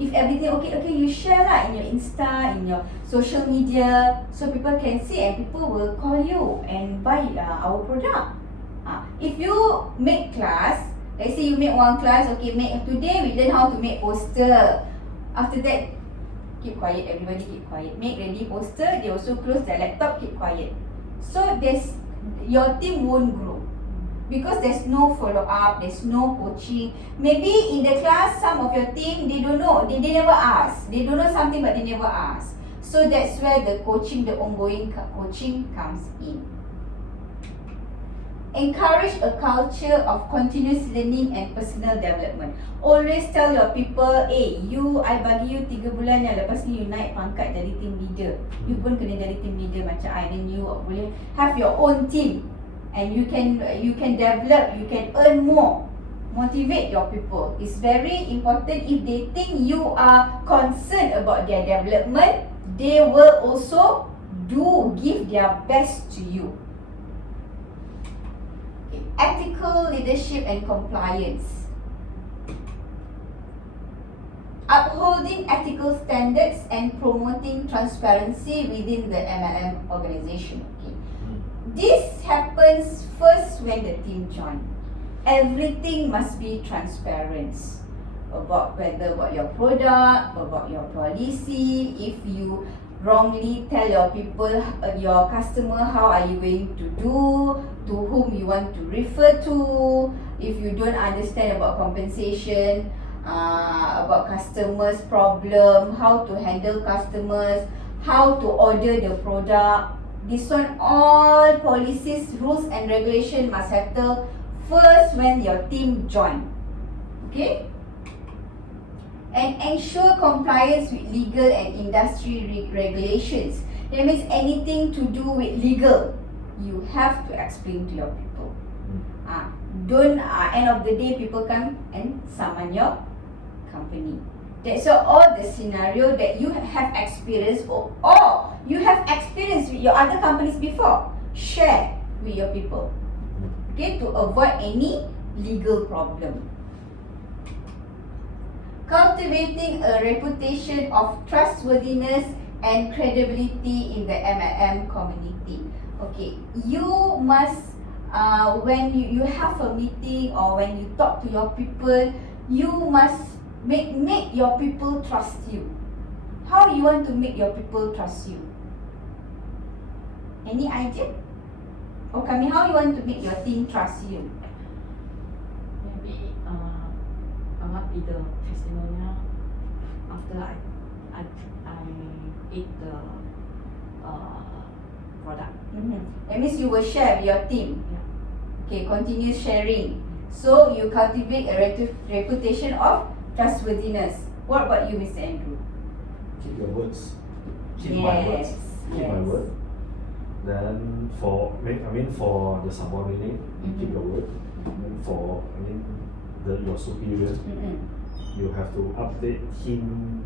If everything okay, you share lah in your Insta, in your social media, so people can see and people will call you and buy our product. If you make class, let's say you make one class, okay, today we learn how to make poster. After that, keep quiet, everybody keep quiet. Make ready poster, they also close their laptop, keep quiet. So your team won't grow. Because there's no follow up, there's no coaching. Maybe in the class, some of your team, they don't know, they never ask. They don't know something but they never ask. So that's where the ongoing coaching comes in. Encourage a culture of continuous learning and personal development. Always tell your people, I bagi you 3 bulan yang lepas ni you naik pangkat jadi team leader. You pun kena jadi team leader macam I. Then you boleh have your own team. And you can develop, you can earn more. Motivate your people. It's very important. If they think you are concerned about their development, they will also give their best to you. Ethical leadership and compliance. Upholding ethical standards and promoting transparency within the MLM organization. Okay. This happens first when the team join. Everything must be transparent. about your product, about your policy. If you wrongly tell your people, your customer, how are you going to do, to whom you want to refer to. If you don't understand about compensation, about customers' problem, how to handle customers, how to order the product. This one, all policies, rules and regulation must settle first when your team join. Okay? And ensure compliance with legal and industry regulations. That means anything to do with legal, you have to explain to your people. Don't end of the day people come and summon your company. That's all the scenario that you have experienced or you have experienced with your other companies before. Share with your people, okay, to avoid any legal problem. Cultivating a reputation of trustworthiness and credibility in the MLM community. Okay, you must when you have a meeting or when you talk to your people, you must make your people trust you. How you want to make your people trust you? Any idea? Or Kami, how you want to make your team trust you? Maybe I want to be the testimonial after I eat the product. That means you will share with your team. Yeah. Okay, continue sharing. So you cultivate a reputation of trustworthiness. What about you, Mr. Andrew? Keep your words. Keep my words. Keep my word. Then for the subordinate, you keep your word. And for your superior, you have to update him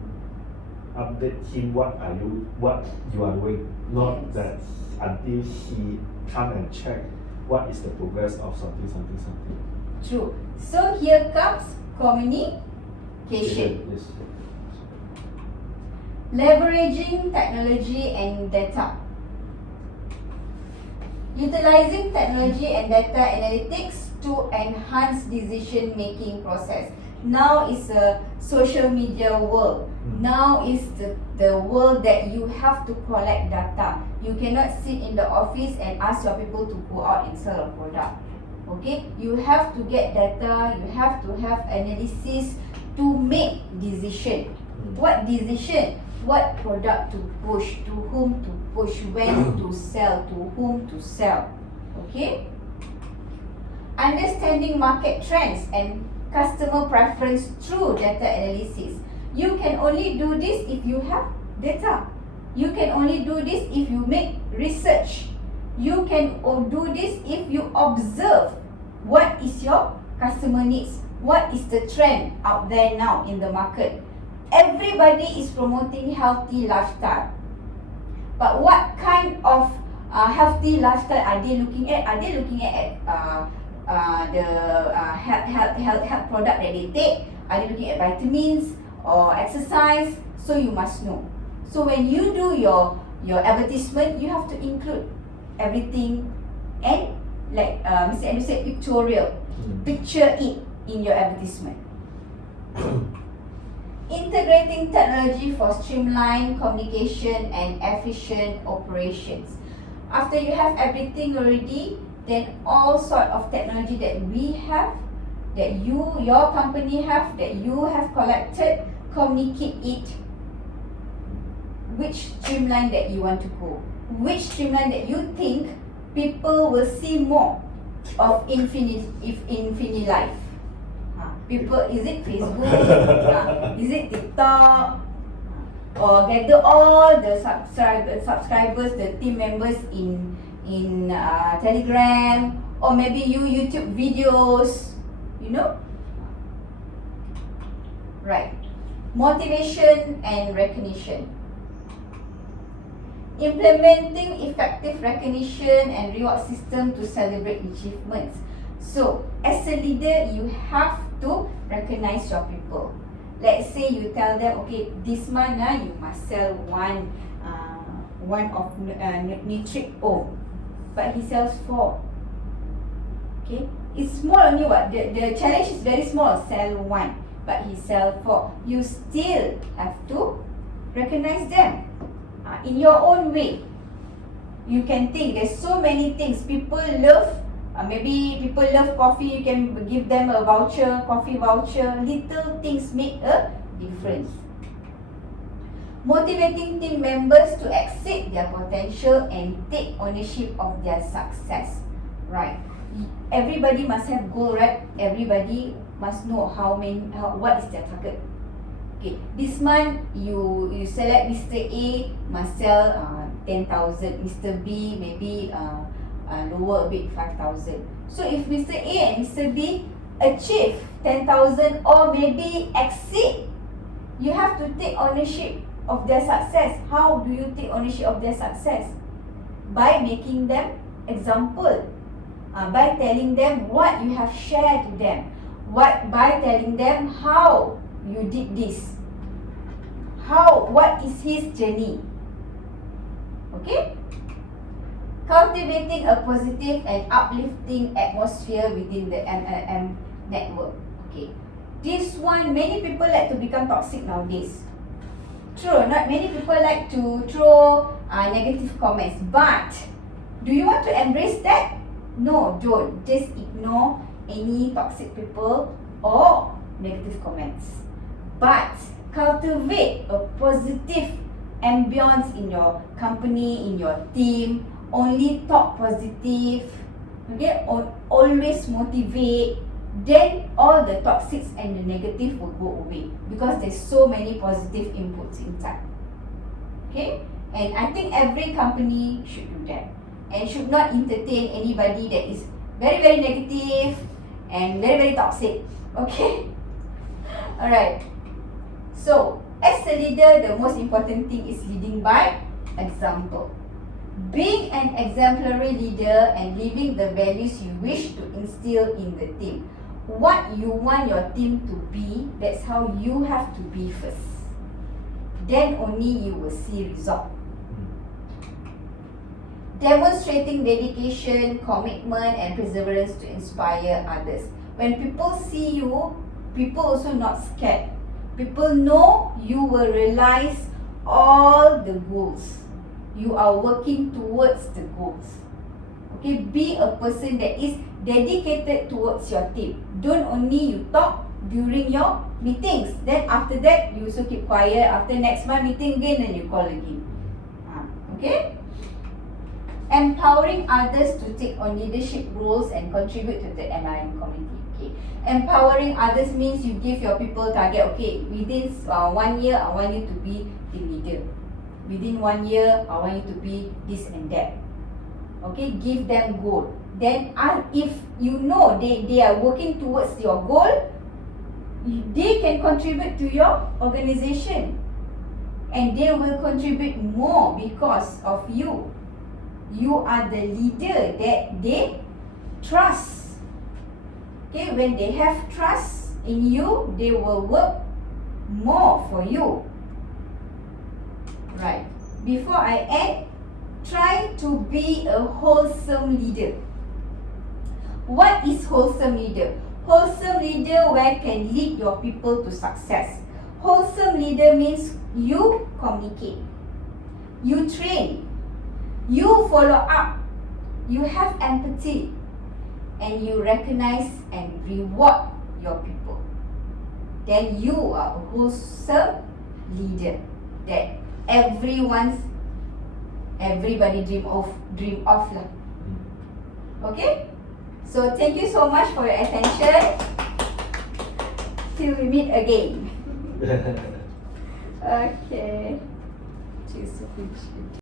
what you are doing. Not that until he come and check what is the progress of something. True. So here comes communication. Yes. Leveraging technology and data. Utilizing technology and data analytics to enhance decision-making process. Now is a social media world. Now is the world that you have to collect data. You cannot sit in the office and ask your people to go out and sell a product. Okay? You have to get data, you have to have analysis to make decision. What decision? What product to push, to whom to push, when to sell, to whom to sell. Okay? Understanding market trends and customer preference through data analysis. You can only do this if you have data. You can only do this if you make research. You can do this if you observe what is your customer needs. What is the trend out there now in the market? Everybody is promoting healthy lifestyle. But what kind of healthy lifestyle are they looking at? Are they looking at the health product that they take? Are they looking at vitamins or exercise? So you must know. So when you do your advertisement, you have to include everything and like Mr. Andrew said, pictorial. Picture it in your advertisement. Integrating technology for streamlined communication and efficient operations. After you have everything already, then all sort of technology that we have, that your company have, that you have collected, communicate it. Which streamline that you want to go? Which streamline that you think people will see more of Infinity Life? People, is it Facebook? Is it TikTok? Or gather all the subscribers, the team members in Telegram, or maybe YouTube videos, you know? Right. Motivation and recognition. Implementing effective recognition and reward system to celebrate achievements. So, as a leader, you have to recognize your people. Let's say you tell them, okay, this month you must sell one of nitric O, but he sells 4. Okay, it's small only. What the challenge is very small. Sell 1. but he sell 4. You still have to recognize them in your own way. You can think there's so many things people love. Maybe people love coffee. You can give them a voucher, coffee voucher. Little things make a difference. Motivating team members to exceed their potential and take ownership of their success. Right. Everybody must have goal, right? Everybody must know what is their target. Okay. This month you select Mr. A must sell 10,000. Mr. B maybe lower a bit 5,000. So if Mr. A and Mr. B achieve 10,000 or maybe exceed, you have to take ownership of their success. How do you take ownership of their success? By making them example, by telling them what you have shared to them, by telling them how you did this, what is his journey. Okay? Cultivating a positive and uplifting atmosphere within the MLM network. Okay. This one, many people like to become toxic nowadays. True, not many people like to throw negative comments. But do you want to embrace that? No, don't. Just ignore any toxic people or negative comments. But cultivate a positive ambience in your company, in your team. Only talk positive. Okay, always motivate. Then all the toxics and the negative will go away because there's so many positive inputs inside. Okay, and I think every company should do that and should not entertain anybody that is very, very negative and very, very toxic. Okay. Alright. So as a leader, the most important thing is leading by example. Being an exemplary leader and living the values you wish to instill in the team. What you want your team to be, that's how you have to be first. Then only you will see result. Demonstrating dedication, commitment and perseverance to inspire others. When people see you, people also not scared. People know you will realize all the goals. You are working towards the goals. Okay, be a person that is dedicated towards your team. Don't only you talk during your meetings. Then after that, you also keep quiet. After next month meeting again, then you call again. Okay? Empowering others to take on leadership roles and contribute to the MLM community. Okay. Empowering others means you give your people target. Okay, within 1 year, I want you to be team leader. Within 1 year, I want you to be this and that. Okay, give them goal. Then if you know they are working towards your goal, they can contribute to your organization. And they will contribute more because of you. You are the leader that they trust. Okay, when they have trust in you, they will work more for you. Right. Before I end, try to be a wholesome leader. What is wholesome leader? Wholesome leader where can lead your people to success. Wholesome leader means you communicate, you train, you follow up, you have empathy, and you recognize and reward your people. Then you are a wholesome leader that everybody dream of lah. Okay? So thank you so much for your attention. Till we meet again. Okay. Cheers.